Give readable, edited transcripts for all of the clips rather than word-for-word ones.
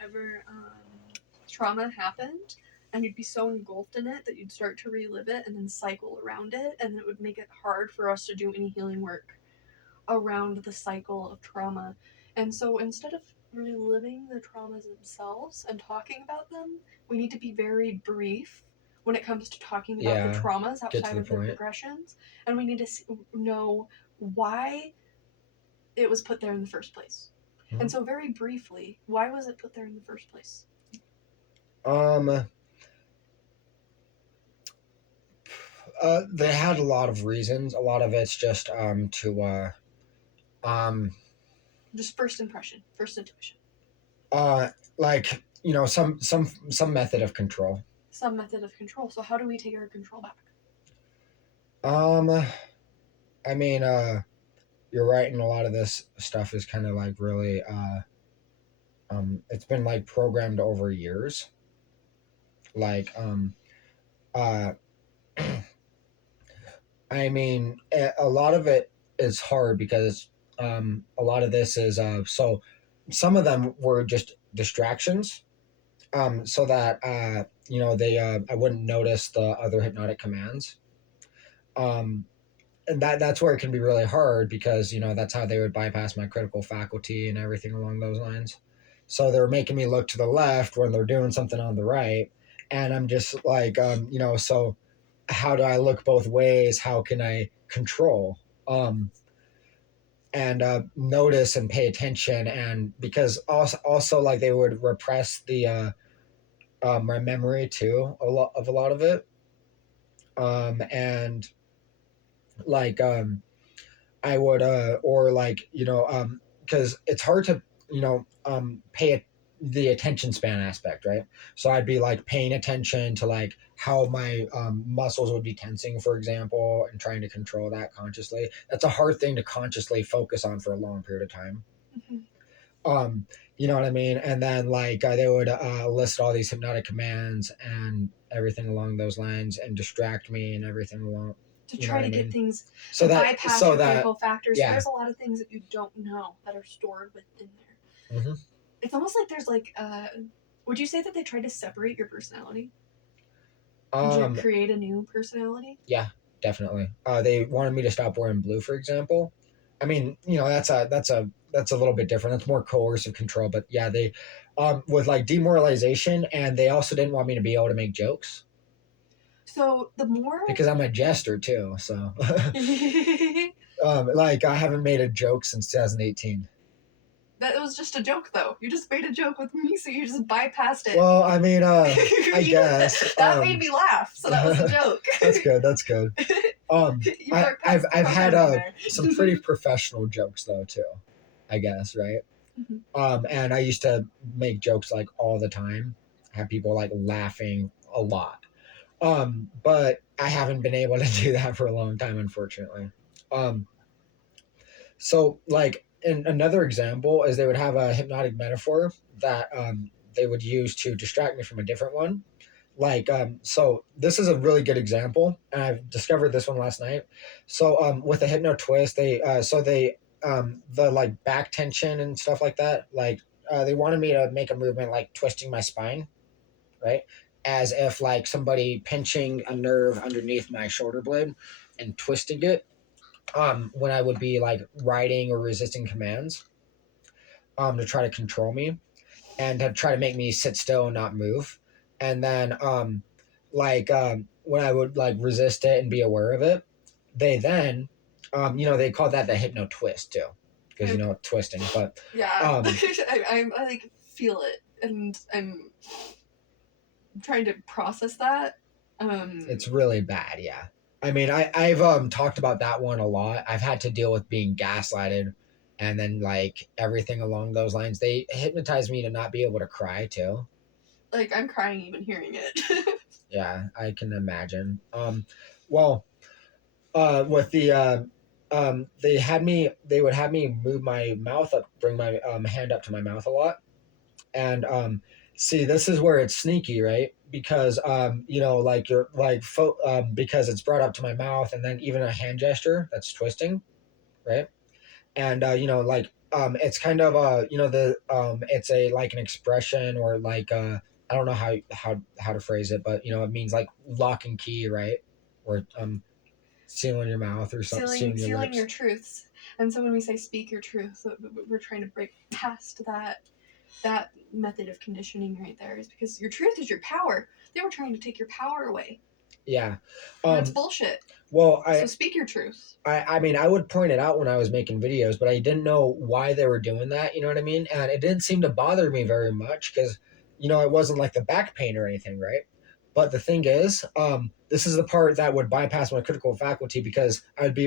whenever trauma happened, and you'd be so engulfed in it that you'd start to relive it and then cycle around it, and it would make it hard for us to do any healing work around the cycle of trauma. And so instead of reliving the traumas themselves and talking about them, we need to be very brief when it comes to talking about the traumas outside of their progressions, and we need to know why it was put there in the first place. Mm-hmm. And so very briefly, why was it put there in the first place? They had a lot of reasons. A lot of it's just just first impression, first intuition. Like, you know, some method of control. Some method of control. So how do we take our control back? I mean, you're right, and a lot of this stuff is kind of like really it's been like programmed over years. Like I mean, a lot of it is hard because a lot of this is so some of them were just distractions, so that you know, they I wouldn't notice the other hypnotic commands, and that's where it can be really hard because, you know, that's how they would bypass my critical faculty and everything along those lines. So they're making me look to the left when they're doing something on the right, and I'm just like, you know, so how do I look both ways? How can I control and notice and pay attention? And because also like they would repress the my memory too, a lot of it, and like I would or like, you know, because it's hard to, you know, pay the attention span aspect, right? So I'd be like paying attention to like how my muscles would be tensing, for example, and trying to control that consciously. That's a hard thing to consciously focus on for a long period of time. Mm-hmm. You know what I mean? And then like they would list all these hypnotic commands and everything along those lines and distract me and everything along. To try to get things so to bypass your critical factors. Yeah. There's a lot of things that you don't know that are stored within there. Mm-hmm. It's almost like there's like, would you say that they tried to separate your personality? Did you create a new personality? Yeah, definitely. They wanted me to stop wearing blue, for example. I mean, you know, that's a little bit different. That's more coercive control. But yeah, they with like demoralization, and they also didn't want me to be able to make jokes. So the more, because I'm a jester too, so like I haven't made a joke since 2018. That was just a joke, though. You just made a joke with me, so you just bypassed it. Well, I mean, I guess that made me laugh, so that was a joke. That's good. I've had some pretty professional jokes though too, I guess, right? Mm-hmm. And I used to make jokes like all the time, have people like laughing a lot. But I haven't been able to do that for a long time, unfortunately. So like, in another example is they would have a hypnotic metaphor that they would use to distract me from a different one. Like, so this is a really good example, and I've discovered this one last night. So with a hypno twist, they the like back tension and stuff like that, like they wanted me to make a movement like twisting my spine, right? As if like somebody pinching a nerve underneath my shoulder blade and twisting it, when I would be like writing or resisting commands, to try to control me and to try to make me sit still and not move. And then when I would like resist it and be aware of it, they then you know, they call that the hypno twist too, because, you know, twisting. But yeah, I like feel it, and I'm trying to process that. It's really bad, yeah. I mean, I've talked about that one a lot. I've had to deal with being gaslighted, and then like everything along those lines. They hypnotized me to not be able to cry too. Like, I'm crying even hearing it. Yeah, I can imagine. Well, with the they would have me move my mouth up, bring my hand up to my mouth a lot, and see, this is where it's sneaky, right? Because you know, like you're like because it's brought up to my mouth, and then even a hand gesture that's twisting, right? And you know, like It's kind of the it's a like an expression or like I don't know how to phrase it, but it means like lock and key, right? Or sealing your mouth or something, Sealing sealing your sealing your lips. truths. And so when we say speak your truth, we're trying to break past that method of conditioning right there, is because your truth is your power. They were trying to take your power away. Yeah. And that's Um. bullshit. Well, So speak your truth. I mean, I would point it out when I was making videos, but I didn't know why they were doing that. You know what I mean? And it didn't seem to bother me very much because, it wasn't like the back pain or anything, right? But the thing is, this is the part that would bypass my critical faculty because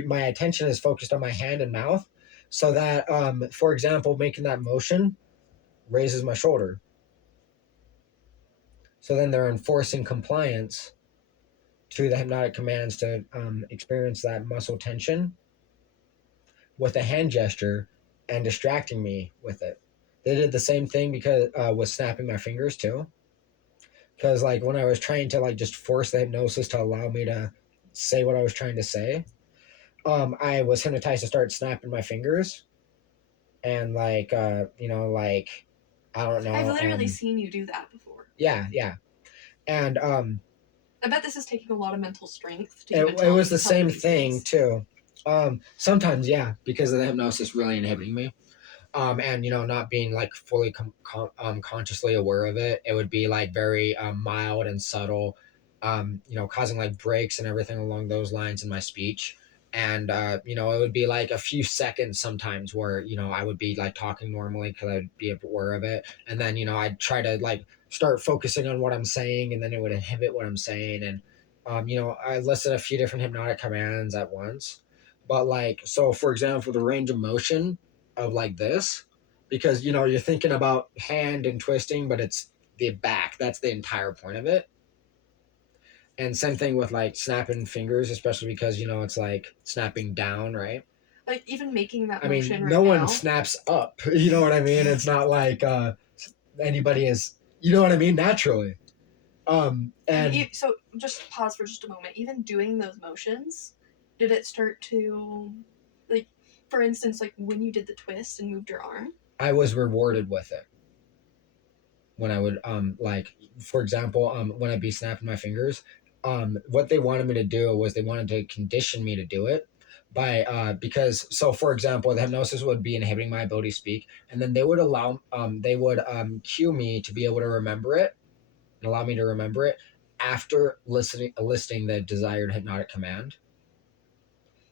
my attention is focused on my hand and mouth, so that, for example, making that motion raises my shoulder. So then they're enforcing compliance to the hypnotic commands to experience that muscle tension with a hand gesture and distracting me with it. They did the same thing because with snapping my fingers too. Because like when I was trying to like just force the hypnosis to allow me to say what I was trying to say, I was hypnotized to start snapping my fingers and like I don't I've know, literally seen you do that before. yeah, yeah, and I bet this is taking a lot of mental strength to even it tell was you the tell you same these thing things. too. Sometimes, yeah, because of the hypnosis really inhibiting me. And not being like fully consciously aware of it, it would be like very mild and subtle, causing like breaks and everything along those lines in my speech. And it would be like a few seconds sometimes where I would be like talking normally because I'd be aware of it, and then I'd try to like start focusing on what I'm saying, and then it would inhibit what I'm saying. And I listed a few different hypnotic commands at once, but like, so for example, the range of motion of like this, because you're thinking about hand and twisting, but it's the back, that's the entire point of it. And same thing with like snapping fingers, especially because it's like snapping down, right? Like even making that I mean, motion no right one now. snaps up. You know what I mean? It's not like anybody is, you know what I mean, naturally. And And so just pause for just a moment. Even doing those motions, did it start to, like, for instance, like when you did the twist and moved your arm? I was rewarded with it when I would like, for example, when I'd be snapping my fingers, what they wanted me to do was they wanted to condition me to do it by because, so for example, the hypnosis would be inhibiting my ability to speak, and then they would cue me to be able to remember it and allow me to remember it after listing the desired hypnotic command.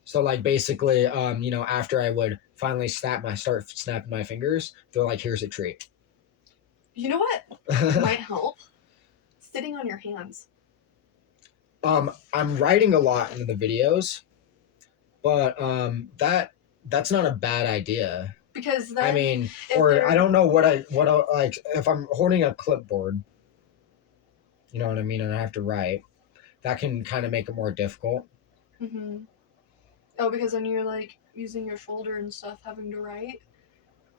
So like basically, after I would finally start snapping my fingers, they're like, here's a treat. You know what might help? Sitting on your hands. I'm writing a lot into the videos, but that's not a bad idea. Because I then, mean, if or I they're. don't know what I like if I'm holding a clipboard, you know what I mean, and I have to write. That can kind of make it more difficult. Mm-hmm. Oh, because then you're like using your shoulder and stuff, having to write.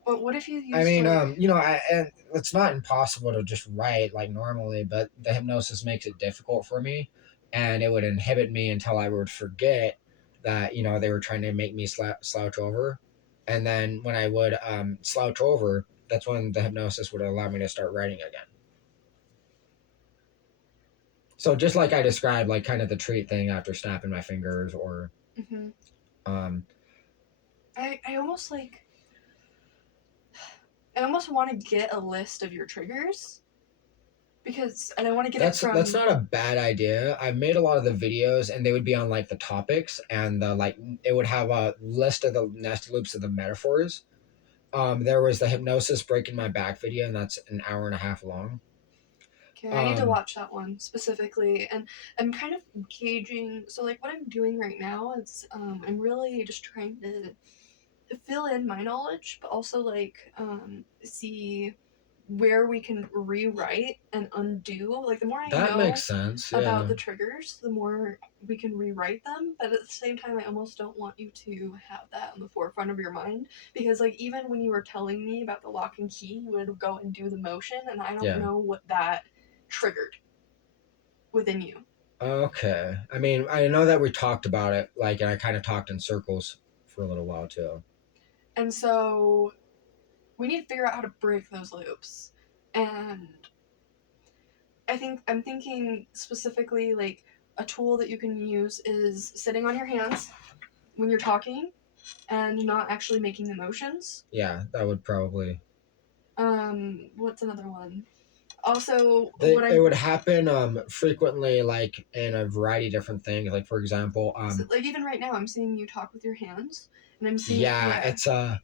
But what if you I used mean, like. and it's not impossible to just write like normally, but the hypnosis makes it difficult for me, and it would inhibit me until I would forget that they were trying to make me slouch over, and then when I would slouch over, that's when the hypnosis would allow me to start writing again. So just like I described, like kind of the treat thing after snapping my fingers, or Mm-hmm. um, I almost like. I almost want to get a list of your triggers because, and I want to get it that's from. not a bad idea. I've made a lot of the videos, and they would be on like the topics, and the like. It would have a list of the nested loops of the metaphors. There was the hypnosis breaking my back video, and that's an hour and a half long. Okay, I need to Um, watch that one specifically, and I'm kind of gauging. So, like, what I'm doing right now is I'm really just trying to fill in my knowledge, but also like see where we can rewrite and undo. Like, the more I that makes know sense. about Yeah, the triggers, the more we can rewrite them. But at the same time, I almost don't want you to have that on the forefront of your mind because, like, even when you were telling me about the lock and key, you would go and do the motion, and I don't yeah. know what that triggered within you. Okay. I mean, I know that we talked about it, like, and I kind of talked in circles for a little while too. And so. We need to figure out how to break those loops. And I'm thinking specifically like a tool that you can use is sitting on your hands when you're talking and not actually making the motions. Yeah, that would probably. What's another one? Also, what It I'm would happen frequently, like in a variety of different things. Like for example, so, like even right now, I'm seeing you talk with your hands, and I'm seeing yeah, yeah.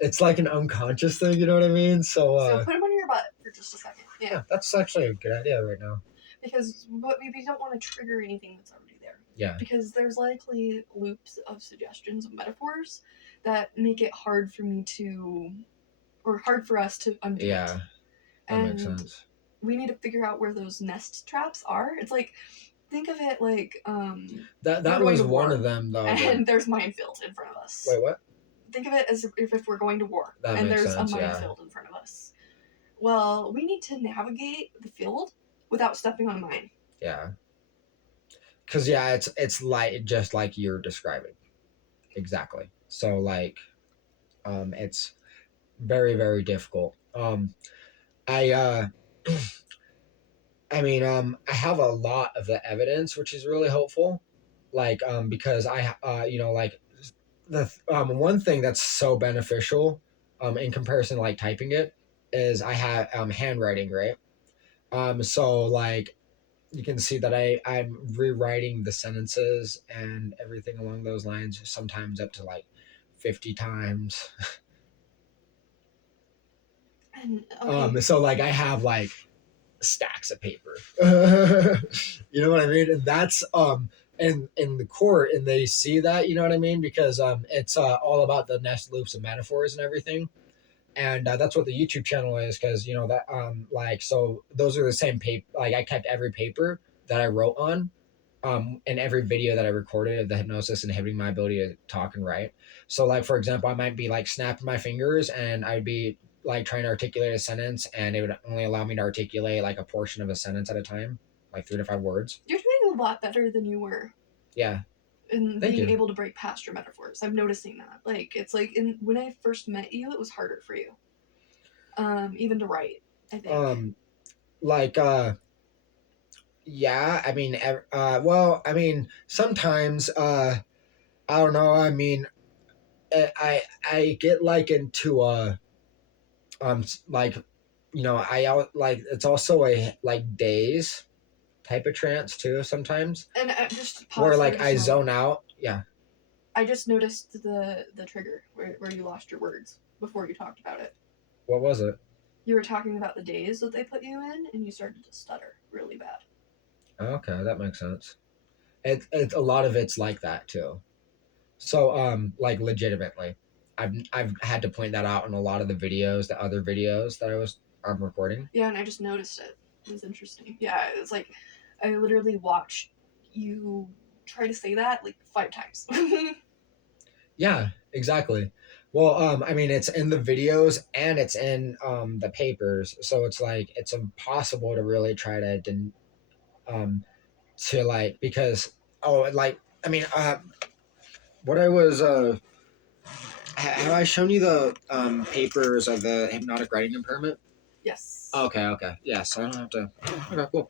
it's like an unconscious thing. You know what I mean? So So put them on your butt for just a second. Yeah. yeah, that's actually a good idea right now. Because what we don't want to trigger anything that's already there. Yeah. Because there's likely loops of suggestions of metaphors that make it hard for me to, or hard for us to undo it. Yeah, that makes And sense. we need to figure out where those nest traps are. It's like, think of it like we're That going was to one war, of them though. and there's minefield in front of us. Wait, what? Think of it as if we're going to war, That and makes there's sense. a Yeah. minefield in front of us. Well, we need to navigate the field without stepping on a mine. Yeah. Cause yeah, it's like just like you're describing. Exactly. So like, it's very very difficult. I I mean, I have a lot of the evidence, which is really helpful. Like, because you know, like the one thing that's so beneficial, in comparison to like typing it, is I have handwriting, right? So like you can see that I'm rewriting the sentences and everything along those lines, sometimes up to like 50 times. And okay, So like I have like stacks of paper. You know what I mean? And that's in the court, and they see that, you know what I mean? Because it's all about the nest loops and metaphors and everything. And that's what the YouTube channel is, because you know that like, so those are the same paper. Like I kept every paper that I wrote on, in every video that I recorded of the hypnosis inhibiting my ability to talk and write. So like for example, I might be like snapping my fingers and I'd be like trying to articulate a sentence, and it would only allow me to articulate like a portion of a sentence at a time, like 3 to 5 words. you're doing a lot better than you were Yeah. in Thank being you. able to break past your metaphors. I'm noticing that. Like it's like when I first met you, it was harder for you, even to write. I think. Like yeah, I mean well, I mean sometimes I don't know, I mean I get like into like, you know, like it's also a like days type of trance too sometimes, And just where pause there, like just I a moment. zone out. Yeah. I just noticed the trigger where you lost your words before you talked about it. What was it? You were talking about the days that they put you in, and you started to stutter really bad. Okay, that makes sense. It a lot of it's like that too. So like legitimately, I've had to point that out in a lot of the videos, the other videos that I'm recording. Yeah, and I just noticed it. It was interesting. Yeah, it was like I literally watched you try to say that like 5 times. Yeah, exactly. Well, I mean, it's in the videos and it's in the papers, so it's like it's impossible to really try um to like, because like I mean, what I was have I shown you the papers of the hypnotic writing impairment? Yes. Okay, okay, yeah. So I don't have to. Okay, cool.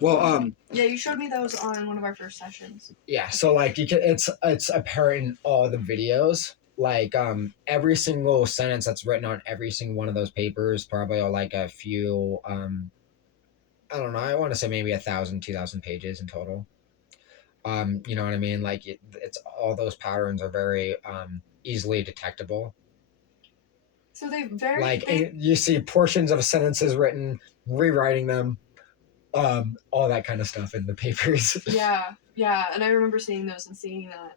Well, Yeah, you showed me those on one of our first sessions. yeah. So like you can, it's apparent in all the videos. Like every single sentence that's written on every single one of those papers probably are like a few I don't know, I want to say maybe 1,000, 2,000 pages in total. You know what I mean? Like it's all those patterns are very easily detectable. So Like they you see portions of sentences written, rewriting them, all that kind of stuff in the papers. yeah, and I remember seeing those and seeing that.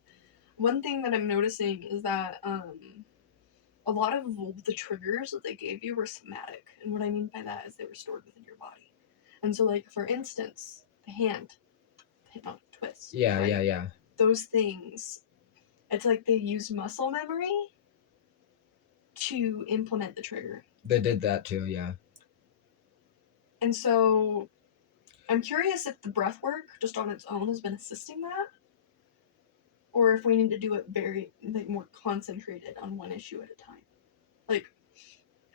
One thing that I'm noticing is that a lot of the triggers that they gave you were somatic, and what I mean by that is they were stored within your body. And so, like for instance, the hand, the hypnotic twist, Yeah, right? yeah, yeah. Those things, it's like they used muscle memory to implement the trigger. They did that too. Yeah. And so I'm curious if the breath work just on its own has been assisting that, or if we need to do it very like more concentrated on one issue at a time. Like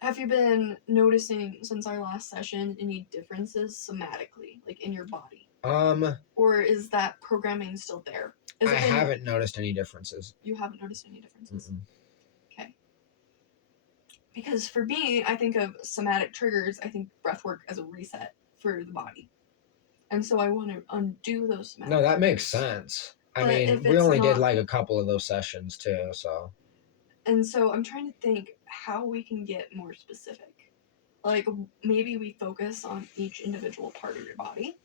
Have you been noticing since our last session any differences somatically, like in your body? Um, Or is that programming still there? Has I it been. haven't noticed any differences. You haven't noticed any differences? Mm-mm. Okay. Because for me, I think of somatic triggers, I think breath work as a reset for the body. And so I want to undo those somatic No, that triggers. makes sense. I But mean, if we it's only did not. like a couple of those sessions too, so. And so I'm trying to think how we can get more specific. Like maybe we focus on each individual part of your body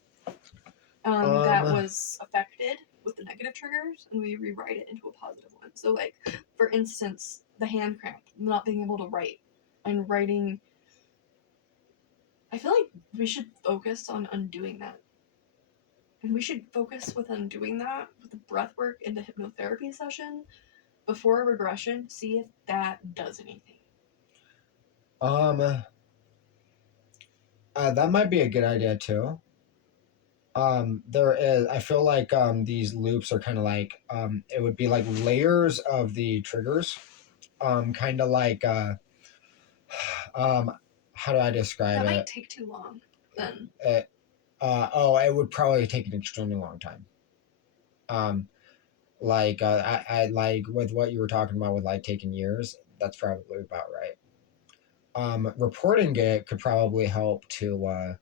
that Um, was affected with the negative triggers, and we rewrite it into a positive one. So, like for instance, the hand cramp, not being able to write, and writing. I feel like we should focus on undoing that, and we should focus with undoing that with the breath work in the hypnotherapy session before a regression. See if that does anything. um, that might be a good idea too. There is. I feel like these loops are kind of like it would be like layers of the triggers. Kind of like um, how do I describe That might it? take too long. Then. It oh, it would probably take an extremely long time. Um, like I like with what you were talking about with like taking years. That's probably about right. Reporting it could probably help to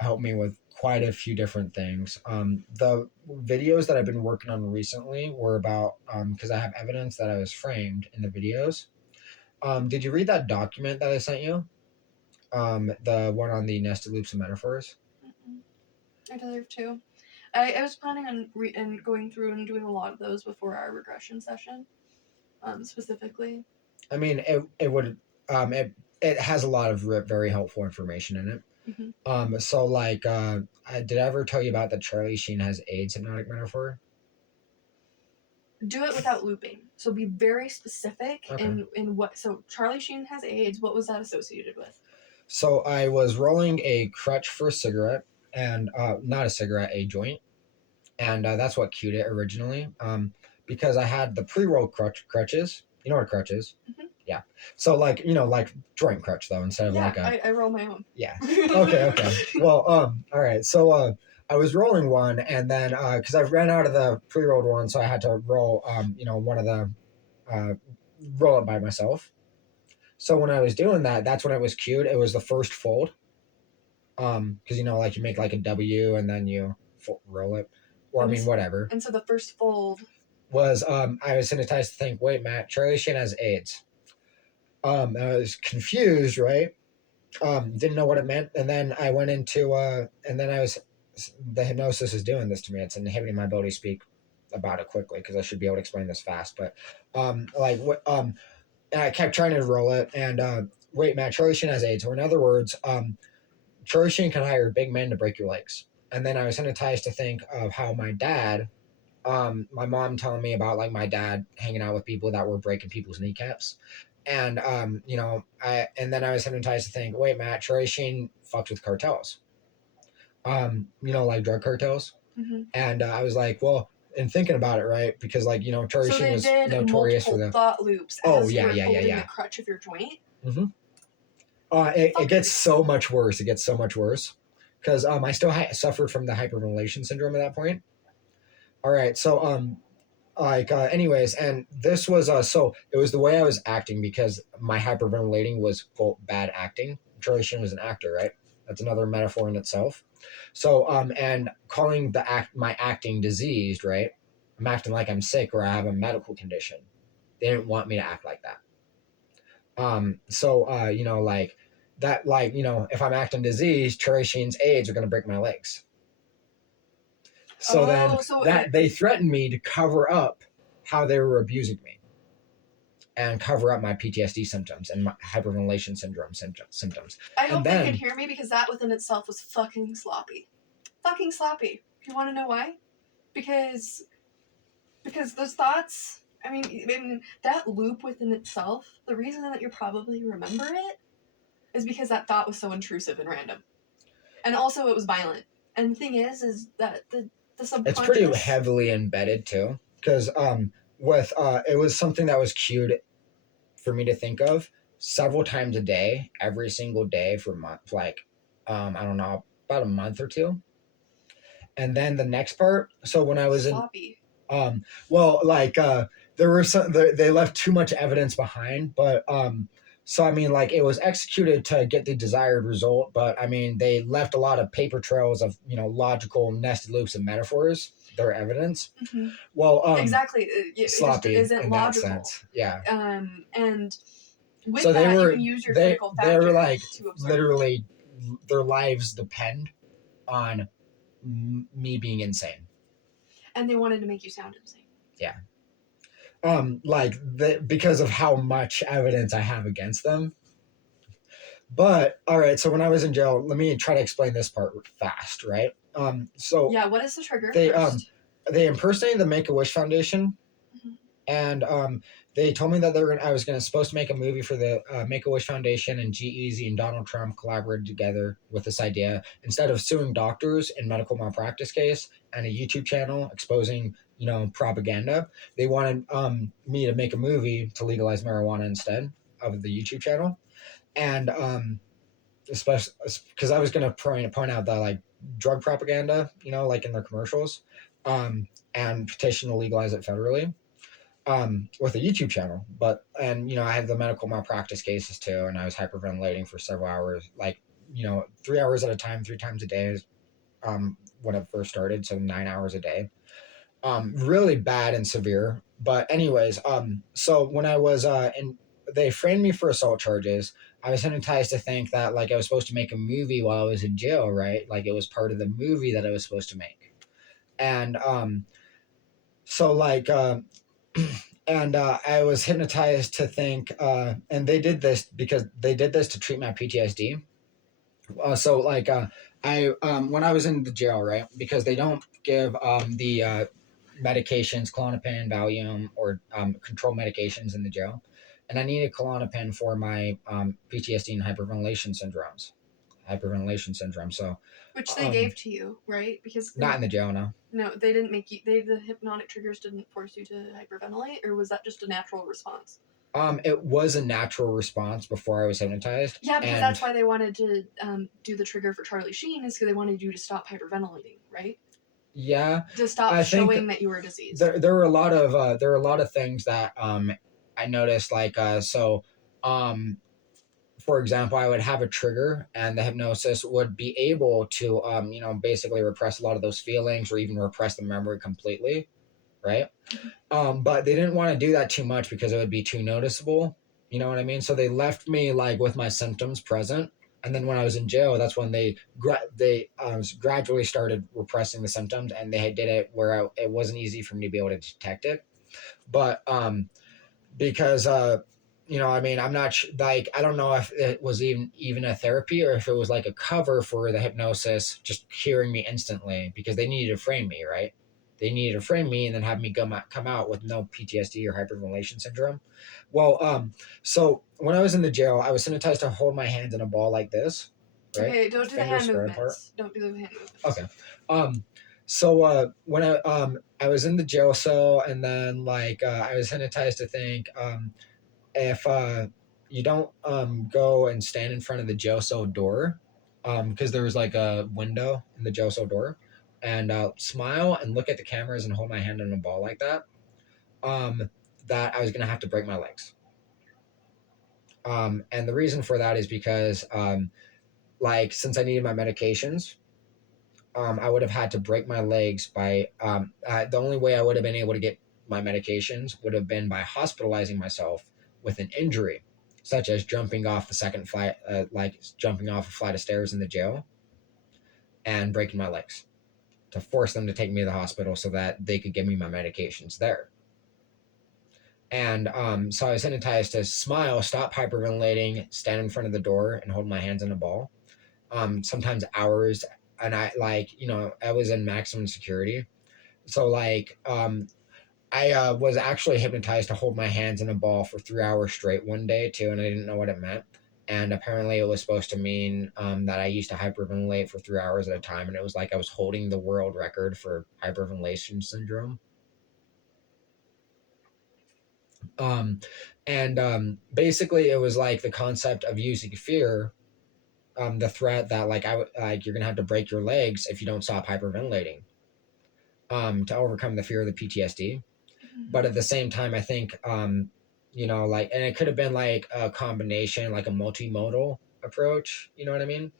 help me with quite a few different things. The videos that I've been working on recently were about because I have evidence that I was framed in the videos. Did you read that document that I sent you? The one on the nested loops and metaphors. Mm-mm. I deserve to. I was planning on and going through and doing a lot of those before our regression session, specifically. I mean, it would it has a lot of very helpful information in it. Mm-hmm. So like, did I ever tell you about that Charlie Sheen has AIDS hypnotic metaphor? Do it without looping. So be very specific Okay. in what. So Charlie Sheen has AIDS. What was that associated with? So I was rolling a crutch for a cigarette, and not a cigarette, a joint, and that's what cued it originally. Because I had the pre-roll crutches. You know what a crutch is? Mm-hmm. Yeah. So like like joint crutch though, instead of Yeah, like a I roll my own. yeah. Okay. Okay. Well. All right. So I was rolling one, and then because I ran out of the pre-rolled one, so I had to roll one of the uh, roll it by myself. So when I was doing that, that's when it was cued. It was the first fold. Because like you make like a W and then you roll it, or I and mean whatever. and so the first fold. Was I was hypnotized to think, wait, Matt, Charlie Sheen has AIDS. And I was confused, right? Didn't know what it meant, and then I went into and then I was the hypnosis is doing this to me. It's inhibiting my ability to speak about it quickly because I should be able to explain this fast. But like what and I kept trying to roll it, and wait, Matt, Charlie Sheen has AIDS. Or in other words, Charlie Sheen can hire big men to break your legs. And then I was hypnotized to think of how my dad, my mom telling me about like my dad hanging out with people that were breaking people's kneecaps. And and then I was hypnotized to think, wait, Matt, Charlie Sheen fucks with cartels. Like drug cartels. Mm-hmm. And I was like, well, and thinking about it, right? Because like, Charlie So Sheen they was did notorious for multiple the thought loops oh as you yeah, were yeah, yeah, holding the yeah. crutch of your joint. Mm-hmm. It gets Fuckers. so much worse. It gets so much worse because I still suffered from the hyperventilation syndrome at that point. All right, so anyways, and this was so it was the way I was acting because my hyperventilating was quote bad acting. Charlie Sheen was an actor, right? That's another metaphor in itself. So and calling my acting diseased, right? I'm acting like I'm sick or I have a medical condition. They didn't want me to act like that. So like that, like if I'm acting diseased, Charlie Sheen's AIDS are going to break my legs. So then Oh, so that they threatened me to cover up how they were abusing me and cover up my PTSD symptoms and my hyperventilation syndrome symptoms. I And hope they could then hear me because that within itself was fucking sloppy. Fucking sloppy. You want to know why? Because those thoughts. I mean, that loop within itself. The reason that you probably remember it is because that thought was so intrusive and random, and also it was violent. And the thing is that the it's pretty subconscious. heavily embedded too, because with it was something that was cued for me to think of. several times a day, every single day for month, like I don't know, about a month or two. And then the next part, so when I was in Sloppy. well, like there were some they left too much evidence behind, but so I mean, like it was executed to get the desired result, but I mean they left a lot of paper trails of logical nested loops and metaphors, their evidence. Hmm. Well, Exactly. It just sloppy isn't in that logical. sense, yeah. And with So they that, you were can use your they critical they were like factors to observe. literally their lives depend on me being insane. And they wanted to make you sound insane. Yeah. Like because of how much evidence I have against them. But all right, so when I was in jail, let me try to explain this part fast, right? So Yeah, what is the trigger they first? they impersonated the Make a Wish Foundation, Hmm. and they told me that I was gonna supposed to make a movie for the Make a Wish Foundation, and G Easy and Donald Trump collaborated together with this idea. Instead of suing doctors in medical malpractice case and a YouTube channel exposing propaganda, they wanted me to make a movie to legalize marijuana instead of the YouTube channel, and especially because I was going to point out that like drug propaganda, like in their commercials, and petition to legalize it federally, with a YouTube channel. But and I had the medical malpractice cases too, and I was hyperventilating for several hours, like 3 hours at a time, 3 times a day, when it first started, so 9 hours a day, really bad and severe. But anyways, so when I was in, they framed me for assault charges. I was hypnotized to think that like I was supposed to make a movie while I was in jail, right? Like it was part of the movie that I was supposed to make. And so like and I was hypnotized to think, and they did this because they did this to treat my PTSD. So like I when I was in the jail, right? Because they don't give the medications, Klonopin, Valium, or control medications in the jail, and I needed Klonopin for my PTSD and hyperventilation syndrome. So Which they um, gave to you, right? Because not in the jail, no. no, they didn't make you. They the hypnotic triggers didn't force you to hyperventilate, or was that just a natural response? It was a natural response before I was hypnotized, Yeah, because and that's why they wanted to do the trigger for Charlie Sheen is because they wanted you to stop hyperventilating, right? yeah, To stop I think showing that you were diseased. there were a lot of things that I noticed, like um for example, I would have a trigger and the hypnosis would be able to basically repress a lot of those feelings or even repress the memory completely, right? But they didn't want to do that too much because it would be too noticeable. You know what I mean? So they left me like with my symptoms present, and then when I was in jail, that's when they gradually started repressing the symptoms, and they did it where it wasn't easy for me to be able to detect it. But because I mean, I'm not like I don't know if it was even a therapy or if it was like a cover for the hypnosis, just hearing me instantly because they needed to frame me, right? They needed to frame me and then have me come out with no PTSD or hyperventilation syndrome. Well, so when I was in the jail, I was hypnotized to hold my hands in a ball like this, right? Okay, don't do the Fingers hand spread apart. movements. Don't do the hand movements. Okay. Um, so when I was in the jail cell, and then like I was hypnotized to think, if you don't go and stand in front of the jail cell door, because there was like a window in the jail cell door, and smile and look at the cameras and hold my hand on a ball like that, um, that I was gonna have to break my legs. And the reason for that is because like since I needed my medications, I would have had to break my legs by the only way I would have been able to get my medications would have been by hospitalizing myself with an injury, such as jumping off the second flight, like jumping off a flight of stairs in the jail and breaking my legs to force them to take me to the hospital so that they could give me my medications there. And so I was hypnotized to smile, stop hyperventilating, stand in front of the door, and hold my hands on a ball. Sometimes hours, and I I was in maximum security. So like I was actually hypnotized to hold my hands in a ball for 3 hours straight one day too, and I didn't know what it meant. And apparently, it was supposed to mean that I used to hyperventilate for 3 hours at a time, and it was like I was holding the world record for hyperventilation syndrome. Um, and basically, it was like the concept of using fear, the threat that like you're gonna have to break your legs if you don't stop hyperventilating, to overcome the fear of the PTSD. Mhm. But at the same time, I think like, and it could have been like a combination, like a multimodal approach. You know what I mean?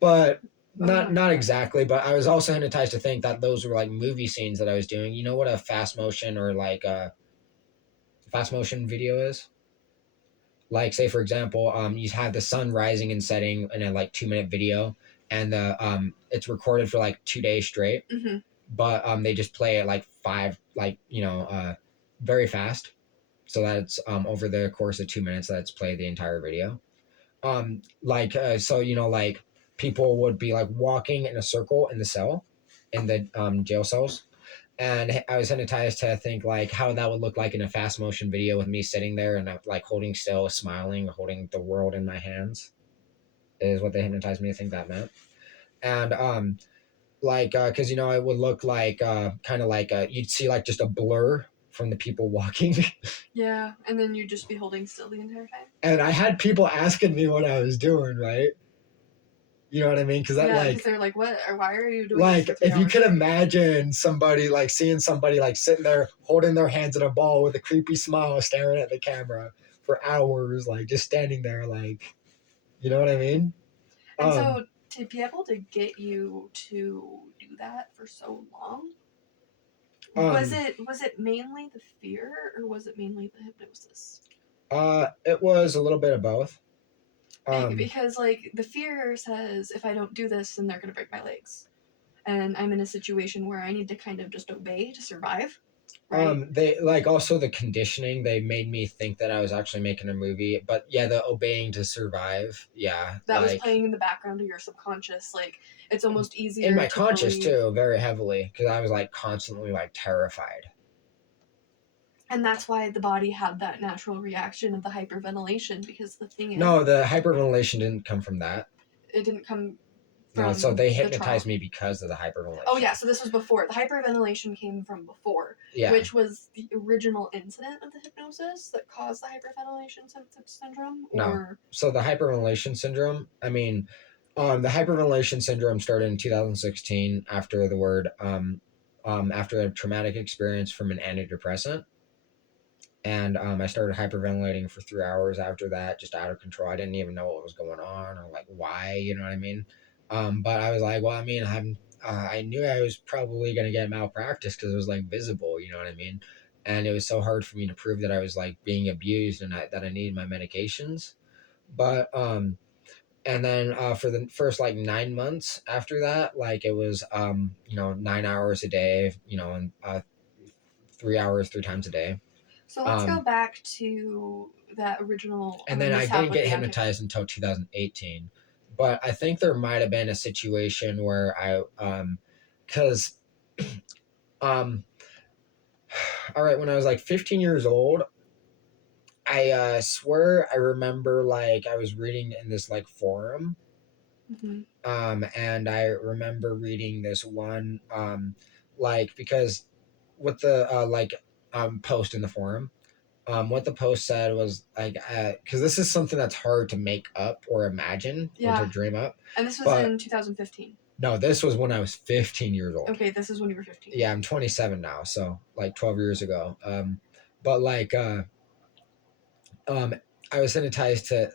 But Oh my not god. exactly. But I was also hypnotized to think that those were like movie scenes that I was doing. You know what a fast motion or like a fast motion video is? Like, say for example, you have the sun rising and setting in a like 2 minute video, and the it's recorded for like 2 days straight, Hmm. but they just play it like five, like very fast, so that it's over the course of 2 minutes that it's played the entire video. So like people would be like walking in a circle in the cell, in the jail cells, and I was hypnotized to think like how that would look like in a fast motion video with me sitting there and like holding still, smiling, holding the world in my hands, is what they hypnotized me to think that meant. And because it would look like kind of like you'd see like just a blur from the people walking. Yeah, and then you'd just be holding still the entire time. And I had people asking me what I was doing, right? You know what I mean? Because that Yeah, because they're like, "What? Or why are you doing this like for three if you hours could straight?" imagine somebody like seeing somebody like sitting there holding their hands in a ball with a creepy smile staring at the camera for hours, like just standing there, like, you know what I mean? And um so to be able to get you to do that for so long, um was it mainly the fear or was it mainly the hypnosis? it was a little bit of both. um Because like the fear says if I don't do this then they're going to break my legs. And I'm in a situation where I need to kind of just obey to survive, right? they like also the conditioning, they made me think that I was actually making a movie, but yeah, the obeying to survive, yeah, That was like playing in the background of your subconscious. Like it's almost in easier my to conscious believe. too, very heavily, because I was like constantly like terrified. And that's why the body had that natural reaction of the hyperventilation because the thing is, No, the hyperventilation didn't come from that. it didn't come No, so from they the trauma. hypnotized me because of the Oh hyperventilation. yeah, so this was before. The hyperventilation came from before, Yeah. which was the original incident of the hypnosis that caused the hyperventilation syndrome, No. or So the hyperventilation syndrome, I mean, the hyperventilation syndrome started in 2016 after after a traumatic experience from an antidepressant. And I started hyperventilating for 3 hours after that, just out of control. I didn't even know what was going on or like why, you know what I mean? But I was like, well, I mean, I knew I was probably gonna get malpractice because it was like visible, you know what I mean? And it was so hard for me to prove that I was like being abused and that I needed my medications. But and then for the first like 9 months after that, like it was 9 hours a day, and 3 hours 3 times a day. so let's go Um, back to that original and then I mishap didn't with get the anti. hypnotized until 2018. But I think there might have been a situation where because um, all right, when I was like 15 years old, I swear I remember like I was reading in this like forum, Mm-hmm. and I remember reading this one, like because with the post in the forum. What the post said was like, because this is something that's hard to make up or imagine or to Yeah, dream up. and this was But in 2015. no, this was when I was 15 years old. Okay, this is when you were 15. Yeah, I'm 27 now, so like 12 years ago. But like, um, I was hypnotized to,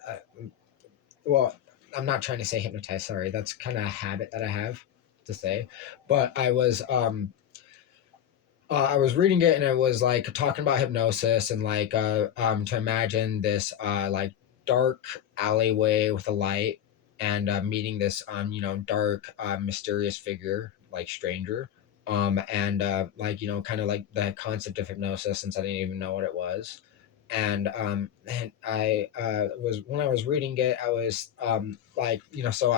well, I'm not trying to say hypnotized. Sorry, that's kind of a habit that I have to say. But I was reading it and it was like talking about hypnosis and like to imagine this like dark alleyway with a light and meeting this dark mysterious figure like stranger, and like kind of like the concept of hypnosis since I didn't even know what it was. And I was when I was reading it I was like so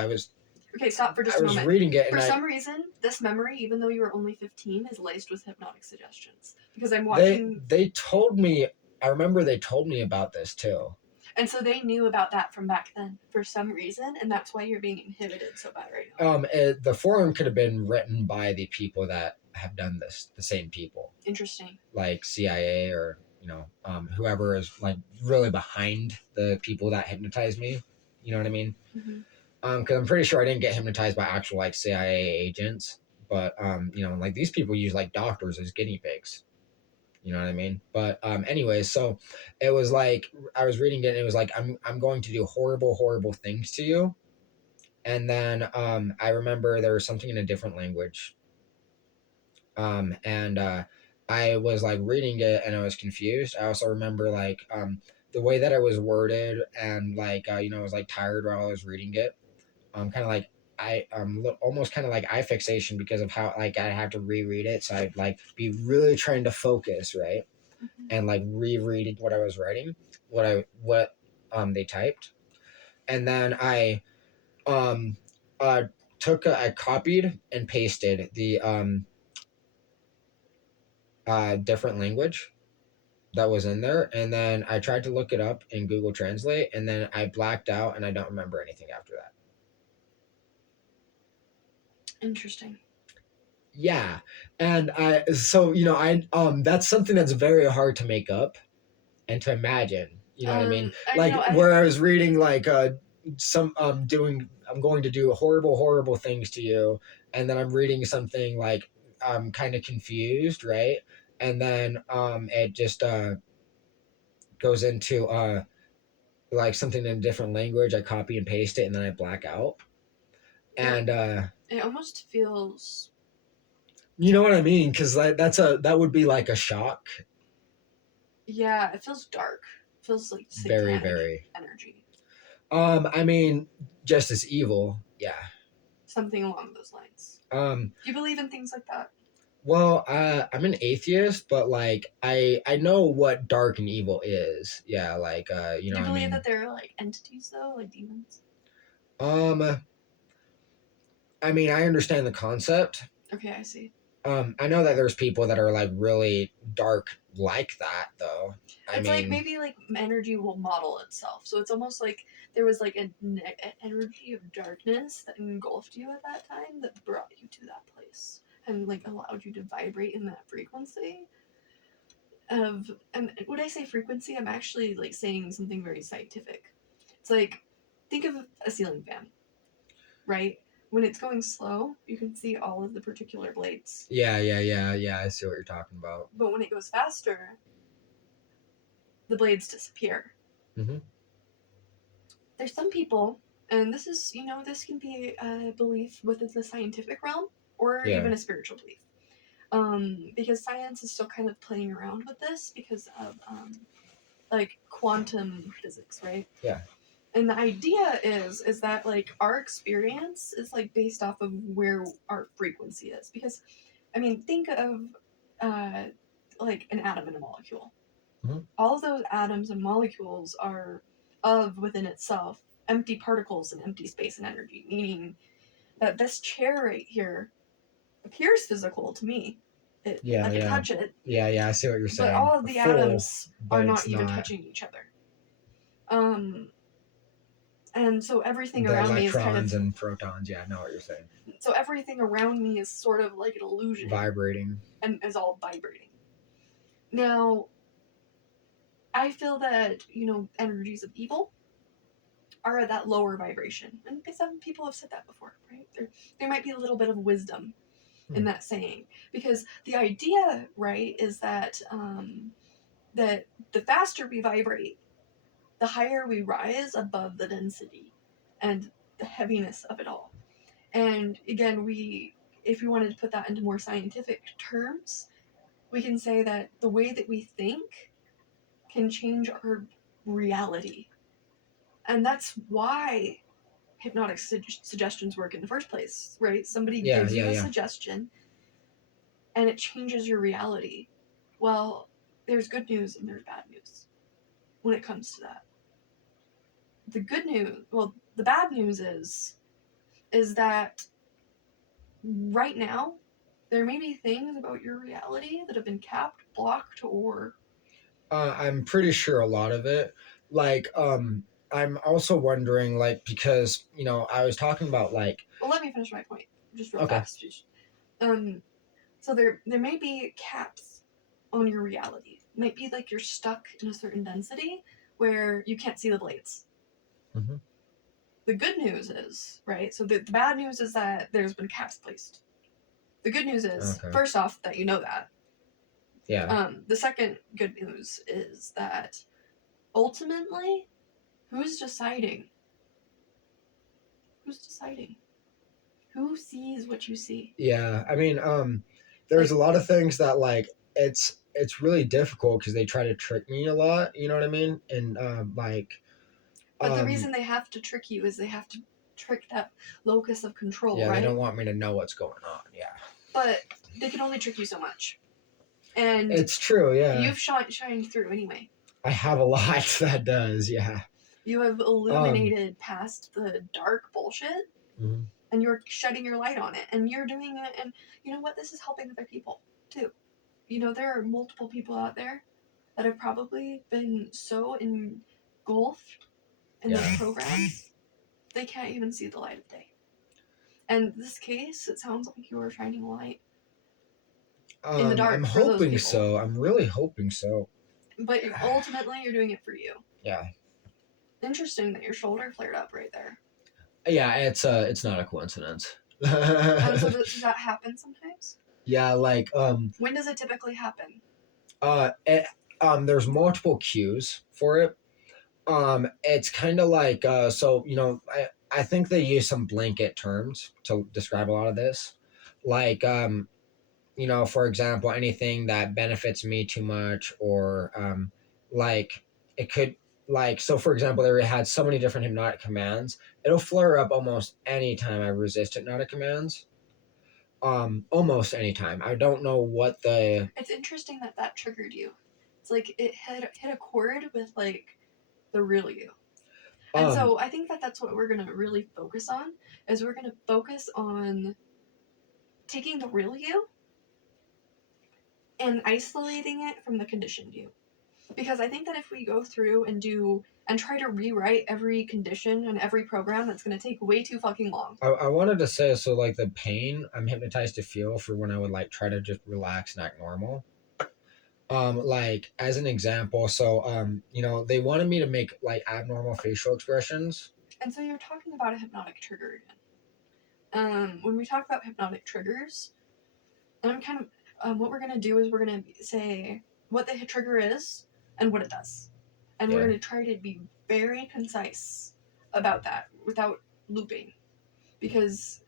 Okay, stop for I just a was moment. reading it For and I some reason, this memory, even though you were only 15, is laced with hypnotic suggestions. Because I'm they watching, they told me, I remember they told me about this too. and so they knew about that from back then for some reason, and that's why you're being inhibited so bad right now. The forum could have been written by the people that have done this, the same people, Interesting. like CIA or. whoever is like really behind the people that hypnotize me. You know what I mean? Mm-hmm. Because I'm pretty sure I didn't get hypnotized by actual like CIA agents, but like these people use like doctors as guinea pigs. You know what I mean? But anyways, so it was like I was reading it and it was like I'm going to do horrible, horrible things to you. And then I remember there was something in a different language. And I was like reading it and I was confused. I also remember like the way that it was worded and like I was like tired while I was reading it. Kind of like almost kind of like eye fixation because of how like I had to reread it. So I'd like be really trying to focus, right? Mm-hmm. And like rereading what I was writing, what they typed, and then I um uh I copied and pasted the different language that was in there, and then I tried to look it up in Google Translate, and then I blacked out, and I don't remember anything after that. Interesting. Yeah, and I so I that's something that's very hard to make up and to imagine. You know what I mean? Like I where I was reading like some doing I'm going to do horrible horrible things to you, and then I'm reading something like I'm kind of confused, right? And then it just goes into like something in a different language. I copy and paste it, and then I black out. well, And it almost feels you know what I mean? Because that would be like a shock. yeah, it feels dark. It feels like Very satanic very. energy. I mean, just as evil. Yeah. Something along those lines. Um, Do you believe in things like that? Well, I'm an atheist, but like I know what dark and evil is. Yeah, like Do you what I believe mean. that they're like entities though, like demons? Um, I mean, I understand the concept. Okay, I see. I know that there's people that are like really dark like that, though. I It's like mean, maybe like energy will model itself. So it's almost like there was like an energy of darkness that engulfed you at that time that brought you to that place and like allowed you to vibrate in that frequency of. And when I say frequency, I'm actually like saying something very scientific. It's like think of a ceiling fan, right? When it's going slow, you can see all of the particular blades. yeah, yeah, yeah, yeah. I see what you're talking about. But when it goes faster, the blades disappear. Hmm. There's some people, and this is, this can be a belief within the scientific realm or Yeah. even a spiritual belief. Because science is still kind of playing around with this because of like quantum physics, right? Yeah. And the idea is that like our experience is like based off of where our frequency is. Because, I mean, think of uh, like an atom and a molecule. Hmm. All of those atoms and molecules are of within itself empty particles and empty space and energy, meaning that this chair right here appears physical to me. I Yeah, can yeah, touch it, yeah, yeah. I see what you're but saying. all of the Full, atoms are but not it's even not touching each other. Um, and so everything the around me is kind of electrons and protons. Yeah, I know what you're saying. so everything around me is sort of like an illusion Vibrating. and is all vibrating. Now, I feel that energies of evil are at that lower vibration. And some people have said that before, right? There might be a little bit of wisdom in Hmm. that saying. Because the idea, right, is that the faster we vibrate, the higher we rise above the density and the heaviness of it all. And again, if we wanted to put that into more scientific terms, we can say that the way that we think can change our reality. And that's why hypnotic suggestions work in the first place, right? Somebody Yeah, gives yeah, you a yeah. suggestion and it changes your reality. Well, there's good news and there's bad news when it comes to that. The bad news is that right now there may be things about your reality that have been capped, blocked, or I'm pretty sure a lot of it. Like, I'm also wondering, like, because I was talking about like, well, let me finish my point just real okay, fast. Um, so there may be caps on your reality. might be like you're stuck in a certain density where you can't see the blades. Mm-hmm. The good news is, right? So the bad news is that there's been caps placed. The good news is, Okay. first off, that you know that. Yeah. The second good news is that ultimately, who's deciding? Who's deciding? Who sees what you see? Yeah. I mean, there's Like, a lot of things that like it's really difficult because they try to trick me a lot. You know what I mean? And but the um, reason they have to trick you is they have to trick that locus of control, yeah, they right? don't want me to know what's going on. Yeah. But they can only trick you so much. And It's true. Yeah. you've shined through anyway. I have a lot that does. Yeah. You have Um. illuminated past the dark bullshit, Mhm. and you're shedding your light on it, and you're doing it. And you know what? This is helping other people too. You know, there are multiple people out there that have probably been so engulfed in those Yeah. programs they can't even see the light of day. And this case, it sounds like you are shining a light in the I'm dark for those hoping people. so. I'm really hoping so. But ultimately, you're doing it for you. Yeah. Interesting that your shoulder flared up right there. Yeah. It's not a coincidence. And so does that happen sometimes? Yeah. Like When does it typically happen? it, there's multiple cues for it. It's kind of like so I think they use some blanket terms to describe a lot of this, like for example, anything that benefits me too much, or like it could, like, so for example, they had so many different hypnotic commands. It'll flare up almost anytime I resist hypnotic commands. Almost anytime. I don't know what the It's interesting that that triggered you. It's like it hit a chord with like the real you. And um so I think that that's what we're going to really focus on is we're going to focus on taking the real you and isolating it from the conditioned you. Because I think that if we go through and do and try to rewrite every condition and every program, that's going to take way too fucking long. I wanted to say, so like the pain I'm hypnotized to feel for when I would like try to just relax and act normal. Like as an example, so they wanted me to make like abnormal facial expressions. And so you're talking about a hypnotic trigger again. When we talk about hypnotic triggers, and I'm kind of what we're gonna do is we're gonna say what the trigger is and what it does, and we're Yeah. gonna try to be very concise about that without looping, because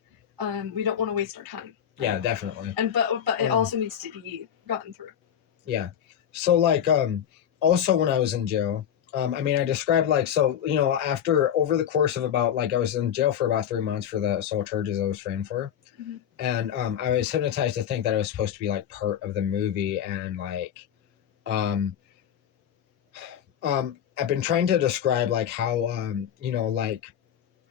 we don't want to waste our time. Right? Yeah, definitely. And but it also needs to be gotten through. Yeah. So like also when I was in jail, I mean I described like, so after over the course of about, like, I was in jail for about 3 months for the assault charges I was framed for. Mm-hmm. And I was hypnotized to think that it was supposed to be like part of the movie, and like um I've been trying to describe like how like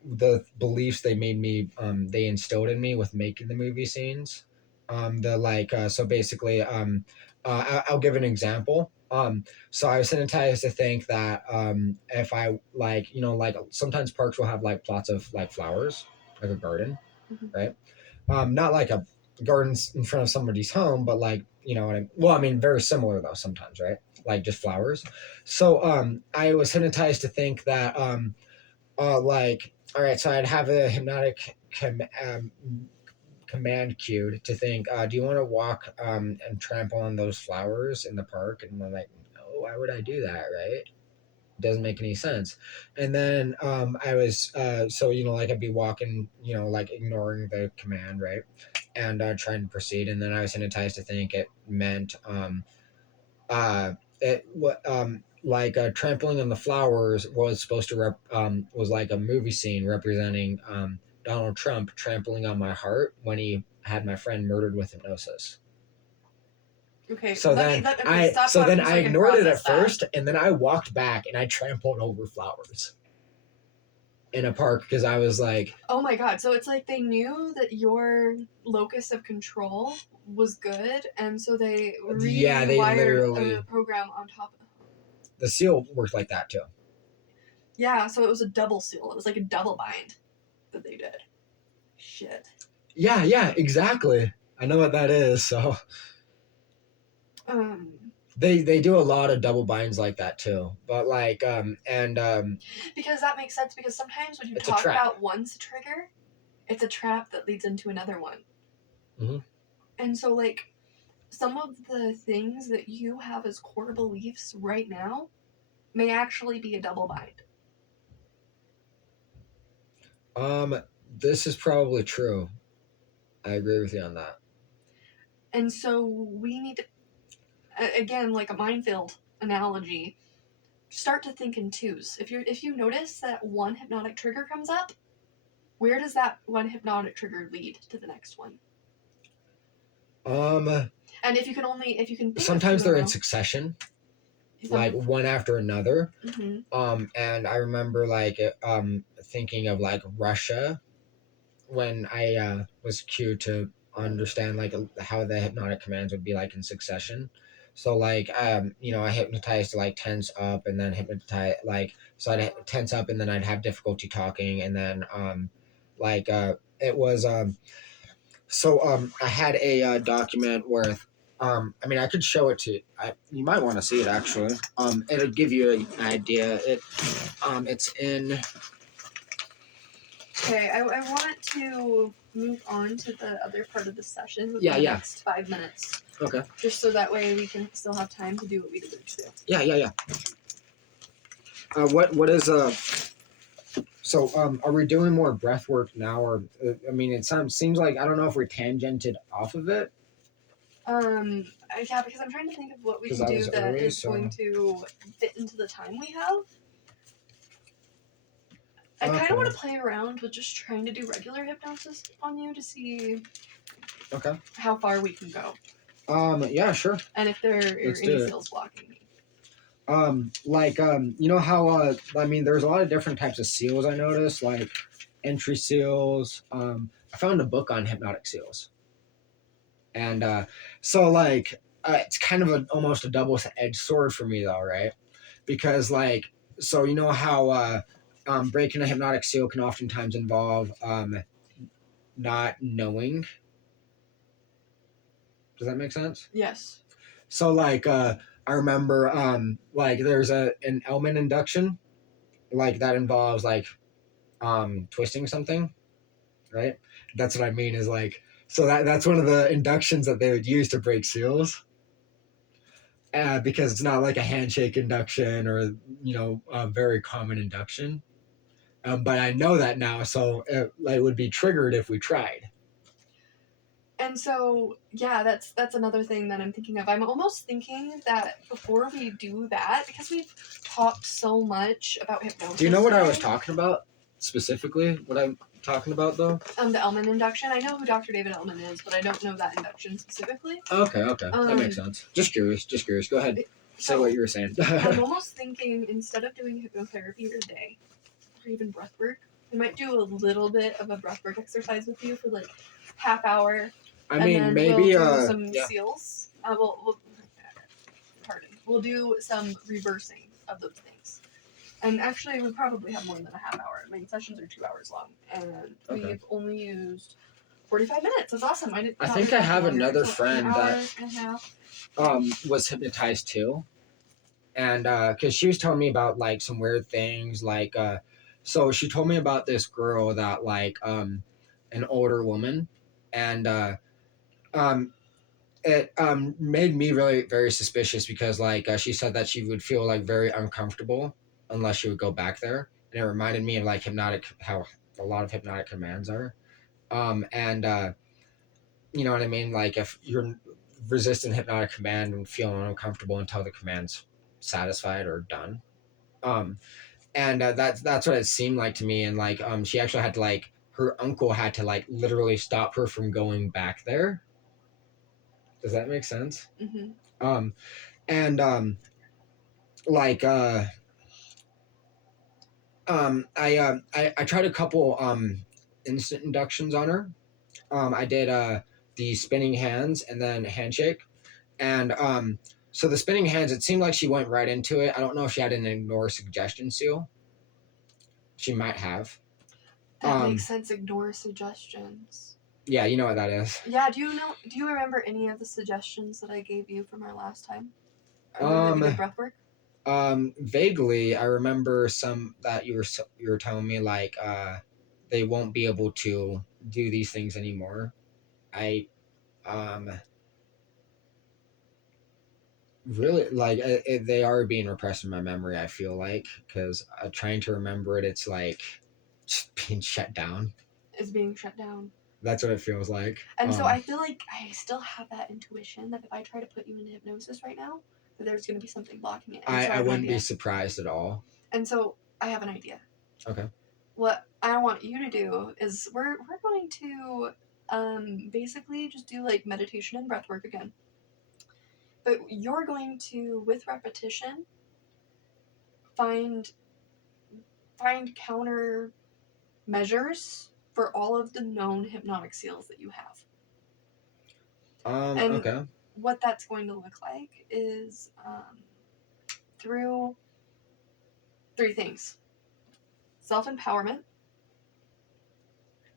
the beliefs they made me they instilled in me with making the movie scenes. The like so basically I'll give an example. So I was hypnotized to think that if I like like sometimes parks will have like plots of like flowers, like a garden, Mm-hmm. right? Not like a garden in front of somebody's home, but like what I, well, I mean, very similar though sometimes, right? Like just flowers. So I was hypnotized to think that like, all right, so I'd have a hypnotic command cued to think, do you want to walk and trample on those flowers in the park? And I'm like, no, why would I do that, right? Doesn't make any sense. And then I was so like I'd be walking, like ignoring the command, right, and trying to proceed. And then I was hypnotized to think it meant uh it what like trampling on the flowers was supposed to was like a movie scene representing Donald Trump trampling on my heart when he had my friend murdered with hypnosis. Okay, So then okay, stop talking so I I can ignored it process at that. first, and then I walked back and I trampled over flowers in a park because I was like, Oh my god, so it's like they knew that your locus of control was good, and so they yeah, they rewired a literally, program on top of it. the seal worked like that too. Yeah, so it was a double seal. It was like a double bind that they did. Shit. Yeah, exactly. I know what that is. So Um, They do a lot of double binds like that too, but like Because that makes sense, because sometimes when you it's a talk trap. about one's trigger, it's a trap that leads into another one. Mm-hmm. And so, like, some of the things that you have as core beliefs right now may actually be a double bind. This is probably true. I agree with you on that. And so we need to, again, like a minefield analogy, start to think in twos. If you notice that one hypnotic trigger comes up, where does that one hypnotic trigger lead to the next one? Um, And if you can think of two Sometimes in a they're in row, succession, like some. one after another. Mm-hmm. And I remember like thinking of like Russia when I was cued to understand like how the hypnotic commands would be like in succession. So like I hypnotized to like tense up and then hypnotize like so I'd tense up and then I'd have difficulty talking and then it was I had a document where I mean I could show it to you might want to see it actually. It'll give you an idea. It's in. Okay, I want to move on to the other part of the session within Yeah, the yeah. next 5 minutes. Okay. Just so that way we can still have time to do what we did to. Yeah, yeah, yeah. What is So are we doing more breath work now, or I mean, it seems like I don't know if we're tangented off of it Yeah, because I'm trying to think of what we because can that do was that early. is So going to fit into the time we have. I kind of okay, want to play around with just trying to do regular hypnosis on you to see okay. how far we can go. Yeah, sure. And if there are Let's any do it. seals blocking me. You know how I mean, there's a lot of different types of seals. I noticed like entry seals. I found a book on hypnotic seals, and so like it's kind of almost a double-edged sword for me though, right? Because like so you know how breaking a hypnotic seal can oftentimes involve not knowing. Does that make sense? Yes. So like I remember like there's an element induction like that involves like twisting something, right? That's what I mean is like so that's one of the inductions that they would use to break seals. Because it's not like a handshake induction or a very common induction. But I know that now, so it would be triggered if we tried. And so, yeah, that's another thing that I'm thinking of. I'm almost thinking that before we do that, because we've talked so much about hypnosis. Do you know what today, I was talking about specifically? What I'm talking about though? The Ellman induction. I know who Dr. David Ellman is, but I don't know that induction specifically. Okay, that makes sense. Just curious. Go ahead. Say what you were saying. I'm almost thinking instead of doing hypnotherapy today, or even breath work, I might do a little bit of a breath work exercise with you for like half hour. I mean, maybe we'll do some seals. We'll do some reversing of those things. And actually, we probably have more than a half hour. My sessions are 2 hours long, and we've only used 45 minutes. That's awesome. I think I have another friend that was hypnotized too, and because she was telling me about like some weird things, like so she told me about this girl that like an older woman, and um it made me really very suspicious because like she said that she would feel like very uncomfortable unless she would go back there, and it reminded me of like hypnotic how a lot of hypnotic commands are, and you know what I mean, like if you're resisting hypnotic command and feeling uncomfortable until the command's satisfied or done, um and that's what it seemed like to me, and like she actually had to like her uncle had to like literally stop her from going back there. Does that make sense? Mm-hmm. And like I tried a couple instant inductions on her. I did the spinning hands and then handshake, and so the spinning hands, it seemed like she went right into it. I don't know if she had an ignore suggestion seal. She might have. That makes sense. Ignore suggestions. Yeah, you know what that is. Yeah. Do you remember any of the suggestions that I gave you from our last time? Are they really good Um, breath work? Vaguely, I remember some that you were telling me like they won't be able to do these things anymore. I um really like they are being repressed in my memory. I feel like because trying to remember it, it's like just being shut down. Is being shut down. That's what it feels like. And so I feel like I still have that intuition that if I try to put you into hypnosis right now, that there's going to be something blocking it. And so I I have an wouldn't be idea. surprised at all. And so I have an idea. Okay. What I want you to do is we're going to basically just do like meditation and breath work again. But you're going to, with repetition, find counter measures for all of the known hypnotic seals that you have. And Okay. what that's going to look like is through three things: self empowerment,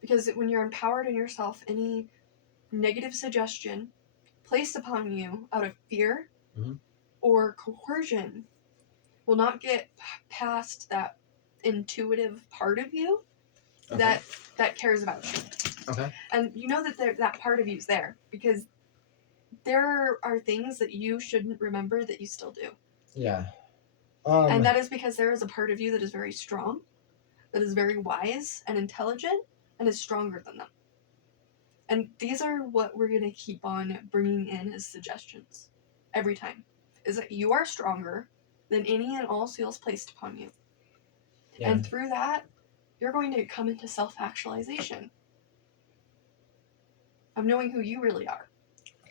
because when you're empowered in yourself, any negative suggestion placed upon you out of fear Mhm. or coercion will not get past that intuitive part of you Okay. that cares about you. Okay. And you know that that part of you is there because there are things that you shouldn't remember that you still do. Yeah. And that is because there is a part of you that is very strong, that is very wise and intelligent, and is stronger than them. And these are what we're going to keep on bringing in as suggestions every time, is that you are stronger than any and all seals placed upon you. Yeah. And through that, you're going to come into self-actualization of knowing who you really are,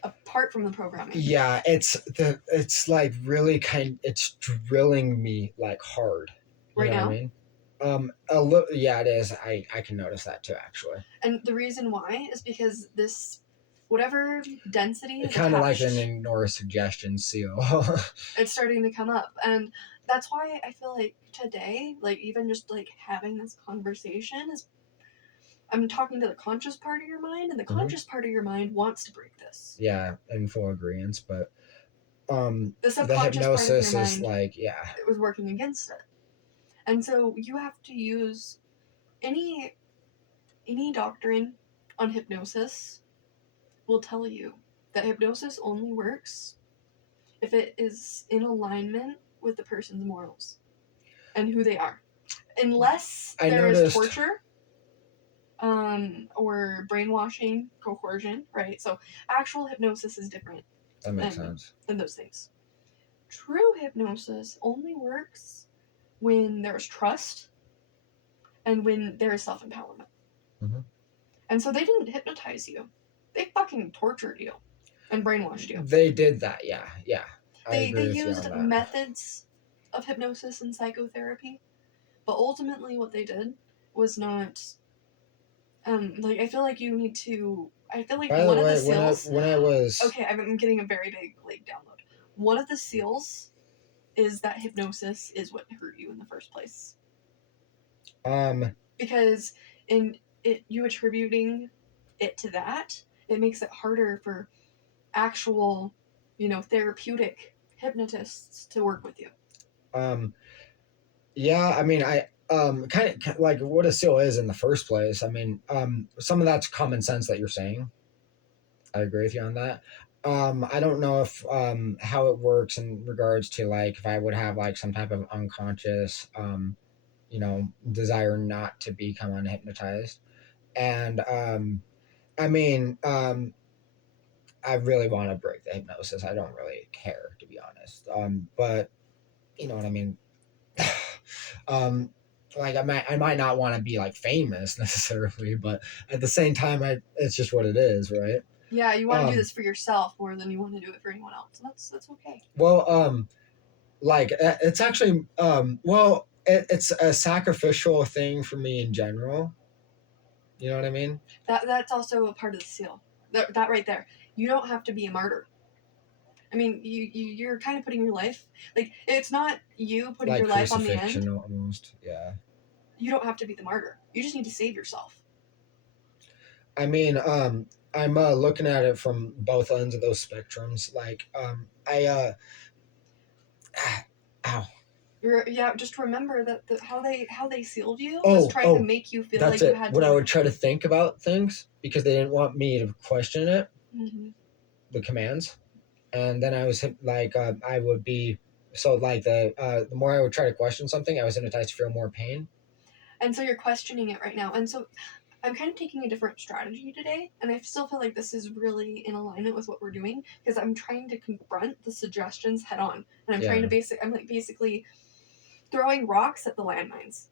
apart from the programming. Yeah, it's like really it's drilling me like hard. You Right know what I now. mean? A little, yeah, it is. I can notice that too, actually. And the reason why is because this, whatever density is Kind of like an attached, ignore suggestion seal. it's starting to come up. And that's why I feel like today, like even just like having this conversation is, I'm talking to the conscious part of your mind, and the Mhm. conscious part of your mind wants to break this. Yeah, in full agreement. But The the subconscious part of your hypnosis is mind, like, yeah, it was working against it. And so you have to use any doctrine on hypnosis will tell you that hypnosis only works if it is in alignment with the person's morals and who they are. Unless I there is noticed. torture, or brainwashing, coercion, right? So actual hypnosis is different That makes than sense. those things. True hypnosis only works when there's trust and when there is self empowerment. Mhm. And so they didn't hypnotize you; they fucking tortured you and brainwashed you. They did that. Yeah, yeah. I They agree with you used on that. methods of hypnosis and psychotherapy, but ultimately what they did was not. Like I feel like you need to. I feel like By the one of the way, seals. when I was Okay, I'm getting a very big like download. One of the seals is that hypnosis is what hurt you in the first place, um because in it you attributing it to that, it makes it harder for actual, therapeutic hypnotists to work with you. um yeah, I mean, I kind of like what a seal is in the first place. I mean, some of that's common sense that you're saying. I agree with you on that. I don't know if how it works in regards to like if I would have like some type of unconscious desire not to become unhypnotized. And I mean, I really want to break the hypnosis. I don't really care, to be honest. But you know what I mean. um, like I might not want to be like famous necessarily, but at the same time, it's just what it is, right? Yeah, you want to do Um, this for yourself more than you want to do it for anyone else. And that's okay. well, like it's actually, well, it's a sacrificial thing for me in general. You know what I mean? That's also a part of the seal. That right there. You don't have to be a martyr. I mean, you're kind of putting your life, like, it's not you putting Like your life on the crucifixion end. almost. Yeah. You don't have to be the martyr. You just need to save yourself. I mean, I'm looking at it from both ends of those spectrums. Like, Ow. Yeah, just remember that how they sealed you was Oh, trying to oh, make you feel that's like you it. had When to I would like. try to think about things because they didn't want me to question it, Mhm. the commands, and then I was like, I would be so like the more I would try to question something, I was hypnotized to feel more pain. And so you're questioning it right now. And so I'm kind of taking a different strategy today, and I still feel like this is really in alignment with what we're doing because I'm trying to confront the suggestions head on, and I'm trying Yeah. to I'm like basically throwing rocks at the landmines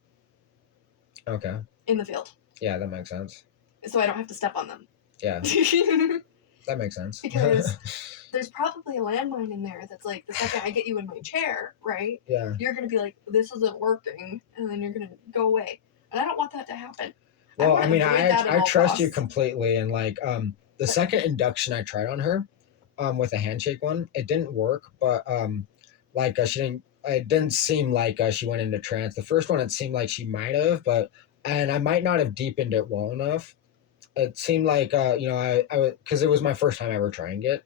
Okay. in the field, Yeah, that makes sense. so I don't have to step on them. Yeah, that makes sense. Because there's probably a landmine in there that's like the second I get you in my chair, right? Yeah. You're gonna be like, "This isn't working," and then you're gonna go away, and I don't want that to happen. I Well, want I to mean, avoid that at I all trust you costs. completely, and like the But second induction I tried on her, with a handshake one, it didn't work, but like she didn't. It didn't seem like she went into trance. The first one, it seemed like she might have, but and I might not have deepened it well enough. It seemed like I because it was my first time ever trying it.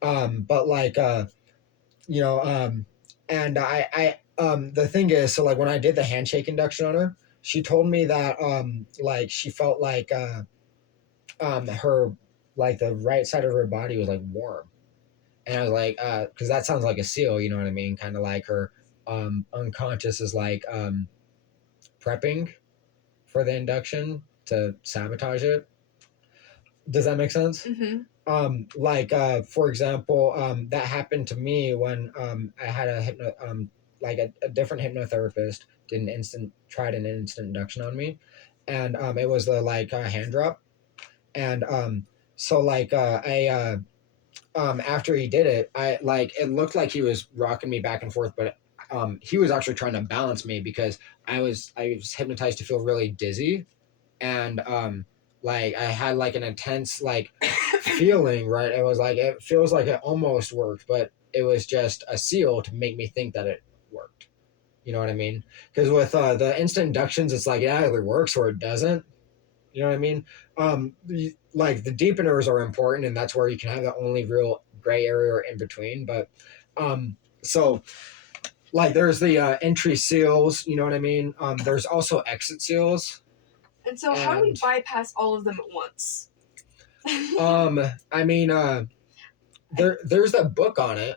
But like you know and the thing is, so like when I did the handshake induction on her, she told me that like she felt like her like the right side of her body was like warm, and I was like because that sounds like a seal, you know what I mean, kind of like her unconscious is like prepping for the induction to sabotage it. Does that make sense? mm-hmm. Like for example, that happened to me when I had like a different hypnotherapist did an instant tried an instant induction on me, and it was the like hand drop, and so like I after he did it, I like it looked like he was rocking me back and forth, but he was actually trying to balance me because I was hypnotized to feel really dizzy, and like I had like an intense like feeling, right? It was like it feels like it almost worked, but it was just a seal to make me think that it worked. You know what I mean? Because with the instant inductions, it's like it either works or it doesn't. You know what I mean? Like the deepeners are important, and that's where you can have the only real gray area or in between. But so like there's the entry seals. You know what I mean? There's also exit seals, And so, how do we and bypass all of them at once? I mean there's a book on it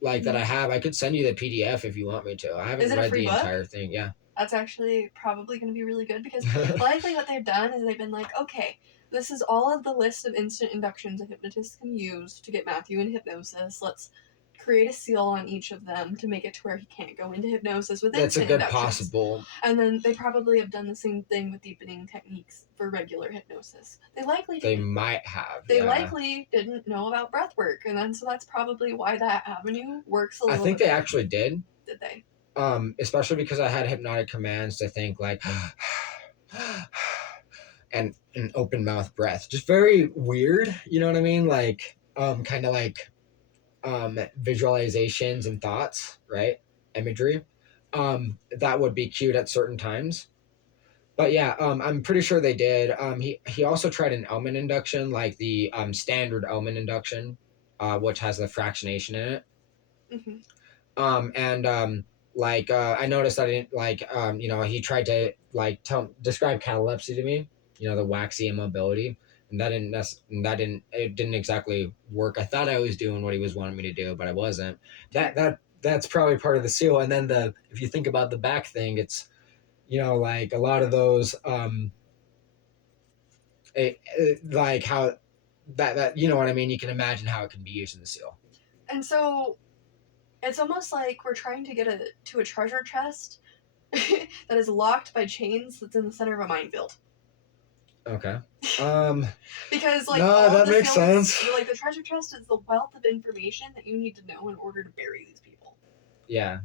like that I Mhm. have. I could send you the PDF if you want me to. I Is haven't it a read free the book? entire thing. Yeah. That's actually probably going to be really good because likely what they've done is they've been like, okay, this is all of the list of instant inductions a hypnotist can use to get Matthew in hypnosis. Let's create a seal on each of them to make it to where he can't go into hypnosis with That's a instant good inductions. possible. And then they probably have done the same thing with deepening techniques for regular hypnosis. They might have. They Yeah. likely didn't know about breath work, and then so that's probably why that avenue works a I little think bit they better. actually did. Did they? Especially because I had hypnotic commands to think like and an open mouth breath. Just very weird, you know what I mean? Like kind of like visualizations and thoughts, right? Imagery. That would be cued at certain times. But yeah, I'm pretty sure they did. He also tried an Elman induction, like the standard Elman induction, which has the fractionation in it. Mm-hmm. And like I noticed that I didn't like he tried to like describe catalepsy to me, the waxy immobility, and it didn't exactly work. I thought I was doing what he was wanting me to do, but I wasn't. That's probably part of the seal. And then the if you think about the back thing, it's like a lot of those like how that you know what I mean. You can imagine how it can be used in the seal. And so it's almost like we're trying to get to a treasure chest that is locked by chains that's in the center of a minefield. Okay. Um. Because like No, all of that the makes seals, sense. like the treasure chest is the wealth of information that you need to know in order to bury these people. Yeah.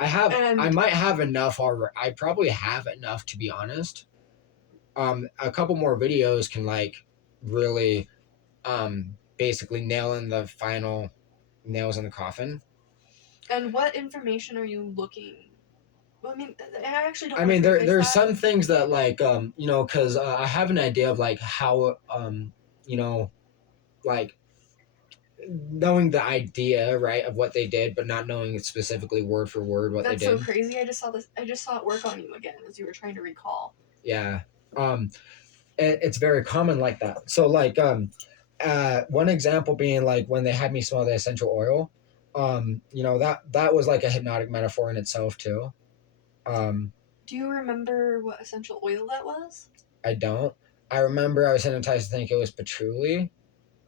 I And might have enough already. I probably have enough to be honest. A couple more videos can like really basically nail in the final nails in the coffin. what information are you looking? Well, I mean, I actually don't I want to mean, preface there's that. some things that like because I have an idea of like how you know like knowing the idea, right, of what they did, but not knowing specifically word for word what they That's so did. crazy. I just saw this. I just saw it work on you again as you were trying to recall. Yeah. Um, it's very common like that. So like one example being like when they had me smell the essential oil. That was like a hypnotic metaphor in itself too. Um, Do you remember what essential oil that was? I don't. I remember I was hypnotized to think it was patchouli,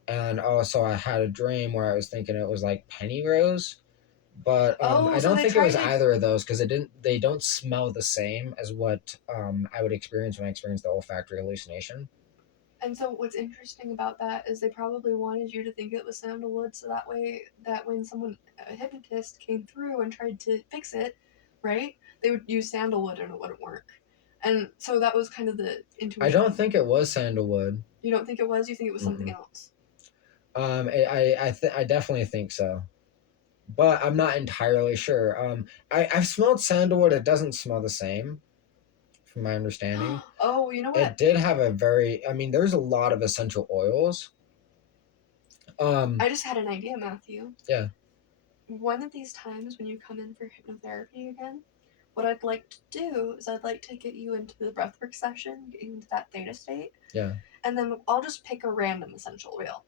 and also I had a dream where I was thinking it was like pennyroyal. But Oh, I so don't they think it tried was to. either of those because it didn't. They don't smell the same as what I would experience when I experience the olfactory hallucination. And so what's interesting about that is they probably wanted you to think it was sandalwood, so that way that when someone a hypnotist came through and tried to fix it, right? They would use sandalwood and it wouldn't work. And so that was kind of the I don't intuition. think it was sandalwood. You don't think it was? You think it was something Mm-mm. else? I definitely think so, but I'm not entirely sure. I've smelled sandalwood. It doesn't smell the same, from my understanding. Oh, you know It what? did have a very. I mean, there's a lot of essential oils. Um, I just had an idea, Matthew. yeah, One of these times when you come in for hypnotherapy again, what I'd like to do is I'd like to get you into the breathwork session, get you into that theta state, yeah. and then I'll just pick a random essential oil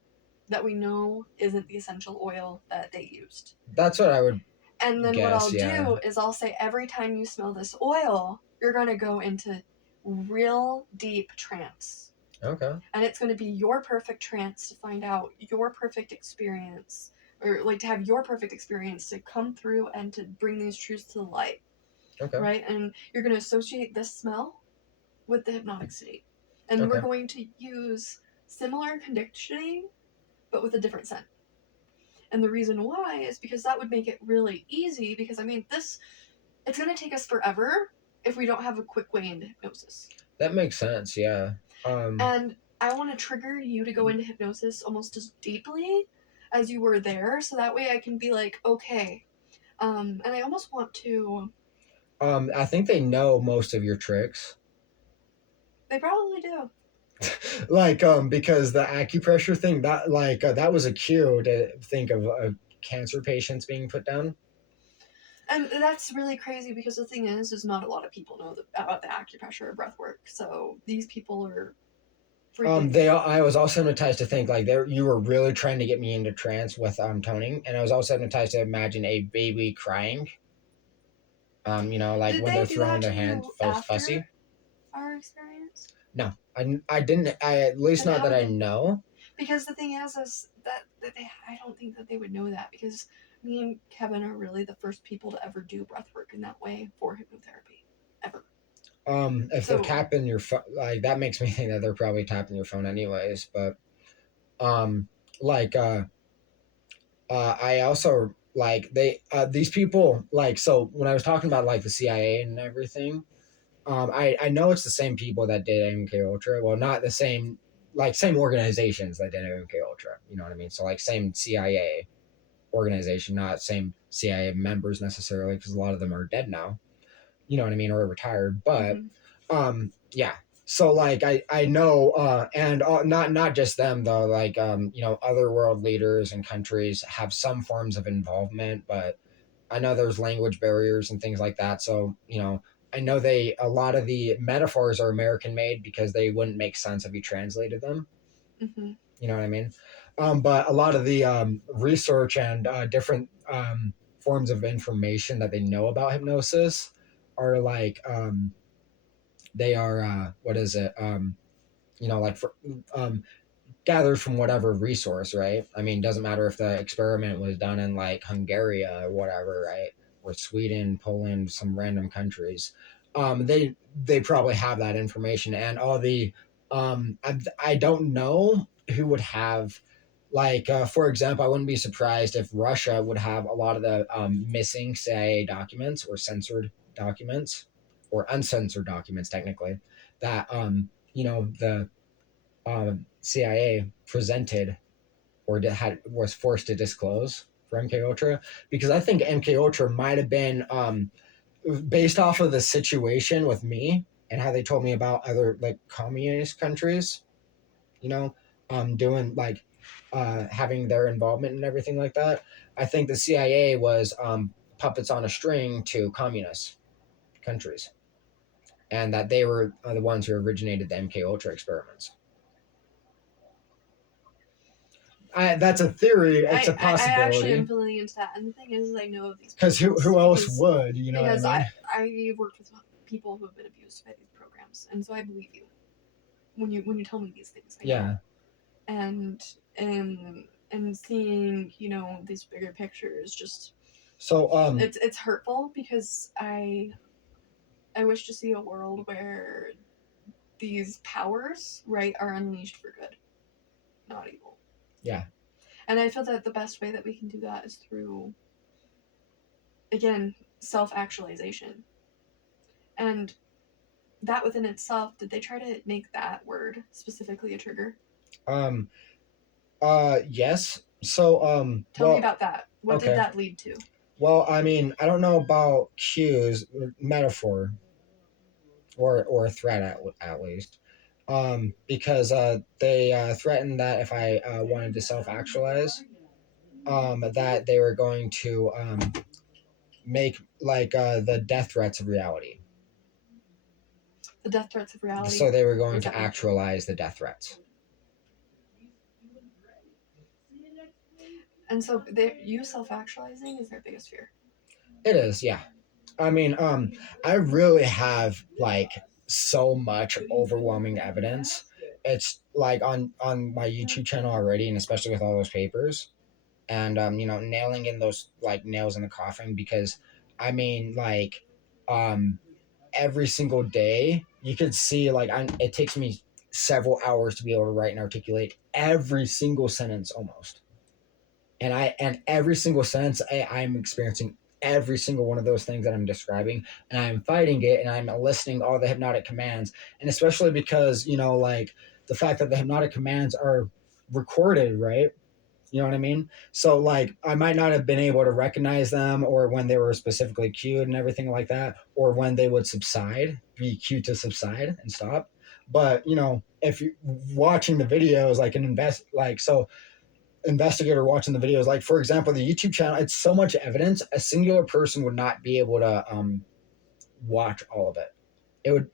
that we know isn't the essential oil that they used. That's what I would And then what guess. I'll Yeah. do is I'll say every time you smell this oil, you're going to go into real deep trance. Okay. And it's going to be your perfect trance to find out your perfect experience, or like to have your perfect experience to come through and to bring these truths to the light, Okay. right? And you're going to associate this smell with the hypnotic state. And we're Okay. going to use similar conditioning, but with a different scent. And the reason why is because that would make it really easy. Because I mean, it's going to take us forever if we don't have a quick way into hypnosis. That makes sense. Yeah. Um. And I want to trigger you to go into hypnosis almost as deeply as you were there, so that way I can be like, okay. And I almost want to. I think they know most of your tricks. They probably do. Like because the acupressure thing that was a cue to think of cancer patients being put down. And that's really crazy because the thing is not a lot of people know about the acupressure or breath work. So these people are freaking. They I was also hypnotized to think like there you were really trying to get me into trance with toning, and I was also hypnotized to imagine a baby crying. Like Did when they they're do throwing that their to hands you fussy. after our experience? No, I didn't. I at least Then not how that would I they? know. Because the thing is that they, I don't think that they would know that because me and Kevin are really the first people to ever do breath work in that way for hypnotherapy, ever. If they're So tapping your phone, like that makes me think that they're probably tapping your phone anyways. But um, like I also like these people like so when I was talking about like the CIA and everything, I know it's the same people that did MK Ultra. Well, not the same like same organizations that did MK Ultra. You know what I mean? So like same CIA organization, not same CIA members necessarily, because a lot of them are dead now. You know what I mean, or retired. But mm-hmm, yeah. So like I know and not just them though, like other world leaders and countries have some forms of involvement, but I know there's language barriers and things like that. So, I know a lot of the metaphors are American made because they wouldn't make sense if you translated them. mm-hmm, You know what I mean? But a lot of the research and different forms of information that they know about hypnosis are like, they are, what is it? Like for, um, gathered from whatever resource, right? I mean, doesn't matter if the experiment was done in like Hungary or whatever, right? Or Sweden, Poland, some random countries. They probably have that information and all the I don't know who would have like for example, I wouldn't be surprised if Russia would have a lot of the missing CIA documents or censored documents or uncensored documents technically that the CIA presented or was forced to disclose for MK Ultra because I think MK Ultra might have been based off of the situation with me and how they told me about other like communist countries, you know, doing like having their involvement and everything like that. I think the CIA was puppets on a string to communist countries, and that they were the ones who originated the MK Ultra experiments. That's a theory. It's a I actually am possibility. feeling into that. And the thing is, I know of these Because programs who else would? You know what I because mean? I worked with people who have been abused by these programs, and so I believe you when you tell me these things. I know. Yeah. And and seeing these bigger pictures, just So it's hurtful because I wish to see a world where these powers, right, are unleashed for good, not evil. yeah. And I feel that the best way that we can do that is through, again, self actualization. And that within itself, did they try to make that word specifically a trigger? Um. Yes. So Tell me well. about that. What did Okay. that lead to? Well, I mean, I don't know about cues, metaphor, or threat at least, because they threatened that if I wanted to self actualize, that they were going to make like the death threats of reality. The death threats of reality. So they were What going does to that mean? actualize the death threats. And so you self actualizing is their biggest fear. It is, yeah. I mean, I really have like so much overwhelming evidence. It's like on my YouTube channel already, and especially with all those papers, and nailing in those like nails in the coffin because, I mean, like, um, every single day you could see like it takes me several hours to be able to write and articulate every single sentence almost, and every single sentence I'm experiencing every single one of those things that I'm describing, and I'm fighting it, and I'm listening to all the hypnotic commands, and especially because like the fact that the hypnotic commands are recorded, right? You know what I mean? So like I might not have been able to recognize them or when they were specifically cued and everything like that, or when they would subside, be cued to subside and stop. But if you watching the videos like an investigator watching the videos, like for example the YouTube channel, it's so much evidence a singular person would not be able to watch all of it. It would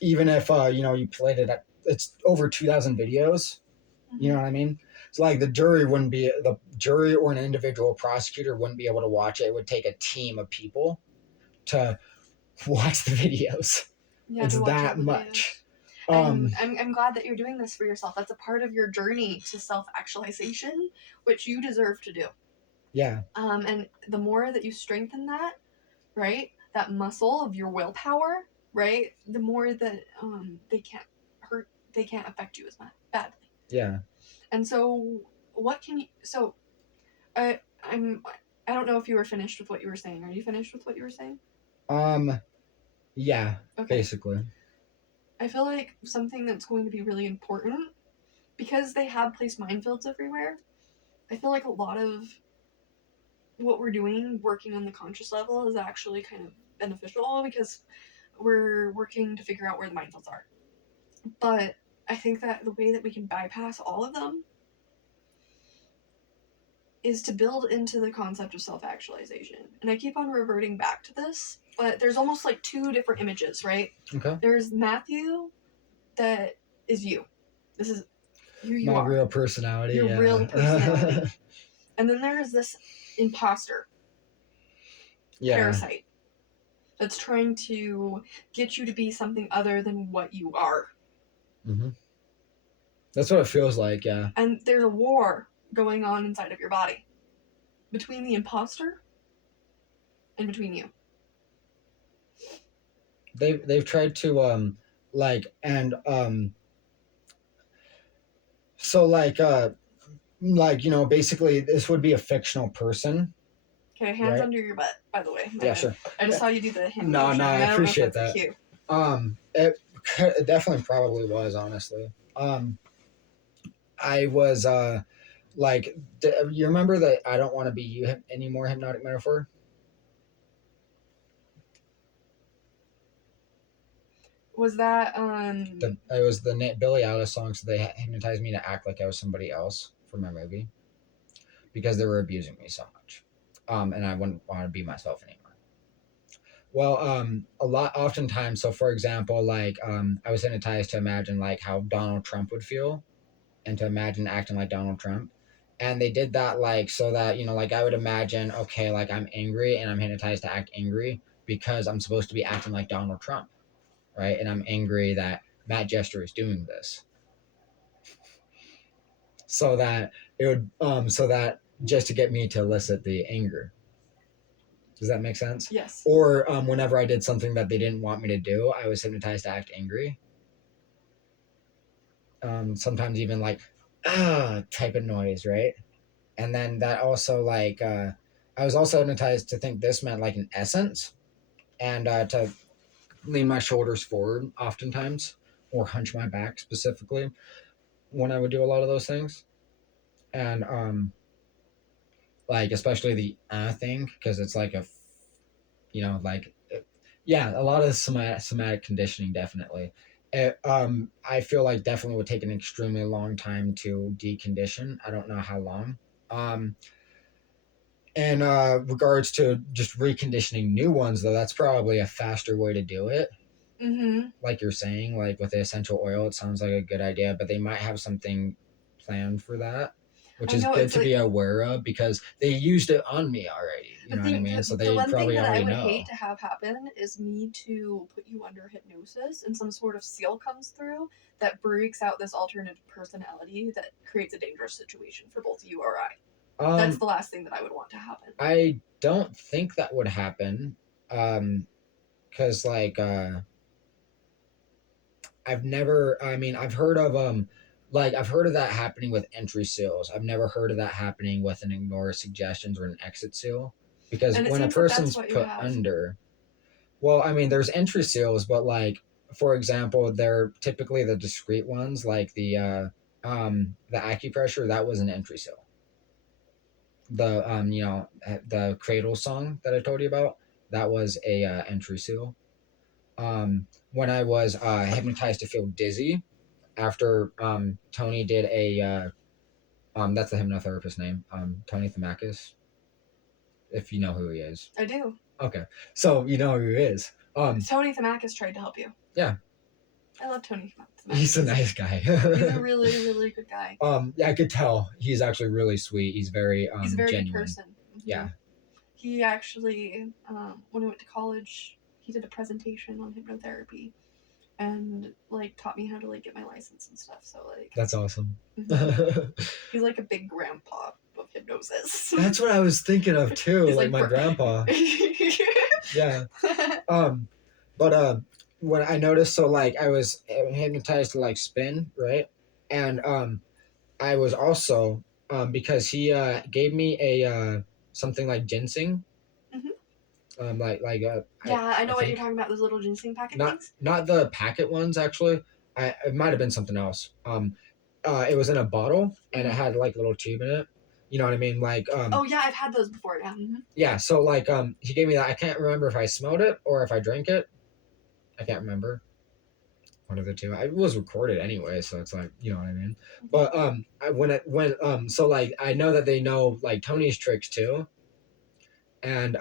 even if you played it at, it's over 2,000 videos. You know what I mean? It's like the jury or an individual prosecutor wouldn't be able to watch it. It would take a team of people to watch the videos. Yeah, It's to watch all that the much. videos. And I'm glad that you're doing this for yourself. That's a part of your journey to self actualization, which you deserve to do. Yeah. And the more that you strengthen that, right, that muscle of your willpower, right, the more that they can't hurt, they can't affect you as badly. Yeah. And so, what can you? So, I I'm I don't know if you were finished with what you were saying. Are you finished with what you were saying? Um. Yeah. Okay. Basically. I feel like something that's going to be really important because they have placed minefields everywhere. I feel like a lot of what we're doing, working on the conscious level, is actually kind of beneficial because we're working to figure out where the minefields are. But I think that the way that we can bypass all of them is to build into the concept of self actualization. And I keep on reverting back to this, but there's almost like two different images, right? Okay. There's Matthew that is you. This is who you My are, real personality. your real Yeah. personality. And then there is this imposter, Yeah. parasite, that's trying to get you to be something other than what you are. Mm-hmm. That's what it feels like. Yeah. And there's a war going on inside of your body between the imposter and between you. They've tried to like and so basically this would be a fictional person, Okay, hands right? under your butt, by the way. Yeah, sure. I just saw you do the hand No, motion, no, I and I don't know if appreciate that's a that. cue. It definitely probably was, honestly. I was like, you remember that I don't want to be you anymore hypnotic metaphor? Was that It was the Billie Eilish song, so they hypnotized me to act like I was somebody else for my movie because they were abusing me so much, and I wouldn't want to be myself anymore. Well, oftentimes, so for example, like I was hypnotized to imagine like how Donald Trump would feel, and to imagine acting like Donald Trump. And they did that like so that, like I would imagine, okay, like I'm angry and I'm hypnotized to act angry because I'm supposed to be acting like Donald Trump, right? And I'm angry that Matt Jester is doing this. So that it would so that just to get me to elicit the anger. Does that make sense? Yes. Or whenever I did something that they didn't want me to do, I was hypnotized to act angry. Sometimes even like type of noise, right? And then that also like I was also hypnotized to think this meant like an essence, and to lean my shoulders forward oftentimes, or hunch my back specifically when I would do a lot of those things. And like especially the thing, because it's like like yeah, a lot of somatic conditioning definitely. I feel like definitely would take an extremely long time to decondition. I don't know how long. Um, and regards to just reconditioning new ones, though, that's probably a faster way to do it. Mm-hmm. Like you're saying, like with the essential oil, it sounds like a good idea, but they might have something planned for that, which I is know good it's to be like aware of because they used it on me already. You the know what I thing. mean? So The they one thing probably that I already would know. hate to have happen is me to put you under hypnosis and some sort of seal comes through that breaks out this alternate personality that creates a dangerous situation for both you or I. That's Um, the last thing that I would want to happen. I don't think that would happen. Because I've never. I mean, I've heard of I've heard of that happening with entry seals. I've never heard of that happening with an ignore suggestions or an exit seal. Because And it when a seems that that's person's what you put have. under, well, I mean, there's entry seals, but like for example, they're typically the discrete ones, like the acupressure. That was an entry seal. The cradle song that I told you about, that was a entry seal. When I was hypnotized to feel dizzy after Tony did a that's the hypnotherapist name, Tony Thamakis, if you know who he is. I do. Okay, so you know who he is. Tony Thamakis tried to help you. Yeah, I love Tony Thamakis. he's a nice guy. He's a really, really good guy. Yeah, I could tell he's actually really sweet. He's very He's a very good genuine. person. Mm-hmm. Yeah, He actually, when I went to college, he did a presentation on hypnotherapy and like taught me how to like get my license and stuff. So like that's awesome. he's like a big grandpa of hypnosis. That's what I was thinking of too, He's like my grandpa. Yeah. But when I noticed, so like I was hypnotized to like spin, right? And I was also because he gave me a something like ginseng, Yeah, I I know what you're think talking about. Those little ginseng packet not things. not the packet ones actually. It might have been something else. It was in a bottle and it had like a little tube in it. You know what I mean? Like Oh yeah, I've had those before. Yeah. Mm-hmm. yeah. So like he gave me that. I can't remember if I smelled it or if I drank it. I can't remember. One of the two. I was recorded anyway, so it's like you know what I mean. But so like I know that they know like Tony's tricks too, and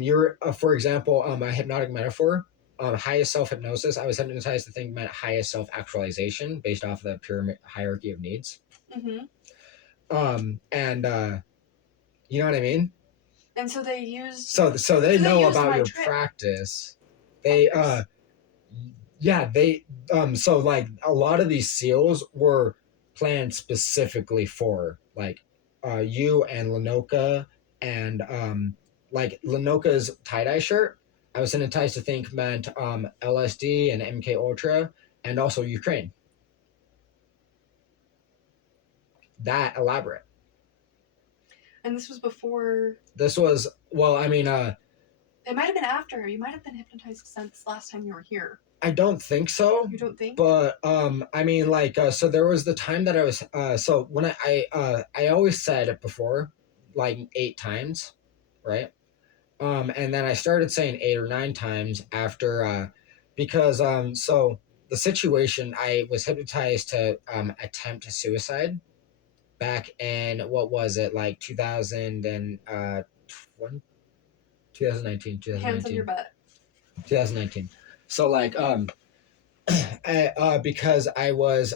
you're for example a hypnotic metaphor. Highest self hypnosis. I was hypnotized to think meant highest self actualization based off of the pyramid hierarchy of needs. Mm-hmm. And you know what I mean. And so they used. So they So they know used about my your trick. practice. Of They course. yeah, they so like a lot of these seals were planned specifically for like you and Lenoka, and like Lenoka's tie-dye shirt, I was hypnotized to think meant LSD and MK Ultra and also Ukraine. That elaborate. And this was before. This was well, I mean It might have been after. You might have been hypnotized since last time you were here. I don't think so. You don't think? But I mean like so there was the time that I was so when I always said it before like 8 times, right? And then I started saying 8 or 9 times after because so the situation I was hypnotized to attempt suicide back in, what was it, like 2019, Hands on your butt. 2019. So like because I was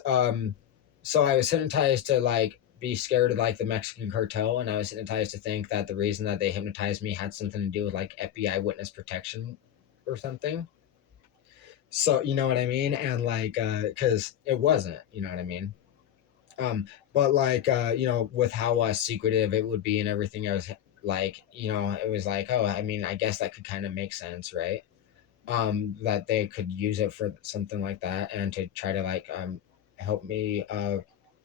so I was hypnotized to like be scared of like the Mexican cartel, and I was hypnotized to think that the reason that they hypnotized me had something to do with like FBI witness protection or something. So you know what I mean? And like because it wasn't, you know what I mean? But like with how secretive it would be and everything, I was like, it was like, oh, I mean, I guess that could kind of make sense, right? That they could use it for something like that, and to try to like help me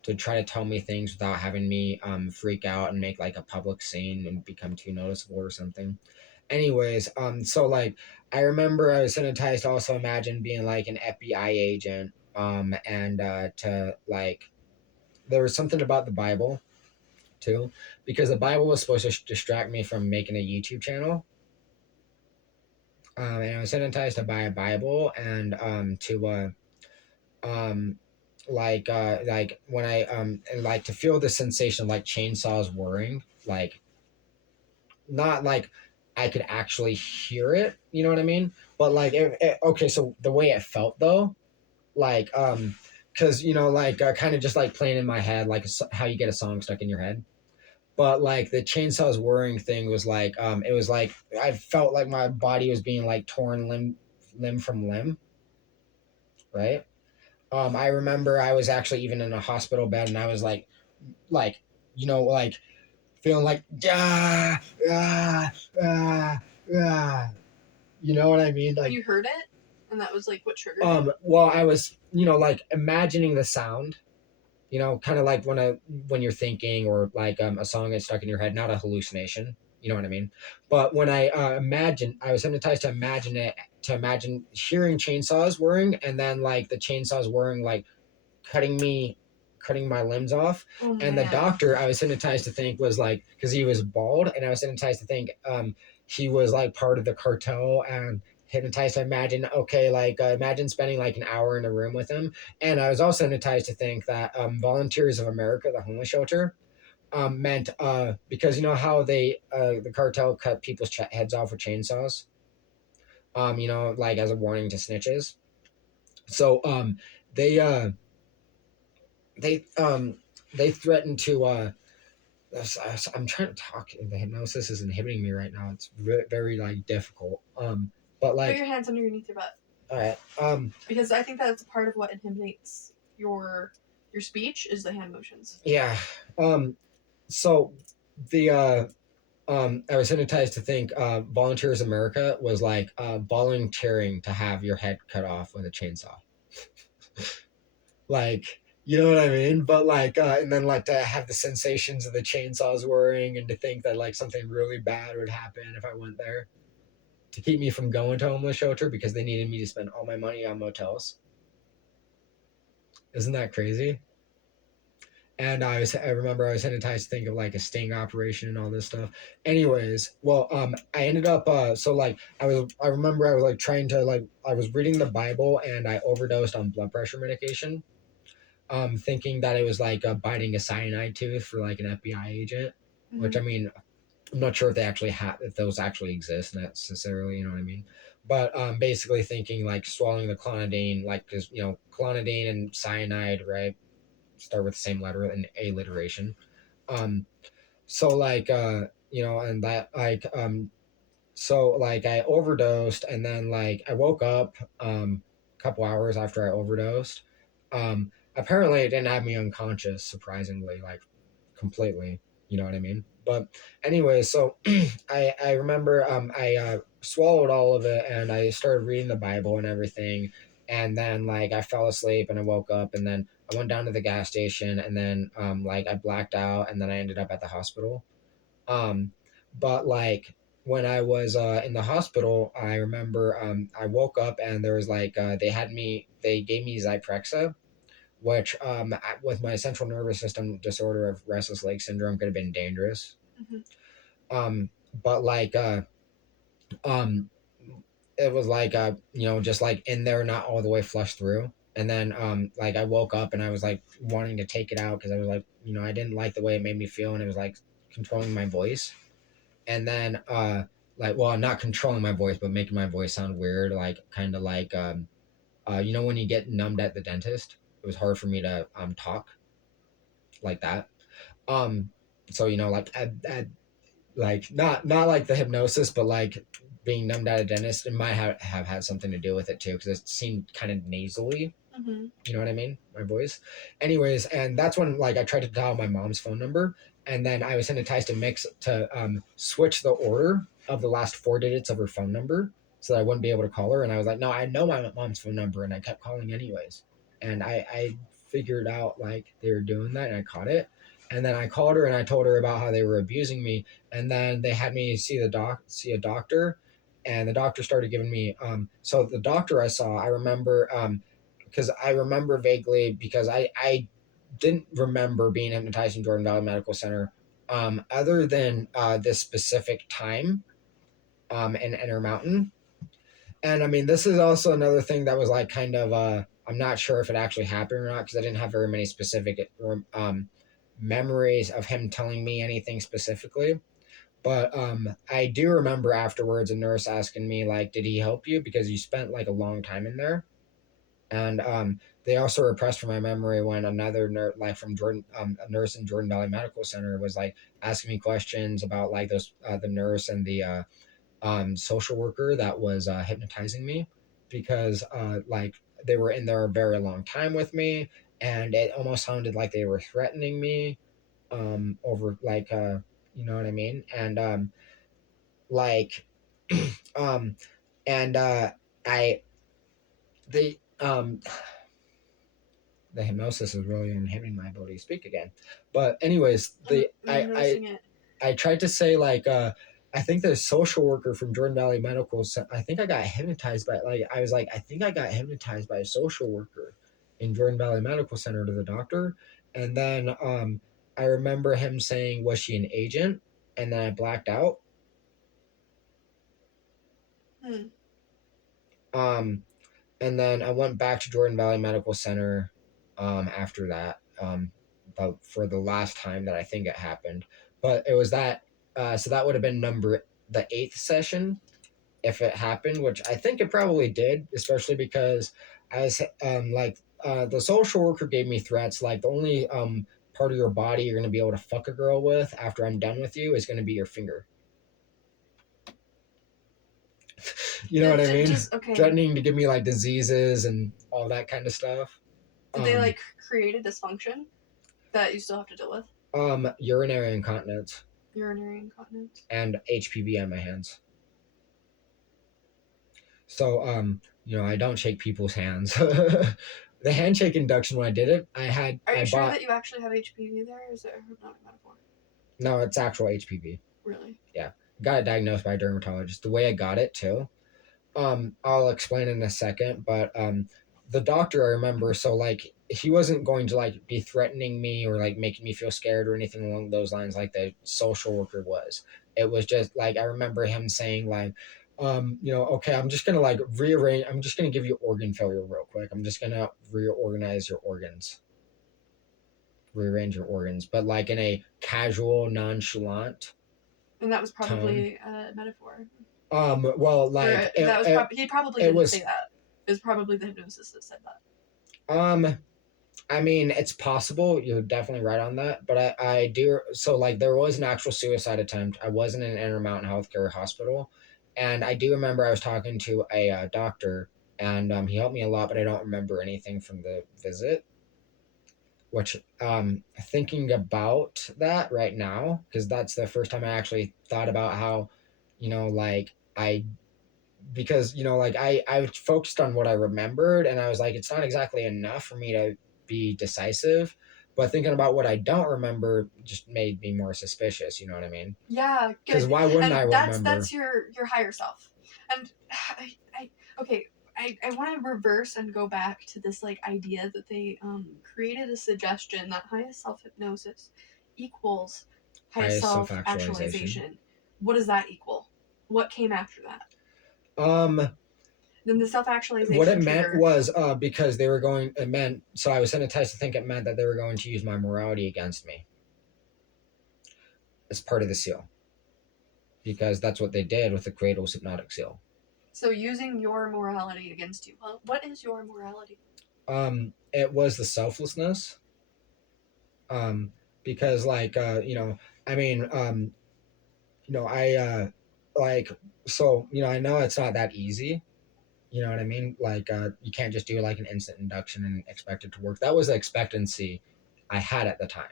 to try to tell me things without having me freak out and make like a public scene and become too noticeable or something. Anyways, so like I remember I was hypnotized to also imagine being like an FBI agent, and to like there was something about the Bible too, because the Bible was supposed to distract me from making a YouTube channel. And I was hypnotized to buy a Bible, and to um like when I and like to feel the sensation of like chainsaws whirring, like not like I could actually hear it, you know what I mean? But like okay, so the way it felt though, like because like kind of just like playing in my head, like how you get a song stuck in your head. But like the chainsaws whirring thing was like it was like I felt like my body was being like torn limb from limb, right? I remember I was actually even in a hospital bed, and I was like like feeling like ah, ah, ah. You know what I mean? And Like you heard it, and that was like what triggered it. well, I was like imagining the sound, kind of like when you're thinking, or like a song that's stuck in your head, not a hallucination. You know what I mean? But when I I was hypnotized to imagine it, to imagine hearing chainsaws whirring, and then like the chainsaws whirring, like cutting me, cutting my limbs off. Oh And the man. doctor I was hypnotized to think was like, because he was bald, and I was hypnotized to think he was like part of the cartel, and hypnotized to imagine, okay, like imagine spending like an hour in a room with him. And I was also hypnotized to think that Volunteers of America, the homeless shelter, meant because you know how the cartel cut people's heads off with chainsaws, like as a warning to snitches. So they uh they um they threatened to I'm trying to talk, the hypnosis is inhibiting me right now. It's very like difficult. But Put like your hands underneath your butt, all right. because I think that's a part of what inhibits your speech is the hand motions. Yeah. So the I was hypnotized to think Volunteers America was like volunteering to have your head cut off with a chainsaw. Like, you know what I mean? But like and then like to have the sensations of the chainsaws whirring, and to think that like something really bad would happen if I went there, to keep me from going to homeless shelter, because they needed me to spend all my money on motels. Isn't that crazy? And I remember I was hypnotized to think of like a sting operation and all this stuff. Anyways, well, I ended up so like I remember I was like trying to like I was reading the Bible, and I overdosed on blood pressure medication, thinking that it was like biting a cyanide tooth for like an FBI agent, which Mm-hmm. I mean, I'm not sure if they actually have, if those actually exist necessarily, you know what I mean? But basically thinking like swallowing the clonidine, like because clonidine and cyanide, right, start with the same letter in alliteration. Um, so like and that like so like I overdosed, and then like I woke up a couple hours after I overdosed. Apparently it didn't have me unconscious, surprisingly, like completely. You know what I mean? But anyway, so I remember I swallowed all of it, and I started reading the Bible and everything, and then like I fell asleep, and I woke up, and then I went down to the gas station, and then like I blacked out, and then I ended up at the hospital. Um, but like when I was in the hospital, I remember I woke up, and there was like they gave me Zyprexa, which with my central nervous system disorder of restless leg syndrome could have been dangerous. Mm-hmm. But like um, it was like just like in there, not all the way flushed through, And then like I woke up and I was like wanting to take it out because I was like, I didn't like the way it made me feel, and it was like controlling my voice. And then like, well, not controlling my voice, but making my voice sound weird, like kind of like when you get numbed at the dentist, it was hard for me to talk like that. Um, so like like not like the hypnosis, but like being numbed at a dentist, it might have had something to do with it too, because it seemed kind of nasally. Mm-hmm. You know what I mean? My voice. Anyways, and that's when like I tried to dial my mom's phone number, and then I was hypnotized to switch the order of the last 4 digits of her phone number so that I wouldn't be able to call her. And I was like, no, I know my mom's phone number, and I kept calling anyways. And I figured out like they were doing that, and I caught it. And then I called her and I told her about how they were abusing me, and then they had me see a doctor, and the doctor started giving me so the doctor I saw, I remember because I remember vaguely, because I didn't remember being hypnotized in Jordan Valley Medical Center, other than this specific time in Intermountain. And I mean, this is also another thing that was like kind of I'm not sure if it actually happened or not, because I didn't have very many specific memories of him telling me anything specifically. But I do remember afterwards a nurse asking me like, "Did he help you? Because you spent like a long time in there." And they also repressed from my memory when another nurse, like from Jordan, a nurse in Jordan Valley Medical Center, was like asking me questions about like those the nurse and the social worker that was hypnotizing me, because like they were in there a very long time with me, and it almost sounded like they were threatening me over like you know what I mean, and like um and I they the hypnosis is really inhibiting my ability to speak again. But anyways, the I'm noticing it. I tried to say like I think the social worker from Jordan Valley Medical I think I got hypnotized by, like, I was like, I think I got hypnotized by a social worker in Jordan Valley Medical Center to the doctor. And then I remember him saying, was she an agent? And then I blacked out. Hmm. Um and then I went back to Jordan Valley Medical Center after that, for the last time that I think it happened. But it was that, so that would have been the eighth session if it happened, which I think it probably did, especially because I was like the social worker gave me threats like the only part of your body you're gonna be able to fuck a girl with after I'm done with you is gonna be your finger. You know what I mean? Just okay. Threatening to give me like diseases and all that kind of stuff. Did they Um, like create a dysfunction that you still have to deal with? Urinary incontinence Urinary incontinence. and HPV on my hands. So, I don't shake people's hands. The handshake induction, when I did it, Are I you sure bought, that you actually have HPV there, or is it not a metaphor? no, it's actual HPV. Really? Yeah. Got it diagnosed by a dermatologist. The way I got it too, I'll explain in a second, but the doctor, I remember, so like he wasn't going to like be threatening me or like making me feel scared or anything along those lines like the social worker was. It was just like I remember him saying like, okay, I'm just gonna like rearrange, I'm just gonna give you organ failure real quick, I'm just gonna reorganize your organs, rearrange your organs, but like in a casual, nonchalant And that was tone. probably a metaphor. Well, Or like that was probably he probably it didn't say was that. It was probably the hypnosis that said that. um I mean, it's possible. You're definitely right on that. But I do. So, like, there was an actual suicide attempt. I was in an Intermountain Healthcare hospital. And I do remember I was talking to a doctor, and he helped me a lot, but I don't remember anything from the visit. Which, thinking about that right now, because that's the first time I actually thought about how, like, because like I focused on what I remembered, and I was like, it's not exactly enough for me to be decisive, but thinking about what I don't remember just made me more suspicious, you know what I mean? Yeah, Because good. why wouldn't I And remember? that's your higher self. And I okay, I want to reverse and go back to this like idea that they created a suggestion that highest self hypnosis equals highest Highest self self-actualization. actualization. What does that equal? What came after that? um Then the What it self-actualization meant trigger. was because they were going. It meant so I was hypnotized to think it meant that they were going to use my morality against me as part of the seal, because that's what they did with the Cradle's hypnotic seal. So using your morality against you. Well, what is your morality? It was the selflessness. Um, because I mean, I like so I know it's not that easy. You know what I mean? Like you can't just do like an instant induction and expect it to work. That was the expectancy I had at the time.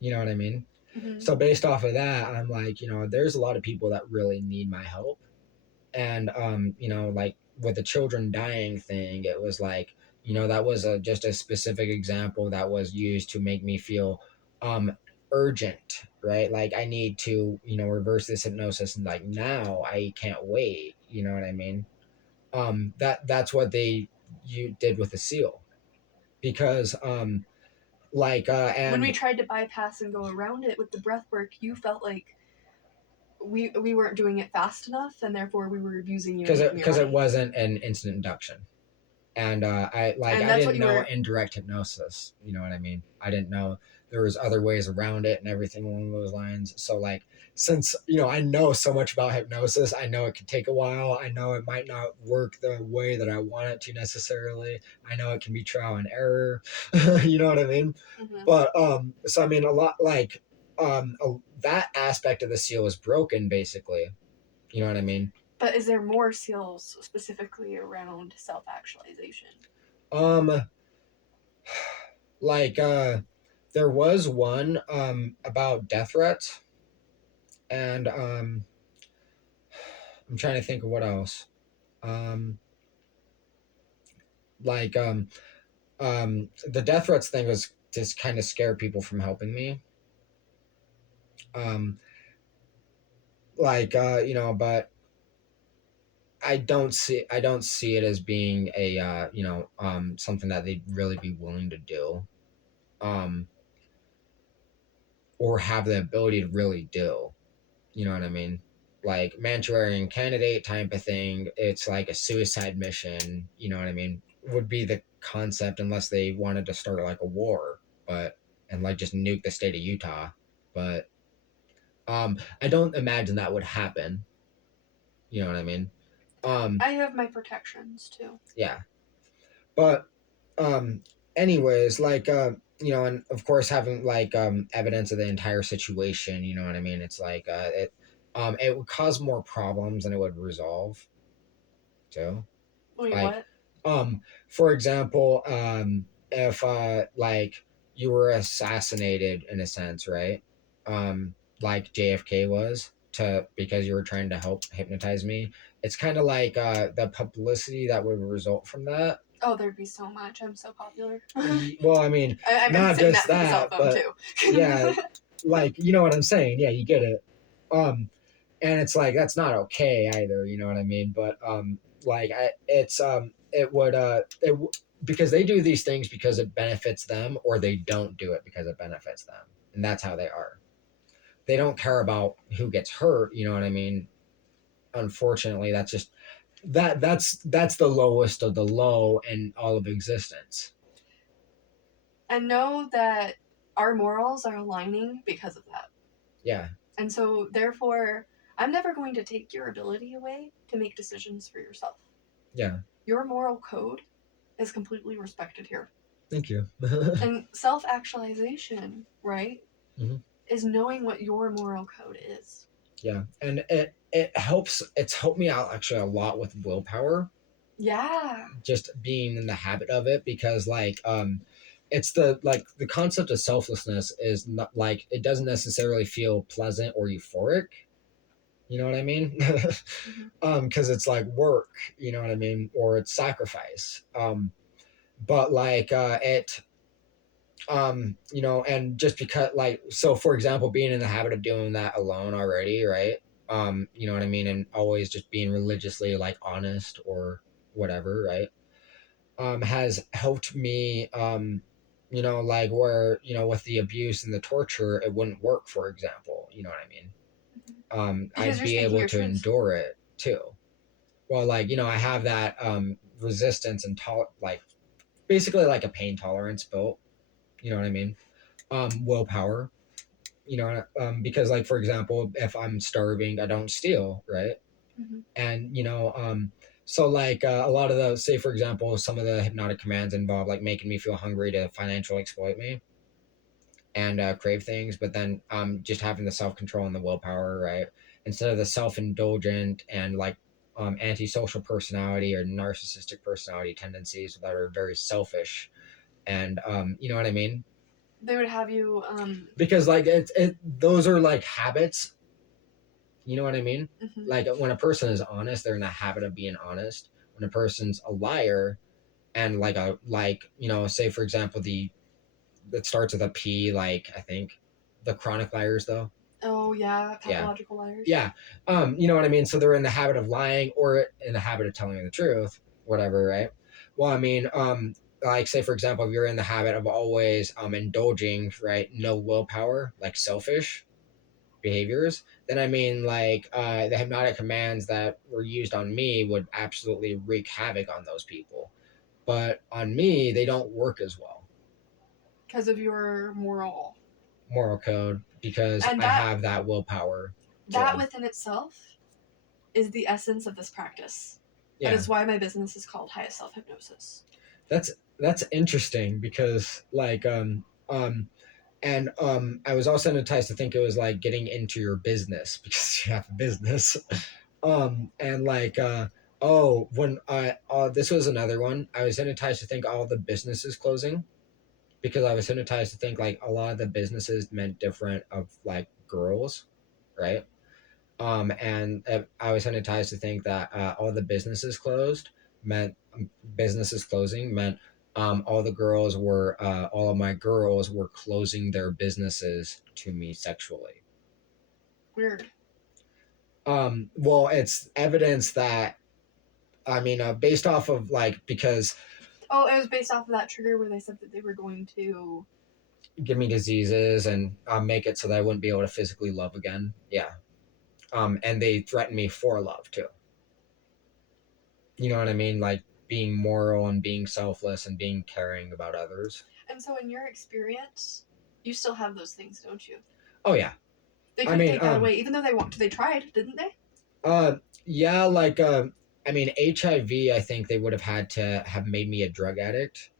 You know what I mean? Mm-hmm. So based off of that, I'm like, there's a lot of people that really need my help. And like with the children dying thing, it was like, that was just a specific example that was used to make me feel um urgent, right? Like I need to, reverse this hypnosis, and like now I can't wait. You know what I mean? That's what you did with the seal, because When we and tried to bypass and go around it with the breath work, you felt like we weren't doing it fast enough, and therefore we were abusing you and taking your because it money. wasn't an instant induction. And And I that's what didn't you know were. indirect hypnosis. You know what I mean? I didn't know there was other ways around it and everything along those lines. So like, since I know so much about hypnosis, I know it can take a while. I know it might not work the way that I want it to necessarily. I know it can be trial and error. You know what I mean? Mm-hmm. But so I mean, a lot like that aspect of the seal is broken basically. You know what I mean? But is there more seals specifically around self-actualization? Um, like there was one about death threats, and I'm trying to think of what else. Um, like the death threats thing was just kind of scare people from helping me. Um, but I don't see it as being a something that they'd really be willing to do. Um, or have the ability to really do. You know what I mean? Like Manchurian candidate type of thing. It's like a suicide mission. You know what I mean? Would be the concept unless they wanted to start like a war, but and like just nuke the state of Utah. But I don't imagine that would happen. You know what I mean? Um, I have my protections too. yeah, but um, anyways, like and of course having like evidence of the entire situation. You know what I mean? It's like it would cause more problems than it would resolve too. Wait, Like, what? um, for example, if like you were assassinated in a sense, right? Like JFK was to because you were trying to help hypnotize me. It's kind of like the publicity that would result from that. Oh, there'd be so much. I'm so popular. I, Well, I mean, I meant not saying just that for the cell that, phone but too. yeah, like you know what I'm saying. Yeah, you get it. Um, and it's like that's not okay either. You know what I mean? But it would because they do these things because it benefits them, or they don't do it because it benefits them, and that's how they are. They don't care about who gets hurt. You know what I mean? Unfortunately, that's just that's the lowest of the low in all of existence. And know that our morals are aligning because of that. Yeah, And so, therefore, I'm never going to take your ability away to make decisions for yourself. yeah. Your moral code is completely respected here. Thank you. And self actualization, right, Hmm. is knowing what your moral code is. Yeah, and it helps. It's helped me out actually a lot with willpower, Yeah. just being in the habit of it, because it's the concept of selflessness is not like it doesn't necessarily feel pleasant or euphoric. You know what I mean? Mm-hmm. Because it's like work. You know what I mean, or it's sacrifice. But like and just because like so for example being in the habit of doing that alone already, right? You know what I mean, and always just being religiously like honest or whatever, right? Has helped me like where with the abuse and the torture it wouldn't work, for example. You know what I mean? Mm-hmm. Because I'd you're be speaking able your to truth. endure it too. well, like, I have that resistance and like basically like a pain tolerance built, you know what I mean? Willpower, because like, for example, if I'm starving, I don't steal, right? Mm-hmm. And so like a lot of the, say for example, some of the hypnotic commands involve like making me feel hungry to financially exploit me and crave things, but then just having the self-control and the willpower, right? Instead of the self-indulgent and like antisocial personality or narcissistic personality tendencies that are very selfish, and you know what I mean? They would have you. Because like those are like habits. You know what I mean? Mm-hmm. Like when a person is honest, they're in the habit of being honest. When a person's a liar and say for example the that starts with a P, like I think the chronic liars though. Oh yeah, Yeah. pathological liars. Yeah. You know what I mean? So they're in the habit of lying or in the habit of telling the truth, whatever, right? Well, I mean, like say for example, if you're in the habit of always indulging, right, no willpower, like selfish behaviors, then I mean like the hypnotic commands that were used on me would absolutely wreak havoc on those people. But on me, they don't work as well. Because of your Moral code, because and I that have that willpower that to, within itself is the essence of this practice. That yeah. is why my business is called Highest Self Hypnosis. That's that's interesting because like and I was also enticed to think it was like getting into your business because you have a business. And like oh, when I this was another one. I was hypnotized to think all the businesses closing because I was hypnotized to think like a lot of the businesses meant different of like girls, right? And I was hypnotized to think that all the businesses closed meant businesses closing meant all of my girls were closing their businesses to me sexually. Weird. Well, it's evidence that I mean, based off of like because Oh, it was based off of that trigger where they said that they were going to. give me diseases and make it so that I wouldn't be able to physically love again. Yeah. And they threatened me for love too. You know what I mean? Like being moral and being selfless and being caring about others. And so, in your experience, you still have those things, don't you? Oh yeah. They I couldn't mean, take that away, even though they tried, didn't they? uh, yeah, like, I mean, HIV. I think they would have had to have made me a drug addict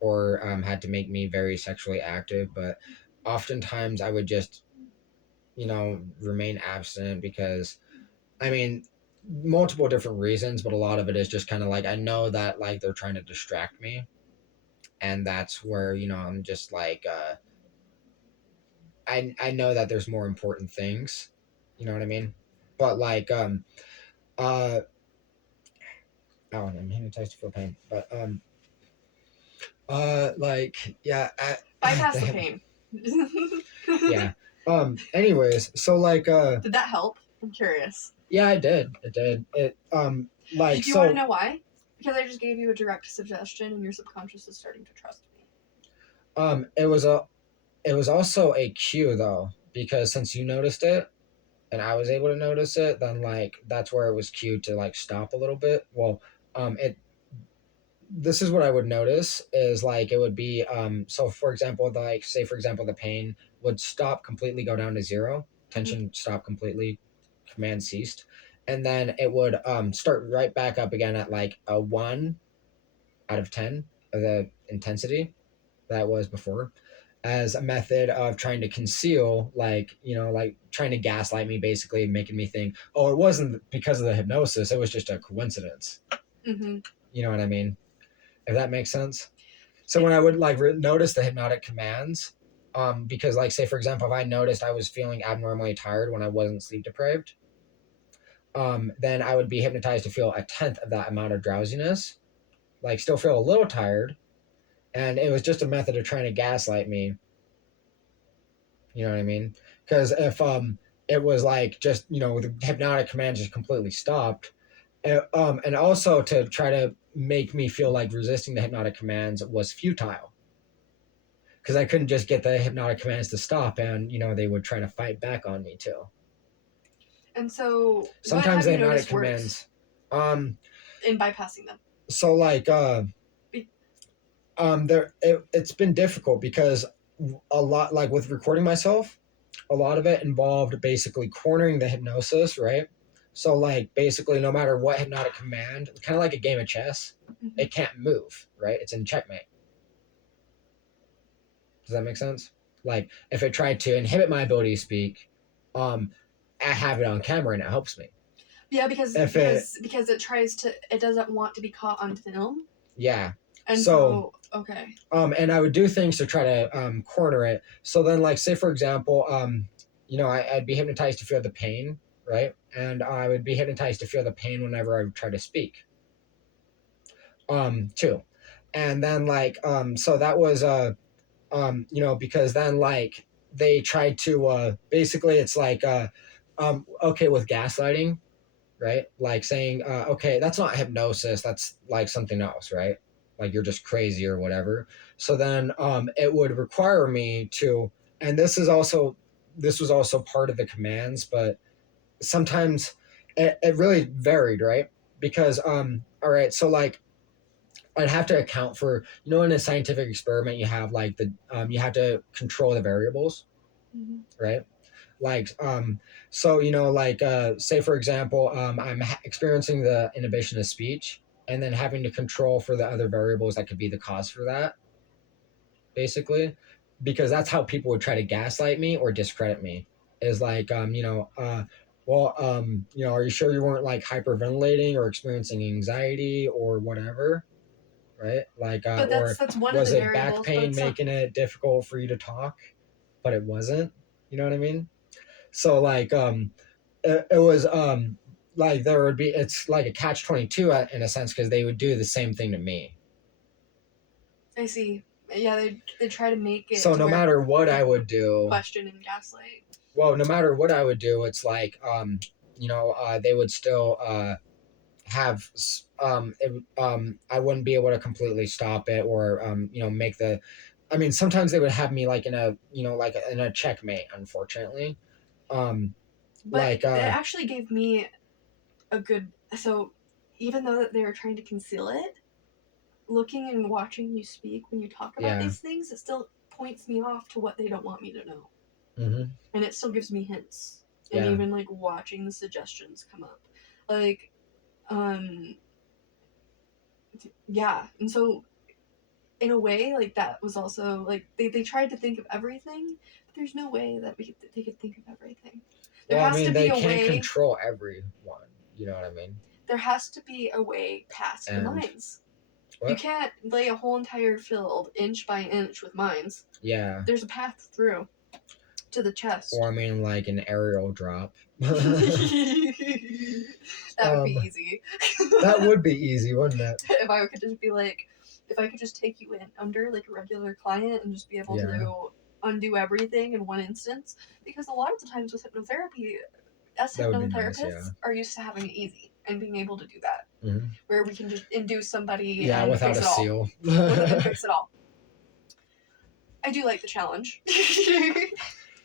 or had to make me very sexually active. But oftentimes, I would just, remain abstinent because, I mean, multiple different reasons, but a lot of it is just kind of like I know that like they're trying to distract me, and that's where I'm just like, I know that there's more important things. You know what I mean? But like, uh oh, I'm hypnotized to feel pain. But like, yeah, Bypass the the, pain. yeah. Anyways, so like, Did that help? I'm curious. yeah, it did. Like, Do you want to so, know why? Because I just gave you a direct suggestion, and your subconscious is starting to trust me. it was it was also a cue though, because since you noticed it and I was able to notice it, then like that's where it was cued to like stop a little bit. Well, it this is what I would notice is like it would be so for example, like say for example, the pain would stop completely, go down to zero, Mm-hmm. tension stop completely, command ceased, and then it would start right back up again at like a 1 out of 10 of the intensity that was before, as a method of trying to conceal, like like trying to gaslight me, basically making me think, oh, it wasn't because of the hypnosis, it was just a coincidence. Mm-hmm. You know what I mean? If that makes sense. So when It, I would like notice the hypnotic commands, because like say for example, if I noticed I was feeling abnormally tired when I wasn't sleep deprived, then I would be hypnotized to feel a tenth of that amount of drowsiness, like still feel a little tired, and it was just a method of trying to gaslight me. You know what I mean? Because if it was like just the hypnotic commands just completely stopped, and also to try to make me feel like resisting the hypnotic commands was futile because I couldn't just get the hypnotic commands to stop, and they would try to fight back on me too. And so, what Sometimes have the you hypnotic noticed works commands. Um, in bypassing them? so like Be- it's been difficult because a lot, like with recording myself, a lot of it involved basically cornering the hypnosis, right? So like basically no matter what hypnotic command, kind of like a game of chess, Mhm. it can't move, right? It's in checkmate. Does that make sense? Like if it tried to inhibit my ability to speak, um I have it on camera and it helps me. Yeah, because If it it tries to, it doesn't want to be caught on film, Yeah. and So so okay. and I would do things to try to corner it. So then, like, say for example, I'd be hypnotized to feel the pain, right? And I would be hypnotized to feel the pain whenever I would try to speak, too. And then, like, so that was because then, like, they tried to basically, it's like, okay, with gaslighting, right? Like saying, okay, that's not hypnosis, that's like something else, right? Like you're just crazy or whatever. So then it would require me to, and this was also part of the commands, but sometimes it really varied, right? Because all right, so like I'd have to account for, in a scientific experiment you have like you have to control the variables, Mm-hmm. right? Like so like say for example I'm experiencing the inhibition of speech and then having to control for the other variables that could be the cause for that, basically, because that's how people would try to gaslight me or discredit me, is like are you sure you weren't like hyperventilating or experiencing anxiety or whatever, right? Like But or that's one of was the it back variables, but pain it's not. making it difficult for you to talk, but it wasn't, you know what I mean? So like it was like there would be, it's like a catch 22 in a sense because they would do the same thing to me. I see. Yeah, they try to make it So to no where matter what I people would do, question and gaslight. no matter what I would do, it's like they would still have I wouldn't be able to completely stop it or make the, I mean sometimes they would have me like in a like in a checkmate, unfortunately. um But like it actually gave me a good. So even though that they were trying to conceal it, looking and watching you speak when you talk about yeah. these things, it still points me off to what they don't want me to know, Hmm. and it still gives me hints. And Yeah. even like watching the suggestions come up, like um yeah. And so in a way, like that was also like they tried to think of everything, but there's no way that they could think of everything. There Well, I has to mean, be they a can't way. control everyone. You know what I mean? There has to be a way past the And mines. You what? can't lay a whole entire field inch by inch with mines. Yeah. There's a path through to the chest. Or I mean, like an aerial drop. That would be um, easy. that would be easy, wouldn't it? If I could just be like, if I could just take you in under like a regular client and just be able Yeah. to undo everything in one instance. Because a lot of the times with hypnotherapy, us That would be nice. Yeah. hypnotherapists are used to having it easy and being able to do that, Hmm. where we can just induce somebody Yeah, and without fix a it all. seal. And fix it all. I do like the challenge,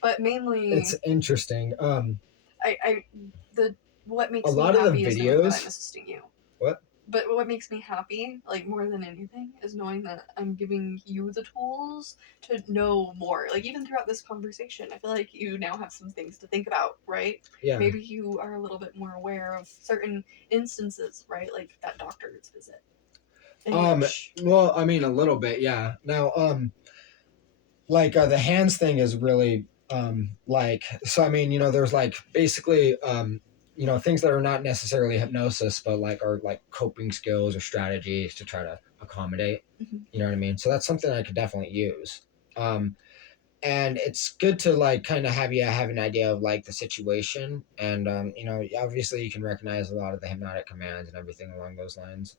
but It's mainly interesting. I the what A makes me lot of the happy is knowing that I'm videos. assisting you. What? But what makes me happy, like more than anything, is knowing that I'm giving you the tools to know more. Like even throughout this conversation, I feel like you now have some things to think about, right? Yeah. Maybe you are a little bit more aware of certain instances, right? Like that doctor's visit, in Um. which Well, I mean, a little bit. Yeah. Now, like the hands thing is really like, so I mean there's like basically things that are not necessarily hypnosis but like are like coping skills or strategies to try to accommodate, Mhm. you know what I mean? So that's something I could definitely use. And it's good to like kind of have an idea of like the situation, and obviously you can recognize a lot of the hypnotic commands and everything along those lines.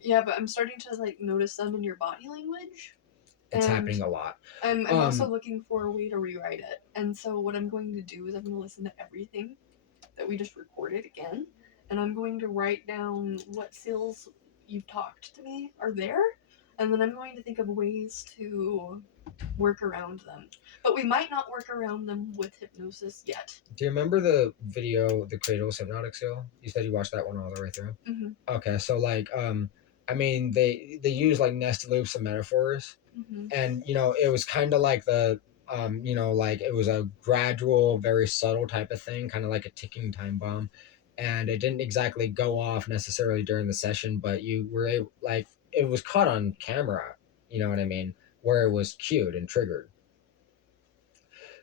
Yeah, but I'm starting to like notice them in your body language, It's and happening a lot. I'm also looking for a way to rewrite it. And so what I'm going to do is I'm going to listen to everything that we just recorded again, and I'm going to write down what skills you've talked to me are there, and then I'm going to think of ways to work around them. But we might not work around them with hypnosis yet. Do you remember the video, The Cradle's Hypnotic Seal? You said you watched that one all the way through. Mm-hmm. Okay, so like, I mean, they use like nested loops and metaphors, Mm-hmm. and it was kind of like like it was a gradual, very subtle type of thing, kind of like a ticking time bomb, and it didn't exactly go off necessarily during the session, but you were able, like, it was caught on camera. You know what I mean? Where it was cued and triggered.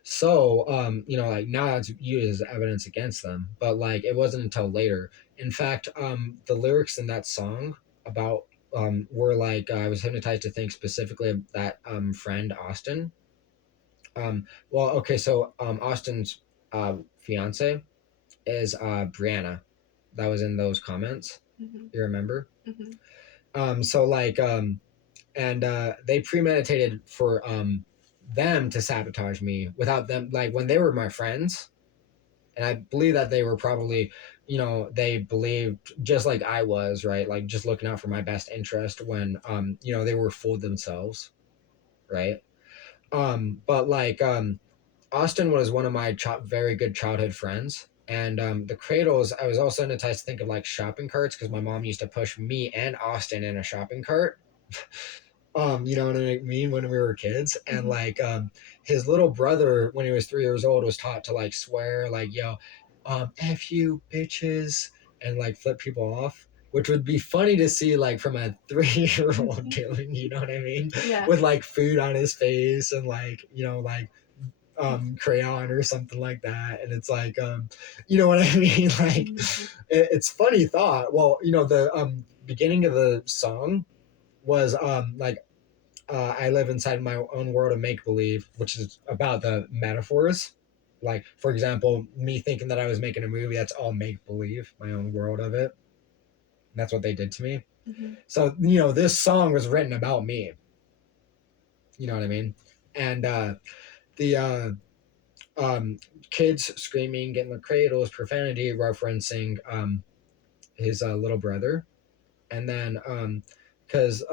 So, like now it's used as evidence against them, but like it wasn't until later. In fact, the lyrics in that song about were like I was hypnotized to think specifically of that friend Austin. Well, okay, so Austin's fiance is Brianna. That was in those comments. Mm-hmm. You remember? Mm-hmm. So like and they premeditated for them to sabotage me without them, like when they were my friends, and I believe that they were probably, they believed just like I was, right, like just looking out for my best interest when they were fooled themselves, right. But like Austin was one of my very good childhood friends, and the cradles, I was also hypnotized to think of like shopping carts because my mom used to push me and Austin in a shopping cart. You know what I mean, when we were kids, and Mm-hmm. like his little brother when he was 3 years old was taught to like swear like yo, f you bitches, and like flip people off, which would be funny to see like from a 3 year old doing, you know what I mean, Yeah. with like food on his face and like like crayon or something like that, and it's like you know what I mean, like Mm-hmm. it's funny thought. Well, the beginning of the song was like I live inside my own world of make believe, which is about the metaphors. Like, for example, me thinking that I was making a movie, that's all make believe, my own world of it. And that's what they did to me. Mm-hmm. So, this song was written about me. You know what I mean? And the um, kids screaming, getting the cradles, profanity, referencing his little brother. And then, because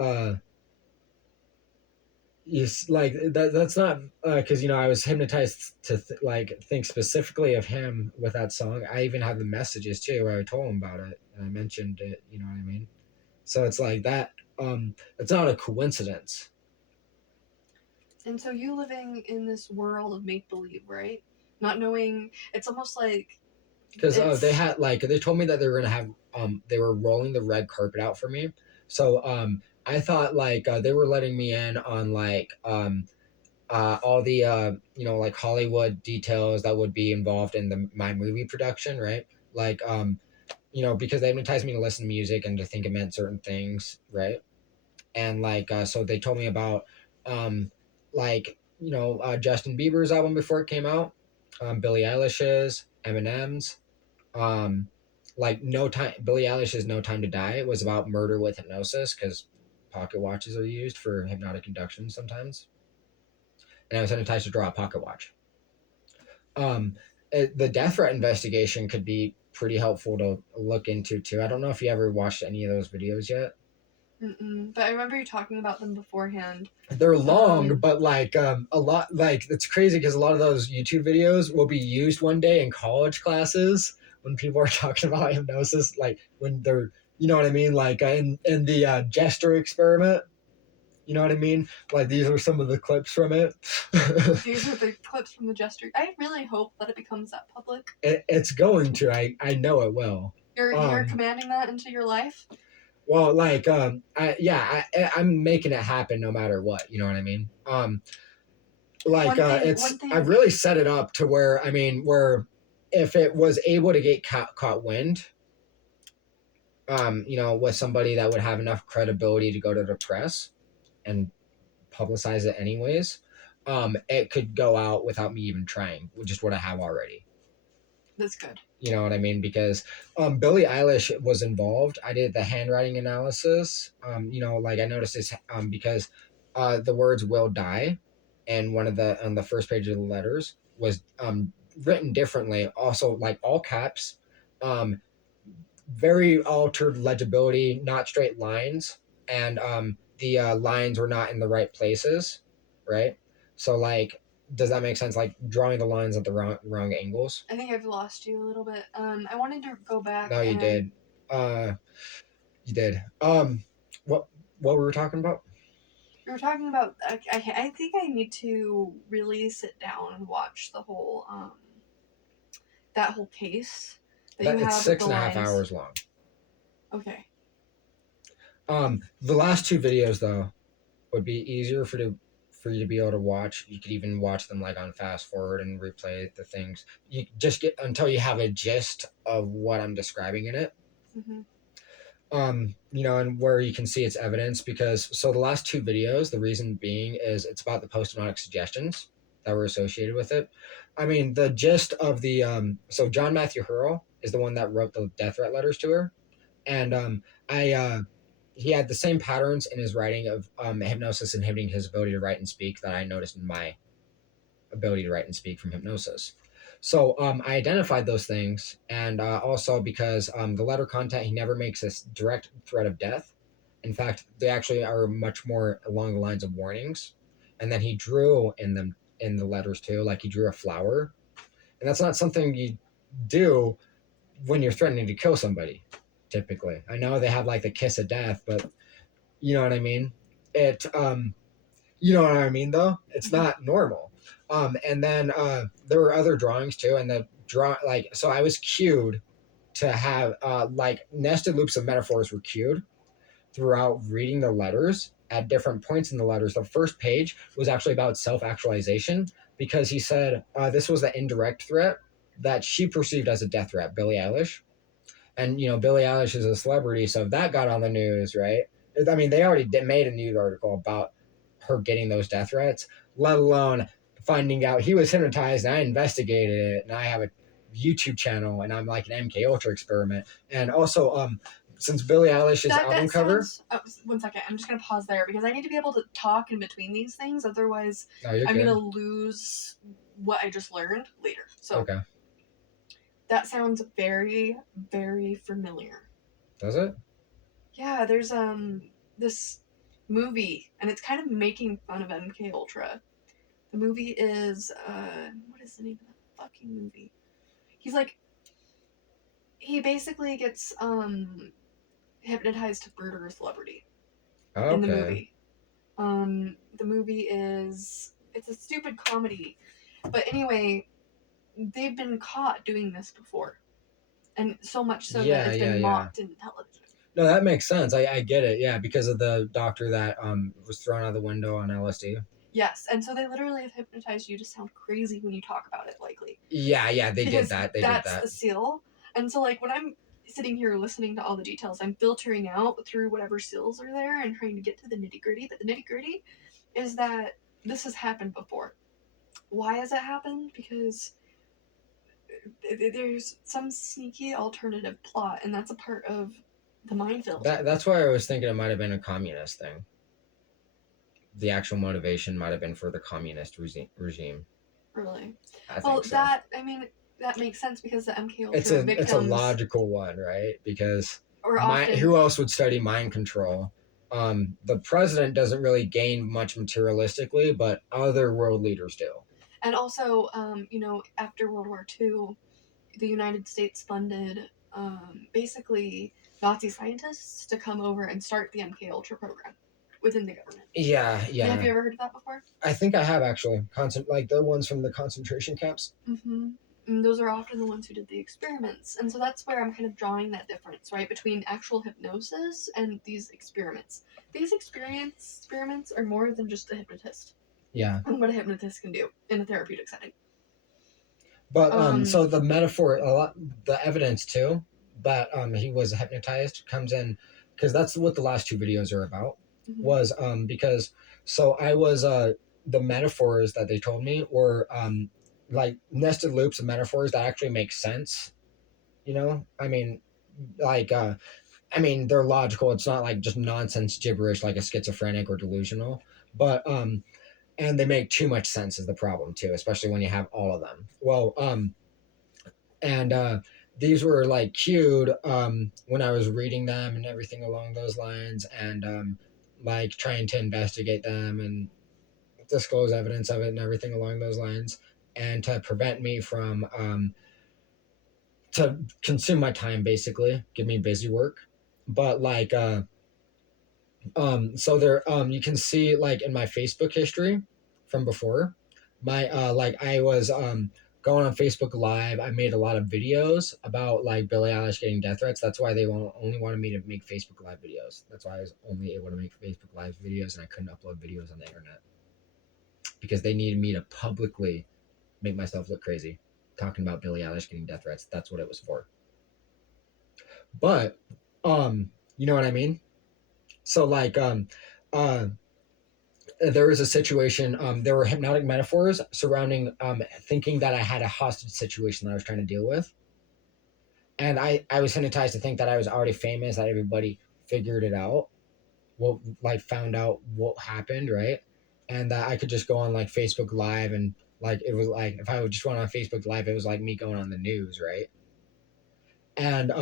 like that's not because I was hypnotized to like think specifically of him with that song. I even have the messages too where I told him about it and I mentioned it, you know what I mean. So it's like that. It's not a coincidence. And so you living in this world of make believe, right? Not knowing, it's almost like Because they it's. had like they told me that they were gonna have they were rolling the red carpet out for me. So I thought like they were letting me in on like all the like Hollywood details that would be involved in my movie production, right? Like because they hypnotized me to listen to music and to think it meant certain things, right? And like so they told me about like Justin Bieber's album before it came out, Billie Eilish's, Eminem's, um like no time Billie Eilish's No Time to Die was about murder with hypnosis because pocket watches are used for hypnotic induction sometimes, and I was hypnotized to draw a pocket watch. um the death threat investigation could be pretty helpful to look into too. I don't know if you ever watched any of those videos yet. Mm-mm. But I remember you talking about them beforehand. They're long, Um, but like a lot, like it's crazy because a lot of those YouTube videos will be used one day in college classes when people are talking about hypnosis, like when they're, you know what I mean, like in the Jester experiment. You know what I mean? Like these are some of the clips from it. these are the clips from the Jester. I really hope that it becomes that public. It's going to. I know it will. You're Um, commanding that into your life. well, like I'm making it happen no matter what. You know what I mean? Like One I thing. really set it up to where where if it was able to get caught wind, with somebody that would have enough credibility to go to the press and publicize it anyways, it could go out without me even trying, just what I have already. That's good. You know what I mean? Because Billie Eilish was involved. I did the handwriting analysis. Like I noticed this because the words "will die" and one of the on the first page of the letters was written differently. Also, like all caps, very altered legibility, not straight lines, and the lines were not in the right places, right? So like, does that make sense? Like drawing the lines at the wrong angles. I think I've lost you a little bit. I wanted to go back No, you and did. Uh, you did. What what we were talking about? we were talking about. I think I need to really sit down and watch the whole that whole case that you That it's have with six the and a half lines. hours long. Okay. The last two videos though would be easier for you to be able to watch. You could even watch them like on fast forward and replay the things. You just get until you have a gist of what I'm describing in it. Mm-hmm. And where you can see its evidence because so the last two videos, the reason being is it's about the post-hypnotic suggestions that were associated with it. I mean, the gist of the so John Matthew Hurl is the one that wrote the death threat letters to her, and I he had the same patterns in his writing of hypnosis inhibiting his ability to write and speak that I noticed in my ability to write and speak from hypnosis. So I identified those things, and also because the letter content, he never makes a direct threat of death. In fact, they actually are much more along the lines of warnings. And then he drew in them in the letters too, like he drew a flower, and that's not something you do when you're threatening to kill somebody. Typically, I know they have like the kiss of death, but you know what I mean. It You know what I mean, though? It's Mm-hmm. not normal. And then there were other drawings too, and the draw like so I was cued to have like nested loops of metaphors were cued throughout reading the letters at different points in the letters. The first page was actually about self-actualization because he said this was the indirect threat that she perceived as a death threat, Billie Eilish. And Billie Eilish is a celebrity, so if that got on the news, right? I mean, they already made a news article about her getting those death threats, let alone finding out he was hypnotized. And I investigated it, and I have a YouTube channel, and I'm like an MK Ultra experiment. And also, since Billie Eilish's That album cover, sounds. Oh, 1 second. I'm just gonna pause there because I need to be able to talk in between these things. Otherwise, oh, you're I'm gonna good. lose what I just learned later. So Okay, that sounds very, very familiar. does it? Yeah, there's this movie, and it's kind of making fun of MK Ultra. The movie is what is the name of the fucking movie? He's like he basically gets hypnotized to murder a celebrity in the Okay. movie. The movie is it's a stupid comedy, but anyway, they've been caught doing this before, and so much so that Yeah, it's yeah, been yeah. mocked in television. No, that makes sense. I get it. Yeah, because of the doctor that was thrown out the window on LSD. Yes, and so they literally have hypnotized you to sound crazy when you talk about it, likely, Yeah, yeah, they did because that. They did that's that. the seal. And so, like, when I'm sitting here listening to all the details, I'm filtering out through whatever seals are there and trying to get to the nitty gritty. But the nitty gritty is that this has happened before. Why has it happened? Because there's some sneaky alternative plot, and that's a part of the mind filter. That's why I was thinking it might have been a communist thing. The actual motivation might have been for the communist regime. Really. I think Well, so. I mean, that makes sense because the MK It's Ultra a victims logical one, right? Because are often, who else would study mind control? The president doesn't really gain much materialistically, but other world leaders do. and also, after World War II, the United States funded basically Nazi scientists to come over and start the MK Ultra program within the government. Yeah, Have yeah. you ever heard of that before? I think I have actually. Like the ones from the concentration camps. Mm-hmm. And those are often the ones who did the experiments. And so that's where I'm kind of drawing that difference, right, between actual hypnosis and these experiments. These experiments are more than just a hypnotist Yeah. and what a hypnotist can do in a therapeutic setting. But Um, so the metaphor, a lot, the evidence too, that he was hypnotized comes in because that's what the last two videos are about. mhm. Was because so I was the metaphors that they told me were like nested loops of metaphors that actually make sense. I mean, like they're logical. It's not like just nonsense gibberish like a schizophrenic or delusional, but and they make too much sense is the problem too, especially when you have all of them. Well, and these were like cued when I was reading them and everything along those lines. And like trying to investigate them and disclose evidence of it and everything along those lines, and to prevent me from to consume my time, basically give me busy work. But like so there you can see like in my Facebook history from before, my like I was going on Facebook Live. I made a lot of videos about like Billie Eilish getting death threats. That's why they only wanted me to make Facebook Live videos. That's why I was only able to make Facebook Live videos, and I couldn't upload videos on the internet because they needed me to publicly make myself look crazy talking about Billie Eilish getting death threats. That's what it was for. But you know what I mean? So like uh there was a situation, there were hypnotic metaphors surrounding thinking that I had a hostage situation that I was trying to deal with. And I was hypnotized to think that I was already famous, that everybody figured it out, what like found out what happened, right? And that I could just go on like Facebook Live, and like it was like if I would just went on Facebook Live, it was like me going on the news, right? And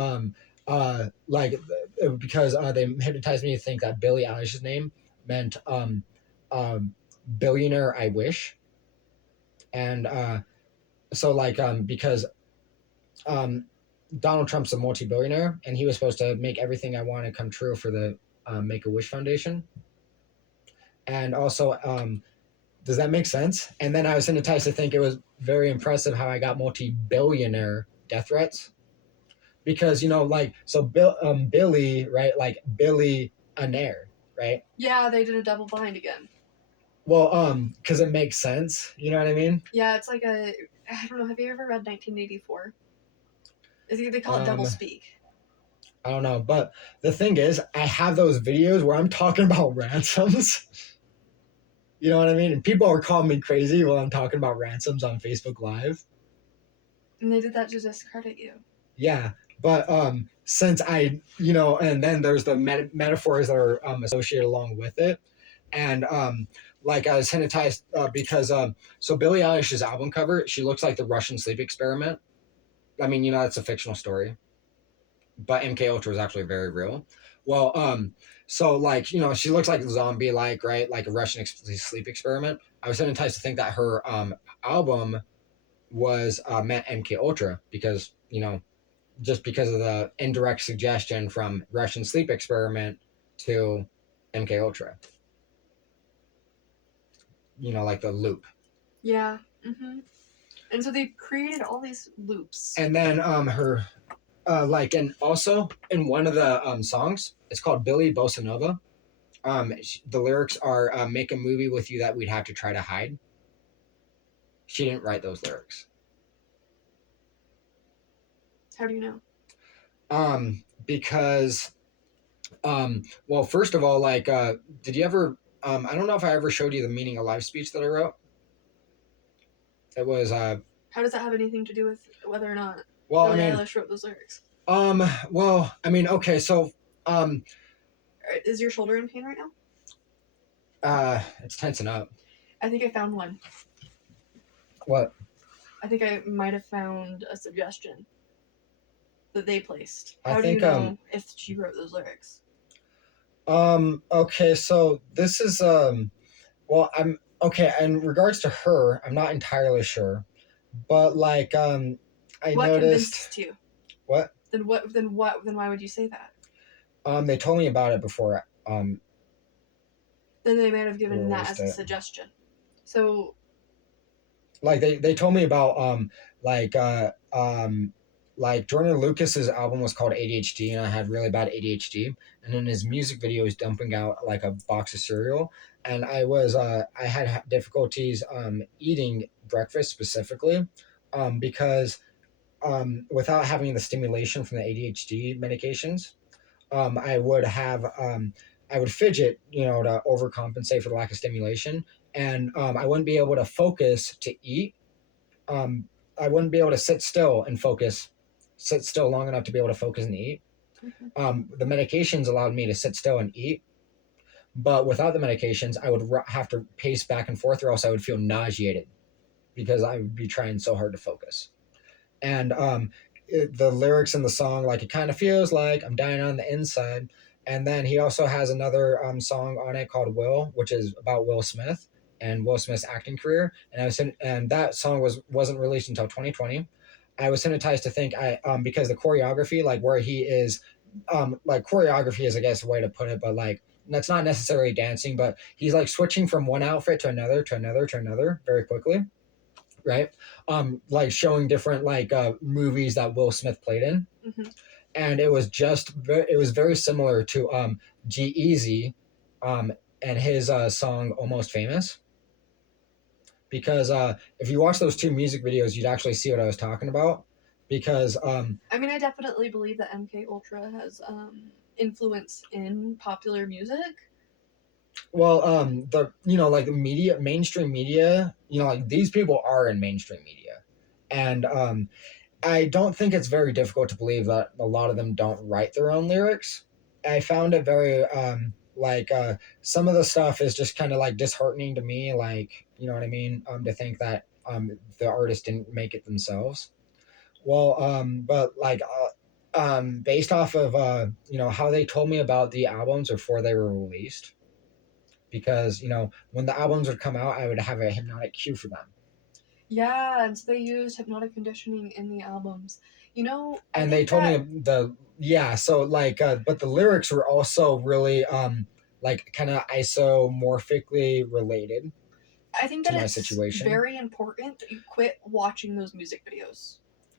like because they hypnotized me to think that Billie Eilish's name meant um billionaire I wish. And so like because um Donald Trump's a multi-billionaire, and he was supposed to make everything I wanted come true for the Make a Wish Foundation. And also does that make sense? And then I was hypnotized to think it was very impressive how I got multi-billionaire death threats, because like so Billy, right, like Billy Anair, right? Yeah, they did a double blind again. Well, because it makes sense, you know what I mean? Yeah, it's like a. I don't know. Have you ever read 1984? They call it double um speak. I don't know, but the thing is, I have those videos where I'm talking about ransoms. You know what I mean? And people are calling me crazy while I'm talking about ransoms on Facebook Live. And they did that to discredit you. Yeah, but since and then there's the metaphors that are associated along with it. And like I was hypnotized because so Billie Eilish's album cover, she looks like the Russian sleep experiment. I mean, that's a fictional story, but MK Ultra is actually very real. Well, so like she looks like a zombie, like, right, like a Russian sleep experiment. I was hypnotized to think that her album was meant MK Ultra, because just because of the indirect suggestion from Russian sleep experiment to MK Ultra. Like the loop. Yeah. Mm-hmm. And so they created all these loops. And then her like, and also in one of the songs, it's called Billy Bossa Nova. The lyrics are make a movie with you that we'd have to try to hide. She didn't write those lyrics. How do you know? Because well, first of all, like did you ever I don't know if I ever showed you the Meaning of Life speech that I wrote. It was How does that have anything to do with whether or not well, Billie Eilish wrote those lyrics? Well, I mean, okay, so is your shoulder in pain right now? It's tensing up. I think I found one. What? I think I might have found a suggestion that they placed. How I do you think know if she wrote those lyrics? Okay, so this is well, I'm okay, in regards to her, I'm not entirely sure. But like I What noticed. convinced you? What? Then why would you say that? They told me about it before. Then they might have given that released as a it. suggestion. So Like they told me about like like Jordan Lucas's album was called ADHD, and I had really bad ADHD. And in his music video, he's dumping out like a box of cereal, and I had difficulties eating breakfast specifically, because without having the stimulation from the ADHD medications, I would have I would fidget, to overcompensate for the lack of stimulation, and I wouldn't be able to focus to eat. Um, I wouldn't be able to sit still long enough to be able to focus and eat. The medications allowed me to sit still and eat, but without the medications, I would have to pace back and forth, or else I would feel nauseated because I would be trying so hard to focus. And the lyrics in the song, like, it kind of feels like I'm dying on the inside. And then he also has another song on it called Will, which is about Will Smith and Will Smith's acting career. And that song wasn't released until 2020. I was hypnotized to think I because the choreography, like where he is, like choreography is I guess a way to put it, but like that's not necessarily dancing, but he's like switching from one outfit to another to another to another very quickly, right? Like showing different like movies that Will Smith played in, Mm-hmm. and it was very similar to G-Eazy, um and his song Almost Famous, because if you watch those two music videos you'd actually see what I was talking about, because I mean, I definitely believe that MK Ultra has influence in popular music. well, the like the media, mainstream media, like these people are in mainstream media, and I don't think it's very difficult to believe that a lot of them don't write their own lyrics. I found it very like some of the stuff is just kind of like disheartening to me, like you know what I mean, to think that the artist didn't make it themselves. Well, but like based off of how they told me about the albums before they were released, because when the albums would come out I would have a hypnotic cue for them, Yeah, and so they used hypnotic conditioning in the albums. I and they think told me that the yeah, so like but the lyrics were also really like kind of isomorphically related I think to that my it's situation. very important that you quit watching those music videos.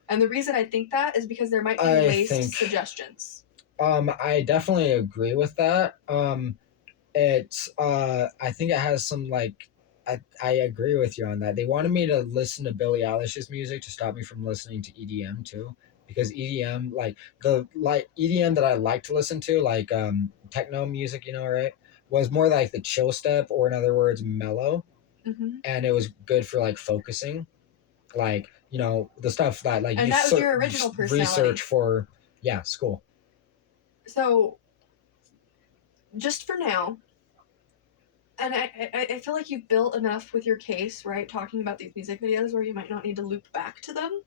And the reason I think that is because there might be I laced think suggestions. I definitely agree with that. It's I think it has some like I agree with you on that. They wanted me to listen to Billie Eilish's music to stop me from listening to EDM too, because EDM, like the like EDM that I like to listen to, like techno music, right, was more like the chill step, or in other words mellow, Hmm. and it was good for like focusing, like the stuff that like And you that was your original research personality. for, yeah, school. So, just for now, and I feel like you've built enough with your case, right? Talking about these music videos where you might not need to loop back to them.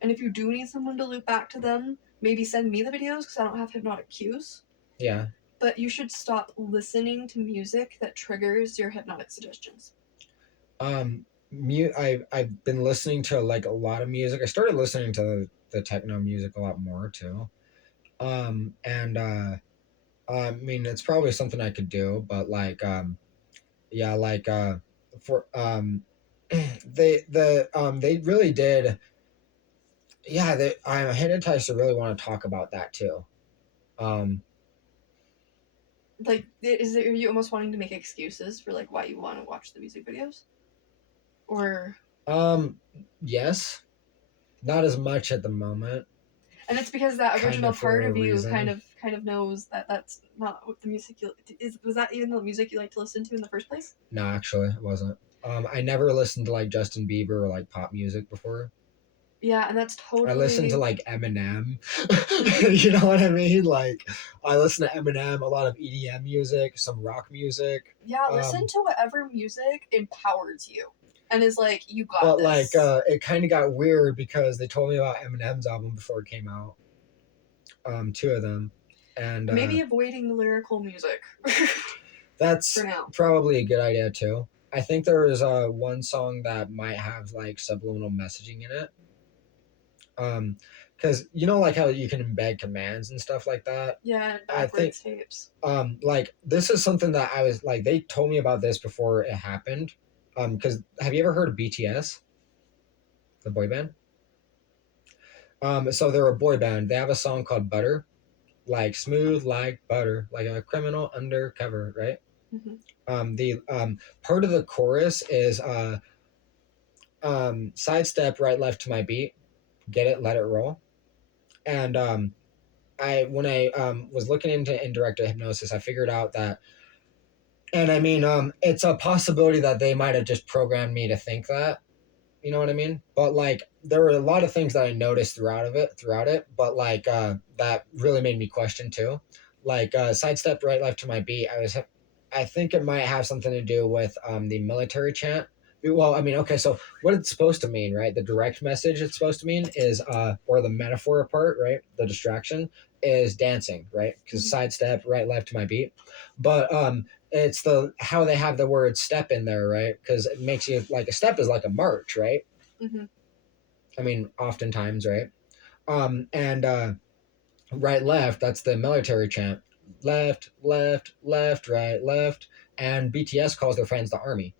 And if you do need someone to loop back to them, maybe send me the videos because I don't have hypnotic cues. Yeah. But you should stop listening to music that triggers your hypnotic suggestions. I've been listening to like a lot of music. I started listening to the techno music a lot more too. And I mean it's probably something I could do, but like yeah, like for they really did, yeah, I'm hypnotized to really want to talk about that too. Um Like, is it, are you almost wanting to make excuses for like why you want to watch the music videos? Or um yes, not as much at the moment, and it's because that kind original of part for a of you reason. kind of knows that that's not what the music you is. Was that even the music you like to listen to in the first place? No, actually it wasn't. I never listened to like Justin Bieber or like pop music before. Yeah, and that's I listen to totally. like Eminem. Hmm. You know what I mean? Like I listen to Eminem, a lot of EDM music, some rock music. Yeah, listen Um, to whatever music empowers you and is like, you got but like this. it kind of got weird because they told me about Eminem's album before it came out. Two of them, and Maybe avoiding the lyrical music for that's now. probably a good idea too. I think there is one song that might have like subliminal messaging in it. Um, because like how you can embed commands and stuff like that. Yeah, and I think backwards tapes. like this is something that I was like they told me about this before it happened. Because have you ever heard of BTS, the boy band? So they're a boy band. They have a song called Butter, like smooth like butter, like a criminal undercover, right? Hmm. The part of the chorus is sidestep right left to my beat, get it, let it roll. And I when I was looking into indirect hypnosis, I figured out that, and I mean it's a possibility that they might have just programmed me to think that. You know what I mean? But like there were a lot of things that I noticed throughout it, but like that really made me question too. Like sidestep right left to my beat, I think it might have something to do with the military chant. Well, I mean, okay, so what it's supposed to mean, right? The direct message it's supposed to mean is, or the metaphor part, right? The distraction is dancing, right? Because Mm-hmm. sidestep, right, left to my beat. But it's the how they have the word step in there, right? Because it makes you like a step is like a march, right? Mm-hmm. I mean, oftentimes, right? And right, left, that's the military chant. Left, left, left, right, left. And BTS calls their friends the army.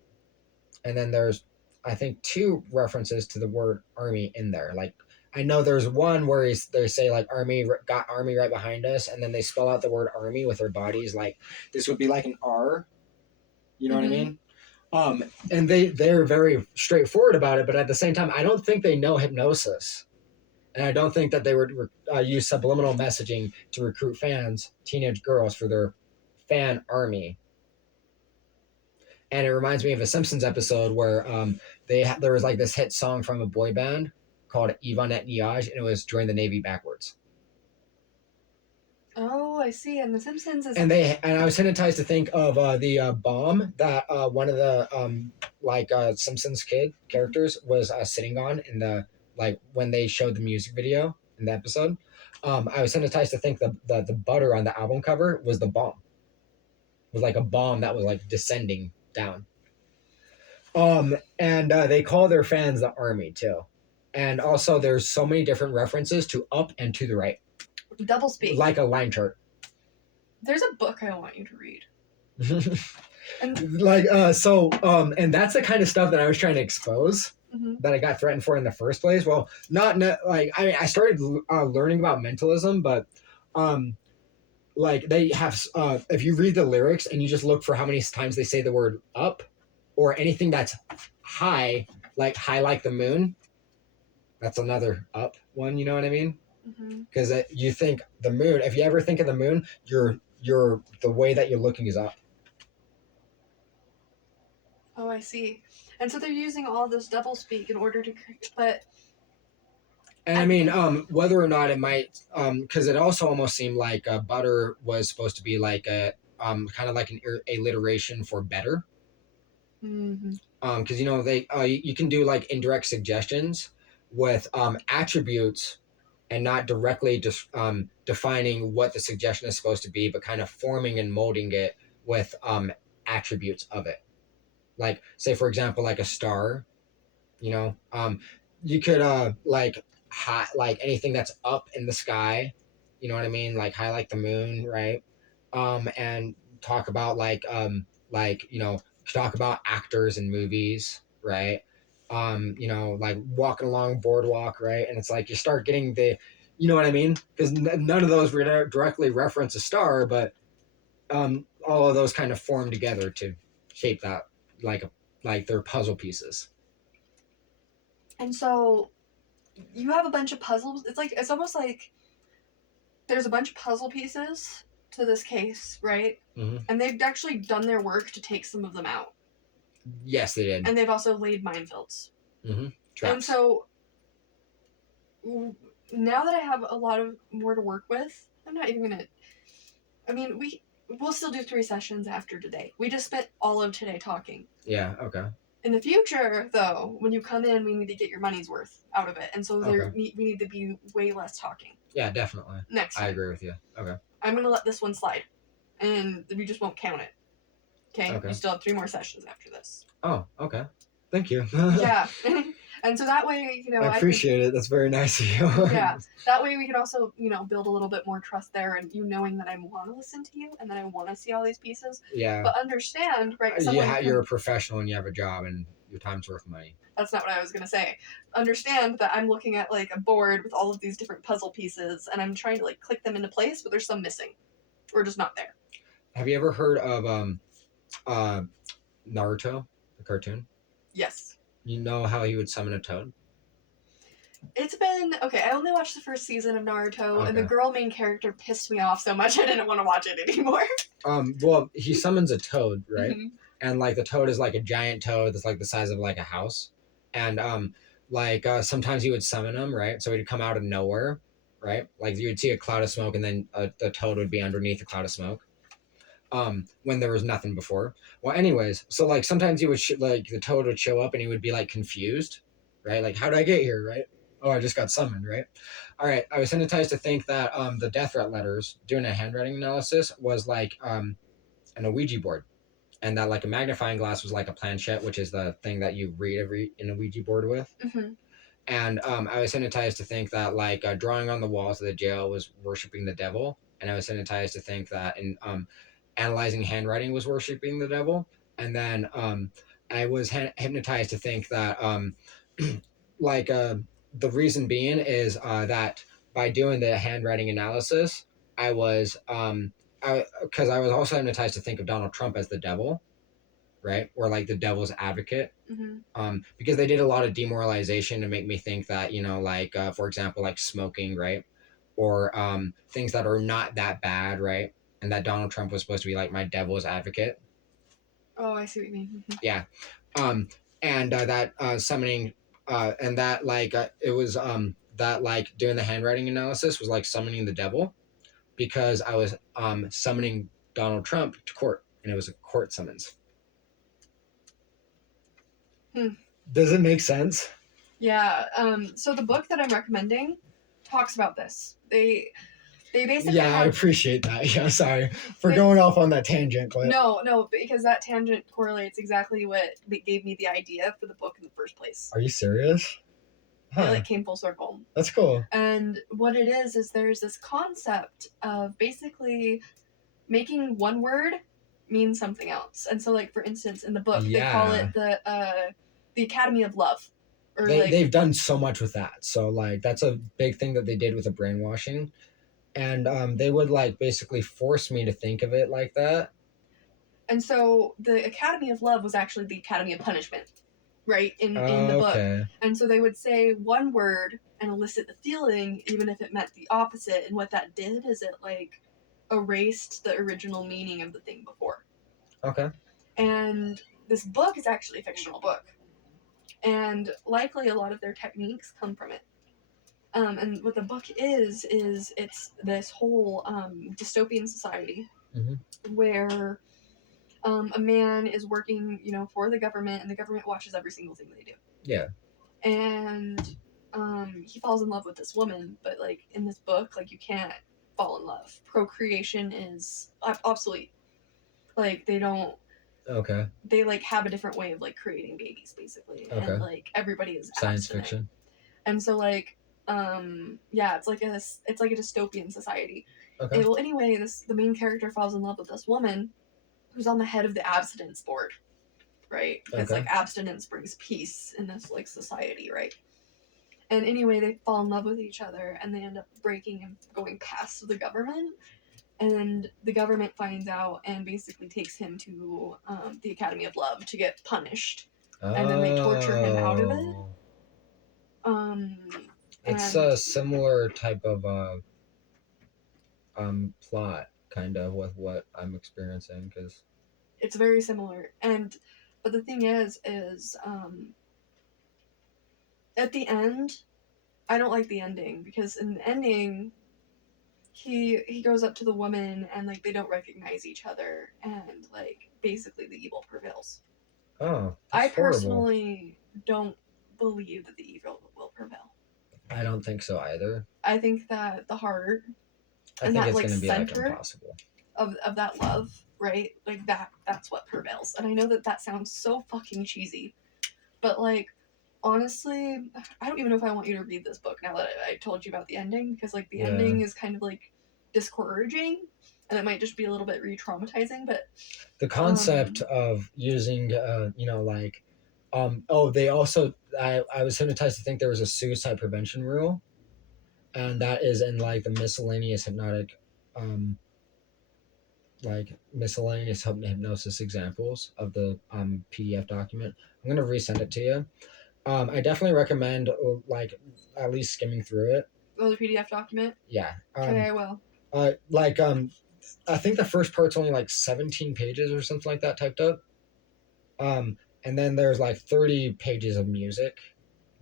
And then there's, I think, two references to the word army in there. Like, I know there's one where they say like army, got army right behind us, and then they spell out the word army with their bodies. Like this would be like an R. You know what I Mm-hmm. mean? And they're very straightforward about it, but at the same time, I don't think they know hypnosis, and I don't think that they would use subliminal messaging to recruit fans, teenage girls, for their fan army. And it reminds me of a Simpsons episode where there was like this hit song from a boy band called Yvonne Niage, and it was "Join the Navy Backwards." Oh, I see. And The Simpsons is. And I was hypnotized to think of the bomb that one of the Simpsons kid characters was sitting on in the like when they showed the music video in the episode. I was hypnotized to think the butter on the album cover was the bomb. It was like a bomb that was like descending down. And they call their fans the army too. And also, there's so many different references to up and to the right, Double speak. like a line chart. There's a book I want you to read. And And that's the kind of stuff that I was trying to expose, mm-hmm. that I got threatened for in the first place. Well, like I mean, I started learning about mentalism, but like they have if you read the lyrics and you just look for how many times they say the word up or anything that's high, like the moon, that's another up one. You know what I mean? Because you think the moon. If you ever think of the moon, you're the way that you're looking is up. Oh, I see. And so they're using all this double speak in order to create, but. And I mean, whether or not it might, because it also almost seemed like butter was supposed to be like a, kind of like an alliteration for better. Mm-hmm. Because they, you can do like indirect suggestions with attributes, and not directly just defining what the suggestion is supposed to be, but kind of forming and molding it with attributes of it. Like, say for example, like a star. You know, you could like anything that's up in the sky. You know what I mean? Like highlight the moon, right? And talk about talk about actors in movies, right? Like walking along boardwalk, right? And it's like you start getting you know what I mean? Because none of those directly reference a star, but all of those kind of form together to shape that like they're puzzle pieces. And so you have a bunch of puzzles. It's almost like there's a bunch of puzzle pieces to this case, right? Mm-hmm. And they've actually done their work to take some of them out. Yes, they did. And they've also laid minefields. Mm-hmm. And so now that I have a lot of more to work with, I'm not even gonna. I mean, we'll still do 3 sessions after today. We just spent all of today talking. Yeah. Okay. In the future, though, when you come in, we need to get your money's worth out of it, and so we need to be way less talking. Yeah, definitely. Next time. I agree with you. Okay. I'm gonna let this one slide, and we just won't count it. Okay. You still have 3 more sessions after this. Oh, okay. Thank you. Yeah. And so that way, I appreciate it. That's very nice of you. Yeah. That way we can also, build a little bit more trust there, and you knowing that I want to listen to you and that I want to see all these pieces. Yeah. But understand, right? You're a professional and you have a job and your time's worth money. That's not what I was going to say. Understand that I'm looking at like a board with all of these different puzzle pieces, and I'm trying to like click them into place, but there's some missing or just not there. Have you ever heard of Naruto, the cartoon? Yes. You know how he would summon a toad? It's been okay. I only watched the first season of Naruto, and the girl main character pissed me off so much I didn't want to watch it anymore. Well, he summons a toad, right? Mm-hmm. And like the toad is like a giant toad that's like the size of like a house, and sometimes he would summon him, right? So he'd come out of nowhere, right? Like you would see a cloud of smoke, and then the toad would be underneath a cloud of smoke. when there was nothing before. Well, anyways, so like sometimes you would like the toad would show up and he would be like confused, right? Like, how did I get here, right? Oh, I just got summoned, right? All right, I was hypnotized to think that the death threat letters doing a handwriting analysis was like an Ouija board, and that like a magnifying glass was like a planchette, which is the thing that you read every in a Ouija board with. Mm-hmm. And I was hypnotized to think that like drawing on the walls of the jail was worshiping the devil, and I was hypnotized to think that in analyzing handwriting was worshiping the devil, and then I was hypnotized to think that like the reason being is that by doing the handwriting analysis, I was because I was also hypnotized to think of Donald Trump as the devil, right, or like the devil's advocate, Mm-hmm. because they did a lot of demoralization to make me think that, you know, like for example, like smoking, right, or things that are not that bad, right, and that Donald Trump was supposed to be like my devil's advocate. Oh, I see what you mean. Mm-hmm. Yeah. um and that summoning and that like it was that like doing the handwriting analysis was like summoning the devil, because I was summoning Donald Trump to court, and it was a court summons. Hmm. Does it make sense? Yeah. So the book that I'm recommending talks about this. They basically Yeah, I have appreciate that. Yeah, sorry for they, going off on that tangent, but no, because that tangent correlates exactly what gave me the idea for the book in the first place. are you serious? It Huh. like came full circle. That's cool. And what it is there's this concept of basically making one word mean something else. And so, like for instance, in the book, they call Yeah. it the Academy of Love, or They've done so much with that. So like that's a big thing that they did with the brainwashing. And they would like basically force me to think of it like that. and so the Academy of Love was actually the Academy of Punishment, right? In the book. Okay. And so they would say one word and elicit the feeling, even if it meant the opposite. And what that did is it like erased the original meaning of the thing before. Okay. And this book is actually a fictional book. And likely a lot of their techniques come from it. And what the book is it's this whole dystopian society where a man is working, for the government, and the government watches every single thing they do. Yeah. And he falls in love with this woman, but like in this book, like you can't fall in love. Procreation is obsolete. Like they don't. Okay. They like have a different way of like creating babies, basically, Okay. and like everybody is Science abstinent. fiction. And so like yeah, it's like a dystopian society. Okay. Well, anyway, the main character falls in love with this woman who's on the head of the abstinence board, right? Because Okay. like abstinence brings peace in this like society, right? And anyway, they fall in love with each other, and they end up breaking and going past the government. And the government finds out and basically takes him to the Academy of Love to get punished, and then they torture him out of it. Um, It's and a similar type of plot, kind of, with what I'm experiencing, because it's very similar. And but the thing is at the end, I don't like the ending, because in the ending, he goes up to the woman and like they don't recognize each other, and like basically the evil prevails. oh, I that's horrible. personally don't believe that the evil will prevail. I don't think so either. I think that the heart I and think that it's like going to be like center impossible. of that love, right? Like that's what prevails. And I know that that sounds so fucking cheesy, but like honestly, I don't even know if I want you to read this book now that I told you about the ending, because like the ending is kind of like discouraging, and it might just be a little bit re-traumatizing. But The concept of using, like, oh, they also, I was hypnotized to think there was a suicide prevention rule, and that is in like the miscellaneous hypnotic, um, like miscellaneous hypnosis examples of the PDF document. I'm gonna resend it to you. I definitely recommend like at least skimming through it. oh, the PDF document. Yeah. Okay, I will. Like I think the first part's only like 17 pages or something like that typed up. And then there's like 30 pages of music,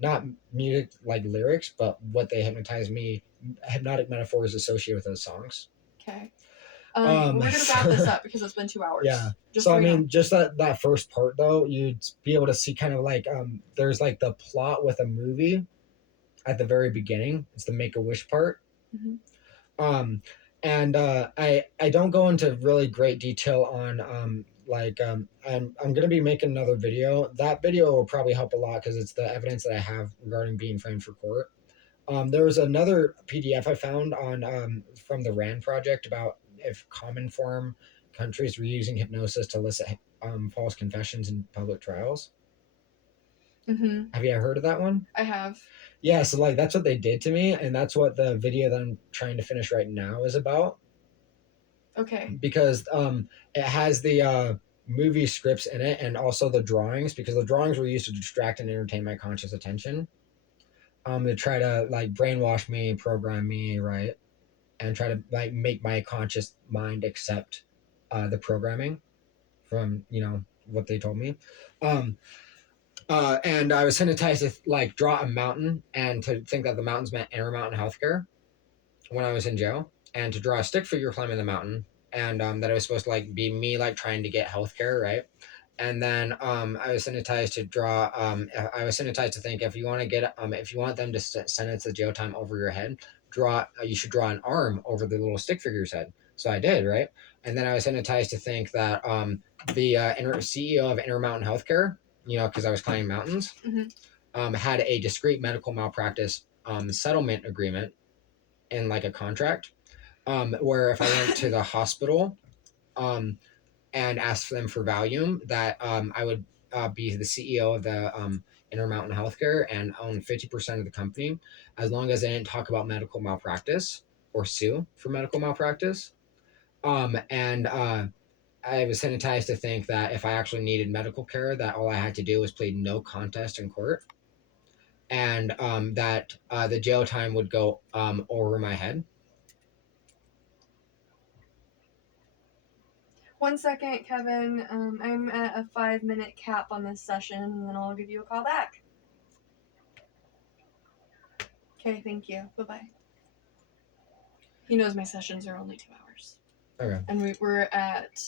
not music like lyrics, but what they hypnotize me, hypnotic metaphors associated with those songs. Okay. We're gonna wrap this up because it's been 2 hours. Yeah. Just So so I you know. mean, just that first part though, you'd be able to see kind of like there's like the plot with a movie at the very beginning. It's the Make a Wish part. Mm-hmm. Um, and I don't go into really great detail on I'm gonna be making another video. That video will probably help a lot because it's the evidence that I have regarding being framed for court. There was another PDF I found on from the RAND project about if common form countries were using hypnosis to elicit false confessions in public trials. Mm-hmm. Have you ever heard of that one? I have. Yeah, so like that's what they did to me, and that's what the video that I'm trying to finish right now is about. Okay. Because it has the movie scripts in it and also the drawings because the drawings were used to distract and entertain my conscious attention. To try to like brainwash me, program me, right? And try to like make my conscious mind accept the programming from what they told me. Um, and I was hypnotized to like draw a mountain and to think that the mountains meant Intermountain Healthcare when I was in jail, and to draw a stick figure climbing the mountain, and that it was supposed to like be me like trying to get healthcare, right? And then I was hypnotized to draw. I was hypnotized to think if you want them to sentence the jail time over your head, draw. You should draw an arm over the little stick figure's head. So I did, right? And then I was hypnotized to think that the CEO of Intermountain Healthcare, because I was climbing mountains, had a discrete medical malpractice settlement agreement in like a contract, where if I went to the hospital, um, and asked them for Valium, that I would be the CEO of the Intermountain Healthcare and own 50% of the company, as long as I didn't talk about medical malpractice or sue for medical malpractice. And I was hypnotized to think that if I actually needed medical care, that all I had to do was plead no contest in court, and that the jail time would go over my head. 1 second, Kevin. I'm at a 5-minute cap on this session, and then I'll give you a call back. Okay, thank you. Bye-bye. He knows my sessions are only 2 hours. Okay. And we're at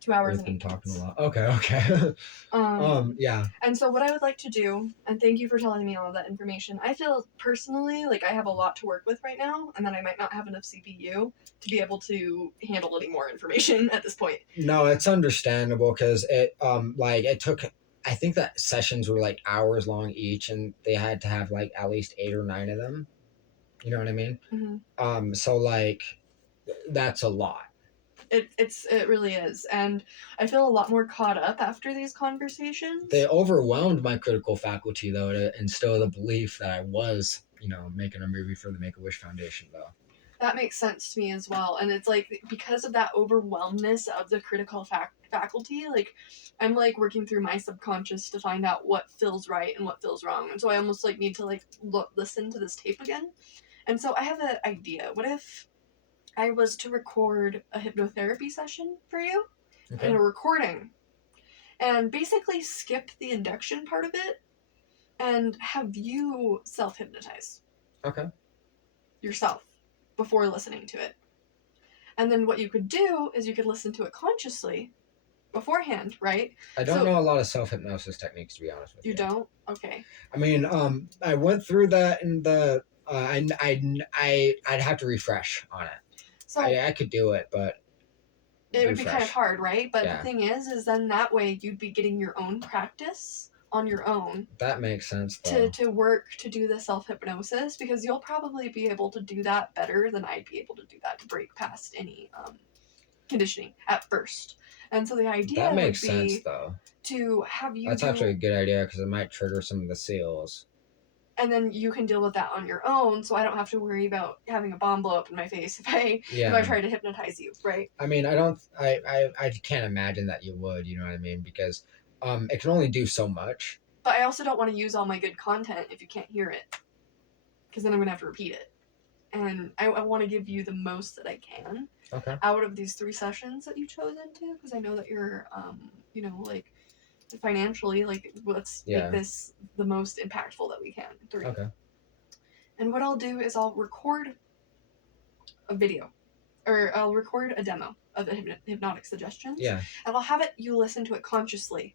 2 hours We've and been 8 talking a minutes. lot. Okay. Yeah. And so what I would like to do, and thank you for telling me all of that information. I feel personally like I have a lot to work with right now, and that I might not have enough CPU to be able to handle any more information at this point. No, it's understandable because it took. I think that sessions were like hours long each, and they had to have like at least 8 or 9 of them. You know what I mean? Mm-hmm. So like that's a lot. It really is, and I feel a lot more caught up after these conversations. They overwhelmed my critical faculty though to instill the belief that I was, making a movie for the Make a Wish Foundation though. That makes sense to me as well, and it's like because of that overwhelmness of the critical faculty, like I'm like working through my subconscious to find out what feels right and what feels wrong, and so I almost like need to like listen to this tape again. And so I have an idea. What if I was to record a hypnotherapy session for you in a recording, and basically skip the induction part of it and have you self-hypnotize Okay. yourself before listening to it. And then what you could do is you could listen to it consciously beforehand, right? I don't know a lot of self hypnosis techniques, to be honest with you. You don't? Okay. I mean, I went through that in the. I'd have to refresh on it. So I could do it, but it would be kind of hard, right? But Yeah. the thing is then that way you'd be getting your own practice on your own That makes sense, though. to work to do the self-hypnosis, because you'll probably be able to do that better than I'd be able to do that to break past any conditioning at first. And so the idea That makes would be sense, though. to have you That's do, actually a good idea because it might trigger some of the seals. and then you can deal with that on your own, so I don't have to worry about having a bomb blow up in my face if I try to hypnotize you, right? I mean, I can't imagine that you would. You know what I mean? Because it can only do so much. But I also don't want to use all my good content if you can't hear it, because then I'm gonna have to repeat it, and I want to give you the most that I can. Okay. Out of these 3 sessions that you chose into, because I know that you're like financially, like let's make this the most impactful that we can. 3. Okay. And what I'll do is I'll record a video, or I'll record a demo, of hypnotic suggestions, Yeah. and I'll have you listen to it consciously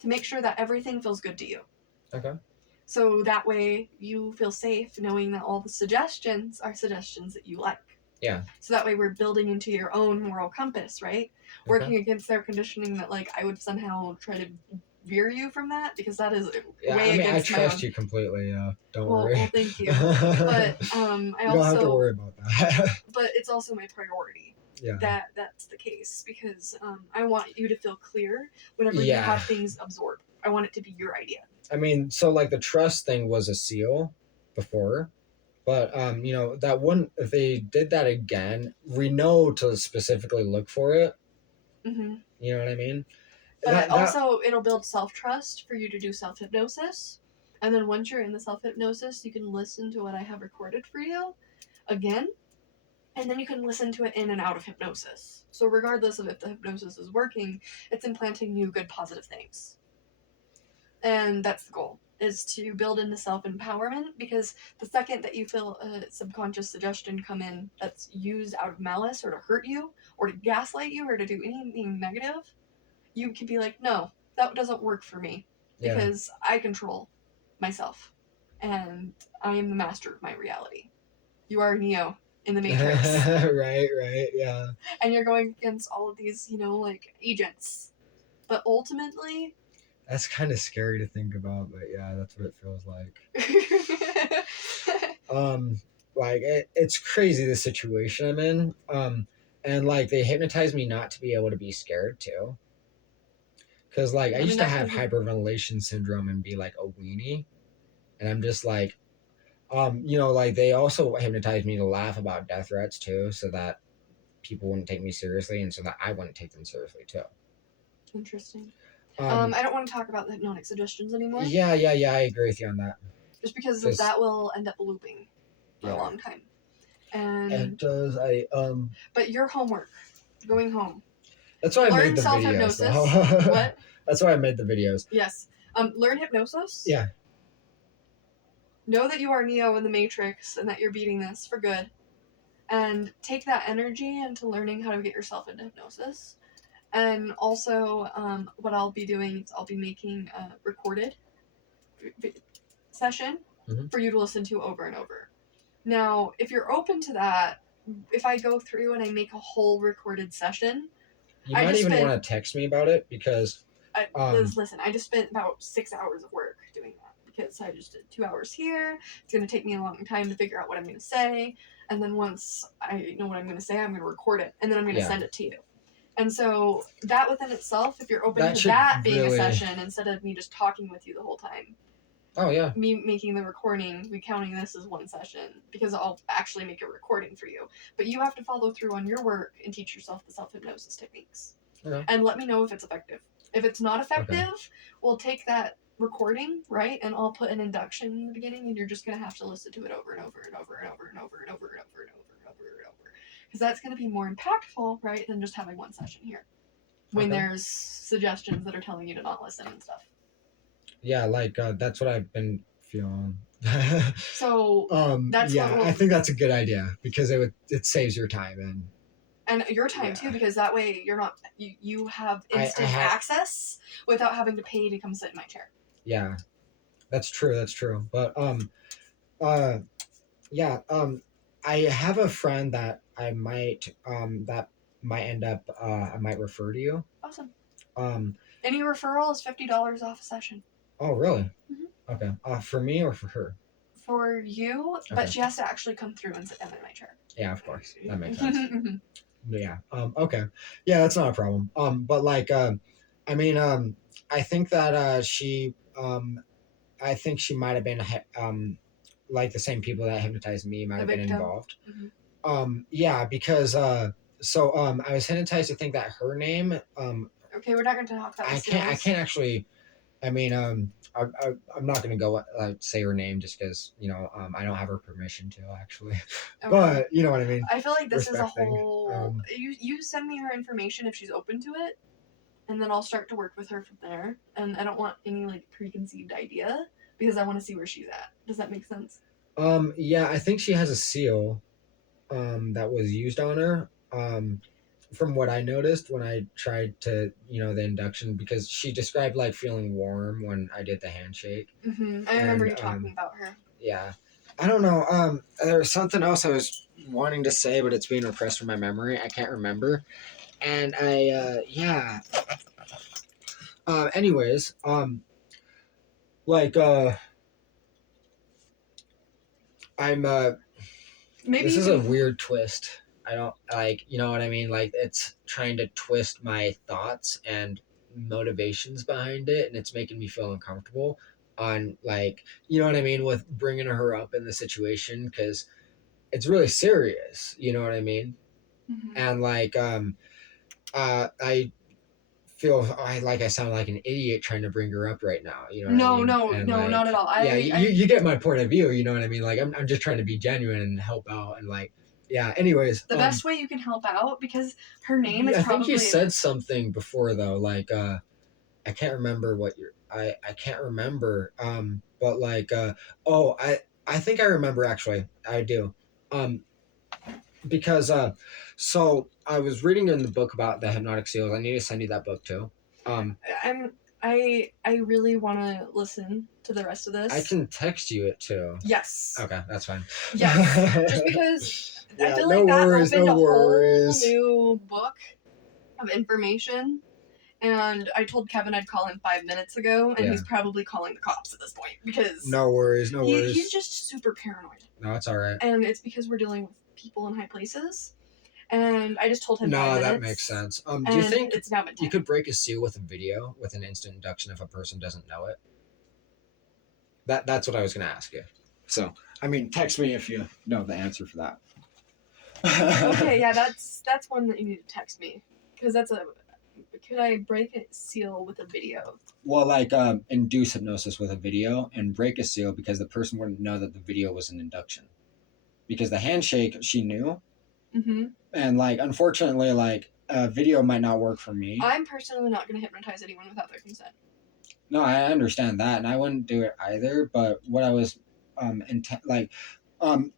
to make sure that everything feels good to you. Okay. So that way you feel safe knowing that all the suggestions are suggestions that you like. Yeah. So that way we're building into your own moral compass, right? Okay. Working against their conditioning that like I would somehow try to veer you from that, because that is Yeah, way I mean, I against my own. trust you completely. Don't Well, worry. thank you. But I you don't have to also, worry about that. but it's also my priority Yeah. that's the case, because I want you to feel clear whenever you Yeah. have things absorb. I want it to be your idea. I mean, so like the trust thing was a seal before, but you know, that one, if they did that again, we know to specifically look for it. Mm-hmm. You know what I mean? But That also, it'll build self trust for you to do self hypnosis. And then once you're in the self hypnosis, you can listen to what I have recorded for you again. And then you can listen to it in and out of hypnosis. So, regardless of if the hypnosis is working, it's implanting you good, positive things. And that's the goal, is to build into self empowerment, because the second that you feel a subconscious suggestion come in that's used out of malice or to hurt you or to gaslight you or to do anything negative, you can be like, no, that doesn't work for me, yeah. because I control myself and I am the master of my reality. You are Neo in the Matrix. right, yeah. And you're going against all of these, like agents. But ultimately, That's kind of scary to think about, but yeah, that's what it feels like. Like it's crazy the situation I'm in. And like they hypnotize me not to be able to be scared too. Because like I used to have hyperventilation syndrome and be like a weenie, and I'm just like, you know, like they also hypnotized me to laugh about death threats too, so that people wouldn't take me seriously, and so that I wouldn't take them seriously too. Interesting. Um, I don't want to talk about the hypnotic suggestions anymore. yeah, I agree with you on that. Just because of that will end up looping for a long time. And it does. But your homework, going home. That's why I Learn made the videos. self-hypnosis. What? That's why I made the videos. Yes. Learn hypnosis. Yeah. Know that you are Neo in the Matrix and that you're beating this for good. And take that energy into learning how to get yourself into hypnosis. And also, what I'll be doing is I'll be making a recorded session for you to listen to over and over. Now, if you're open to that, if I go through and I make a whole recorded session, you might even want to text me about it, because listen, I just spent about 6 hours of work doing that, because I just did 2 hours here. It's going to take me a long time to figure out what I'm going to say, and then once I know what I'm going to say, I'm going to record it, and then I'm going to send it to you. And so that within itself, if you're open to that being a session instead of me just talking with you the whole time. Oh yeah. Me making the recording, we counting this as one session, because I'll actually make a recording for you. But you have to follow through on your work and teach yourself the self-hypnosis techniques. Okay. And let me know if it's effective. If it's not effective, we'll take that recording, right, and I'll put an induction in the beginning, and you're just going to have to listen to it over and over and over and over and over and over and over and over and over and over. Because that's going to be more impactful, right, than just having one session here. When there's suggestions that are telling you to not listen and stuff. Yeah, like that's what I've been feeling. So that's I think that's a good idea, because it saves your time and your time too, because that way you're not you have instant access without having to pay to come sit in my chair. Yeah, that's true. But yeah, I have a friend that I might that might end up I might refer to you. Awesome. Any referral is $50 off a session. Oh, really? Mm-hmm. Okay. For me or for her? For you, but she has to actually come through and sit down in my chair. Yeah, of course. That makes sense. Yeah. Okay. Yeah, that's not a problem. But like, I mean, I think that I think she might have been, like the same people that hypnotized me might have been involved. Mm-hmm. Yeah, because so I was hypnotized to think that her name. Okay, we're not going to talk about. I can't actually. I mean, I'm not gonna go say her name, just because I don't have her permission to actually. Okay. But you know what I mean. I feel like this is a whole. You send me her information if she's open to it, and then I'll start to work with her from there. And I don't want any like preconceived idea, because I want to see where she's at. Does that make sense? Yeah, I think she has a seal that was used on her. from what I noticed when I tried to, the induction, because she described like feeling warm when I did the handshake. I remember And you talking about her. yeah, I don't know. There was something else I was wanting to say, but it's being repressed from my memory. I can't remember. And yeah. Anyways, like, I'm, this Maybe is a we. weird twist. I don't like, you know what I mean? Like, it's trying to twist my thoughts and motivations behind it, and it's making me feel uncomfortable on, like, you know what I mean, with bringing her up in the situation, because it's really serious. You know what I mean? Mhm. And like, I feel I sound like an idiot trying to bring her up right now. You know what I No, mean? no, And no, not like, at all. yeah, I, you get my point of view. You know what I mean? Like, I'm just trying to be genuine and help out and like, yeah. Anyways, the best way you can help out, because her name is I think you probably. said something before though. Like, I can't remember what you're. I can't remember. But like, oh, I think I remember actually. I do. Um, because so I was reading in the book about the hypnotic seals. I need to send you that book too. Um, I'm. I really want to listen to the rest of I this. can text you it too. Yes. Okay, that's fine. Yes. Just because I Yeah, feel no like that worries, opened no a whole worries. new book of information. And I told Kevin I'd call him 5 minutes ago, and Yeah, he's probably calling the cops at this point because no worries, no he's worries. just super paranoid. No, it's all right. And it's because we're dealing with people in high places. And I just told him five No, that makes minutes, sense. Do you and think it's now been you 10. could break a seal with a video with an instant induction if a person doesn't know it? That's what I was gonna ask you. So, I mean, text me if you know the answer for that. Okay, yeah, that's one that you need to text me because that's a. Could I break a seal with a video? Well, like, induce hypnosis with a video and break a seal because the person wouldn't know that the video was an induction. Because the handshake, she knew. Mm-hmm. And, like, unfortunately, like, a video might not work for me. I'm personally not going to hypnotize anyone without their consent. No, I understand that, and I wouldn't do it either. But what I was,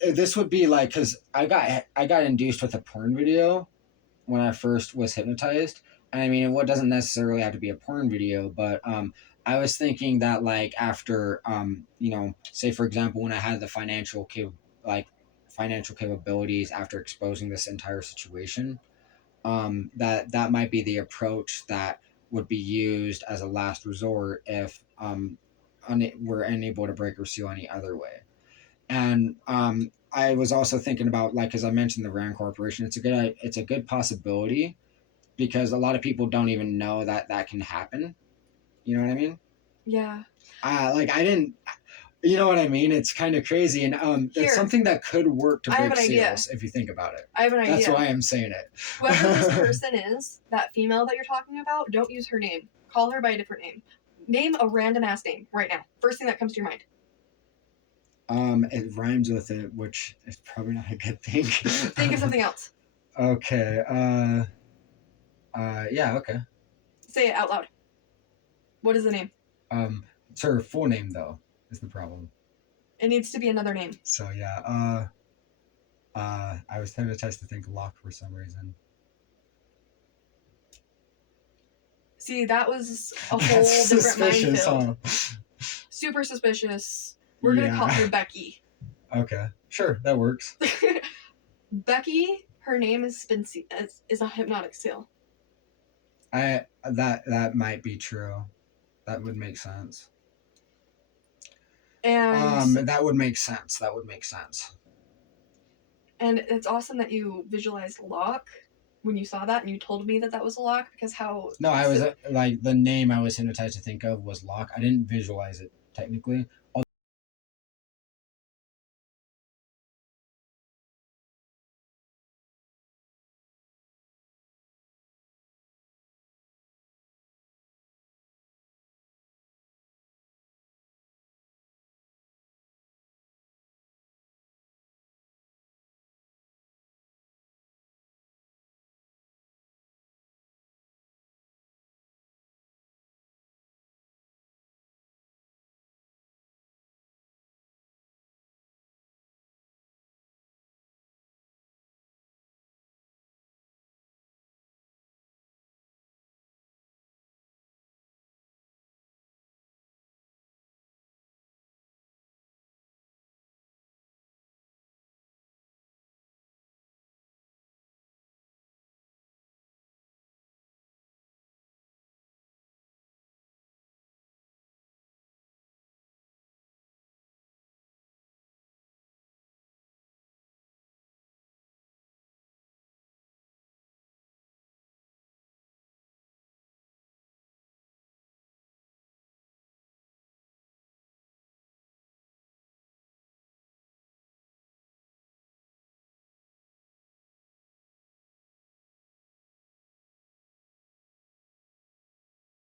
this would be like, because I got induced with a porn video when I first was hypnotized. And I mean, what doesn't necessarily have to be a porn video, but I was thinking that like after say for example when I had the like financial capabilities after exposing this entire situation, that might be the approach that would be used as a last resort if we're unable to break or seal any other way. And I was also thinking about like as I mentioned the Rand Corporation, it's a good possibility because a lot of people don't even know that that can happen. You know what I mean? Yeah. Like I didn't. You know what I mean? It's kind of crazy, and that's Here, something that could work to I have break an idea. seals if you think about it. I have an That's idea. why I'm saying Whoever this it. person is, that female that you're talking about, don't use her name. Call her by a different name. Name a random ass name right now. First thing that comes to your mind. It rhymes with it, which is probably not a good thing. Think of something else. Okay. Yeah. Okay. Say it out loud. What is the name? It's her full name though. Is the problem. It needs to be another name. So yeah. I was hypnotized to think Locke for some reason. See, that was a That's whole different suspicious, minefield. huh? Super suspicious. We're gonna call her Becky. Okay. Sure, that works. Becky, her name has been is a hypnotic seal. That might be true. That would make sense. And That would make sense. That would make sense. and it's awesome that you visualized Locke when you saw that and you told me that that was a Locke because No, I was like the name I was hypnotized to think of was Locke. I didn't visualize it technically,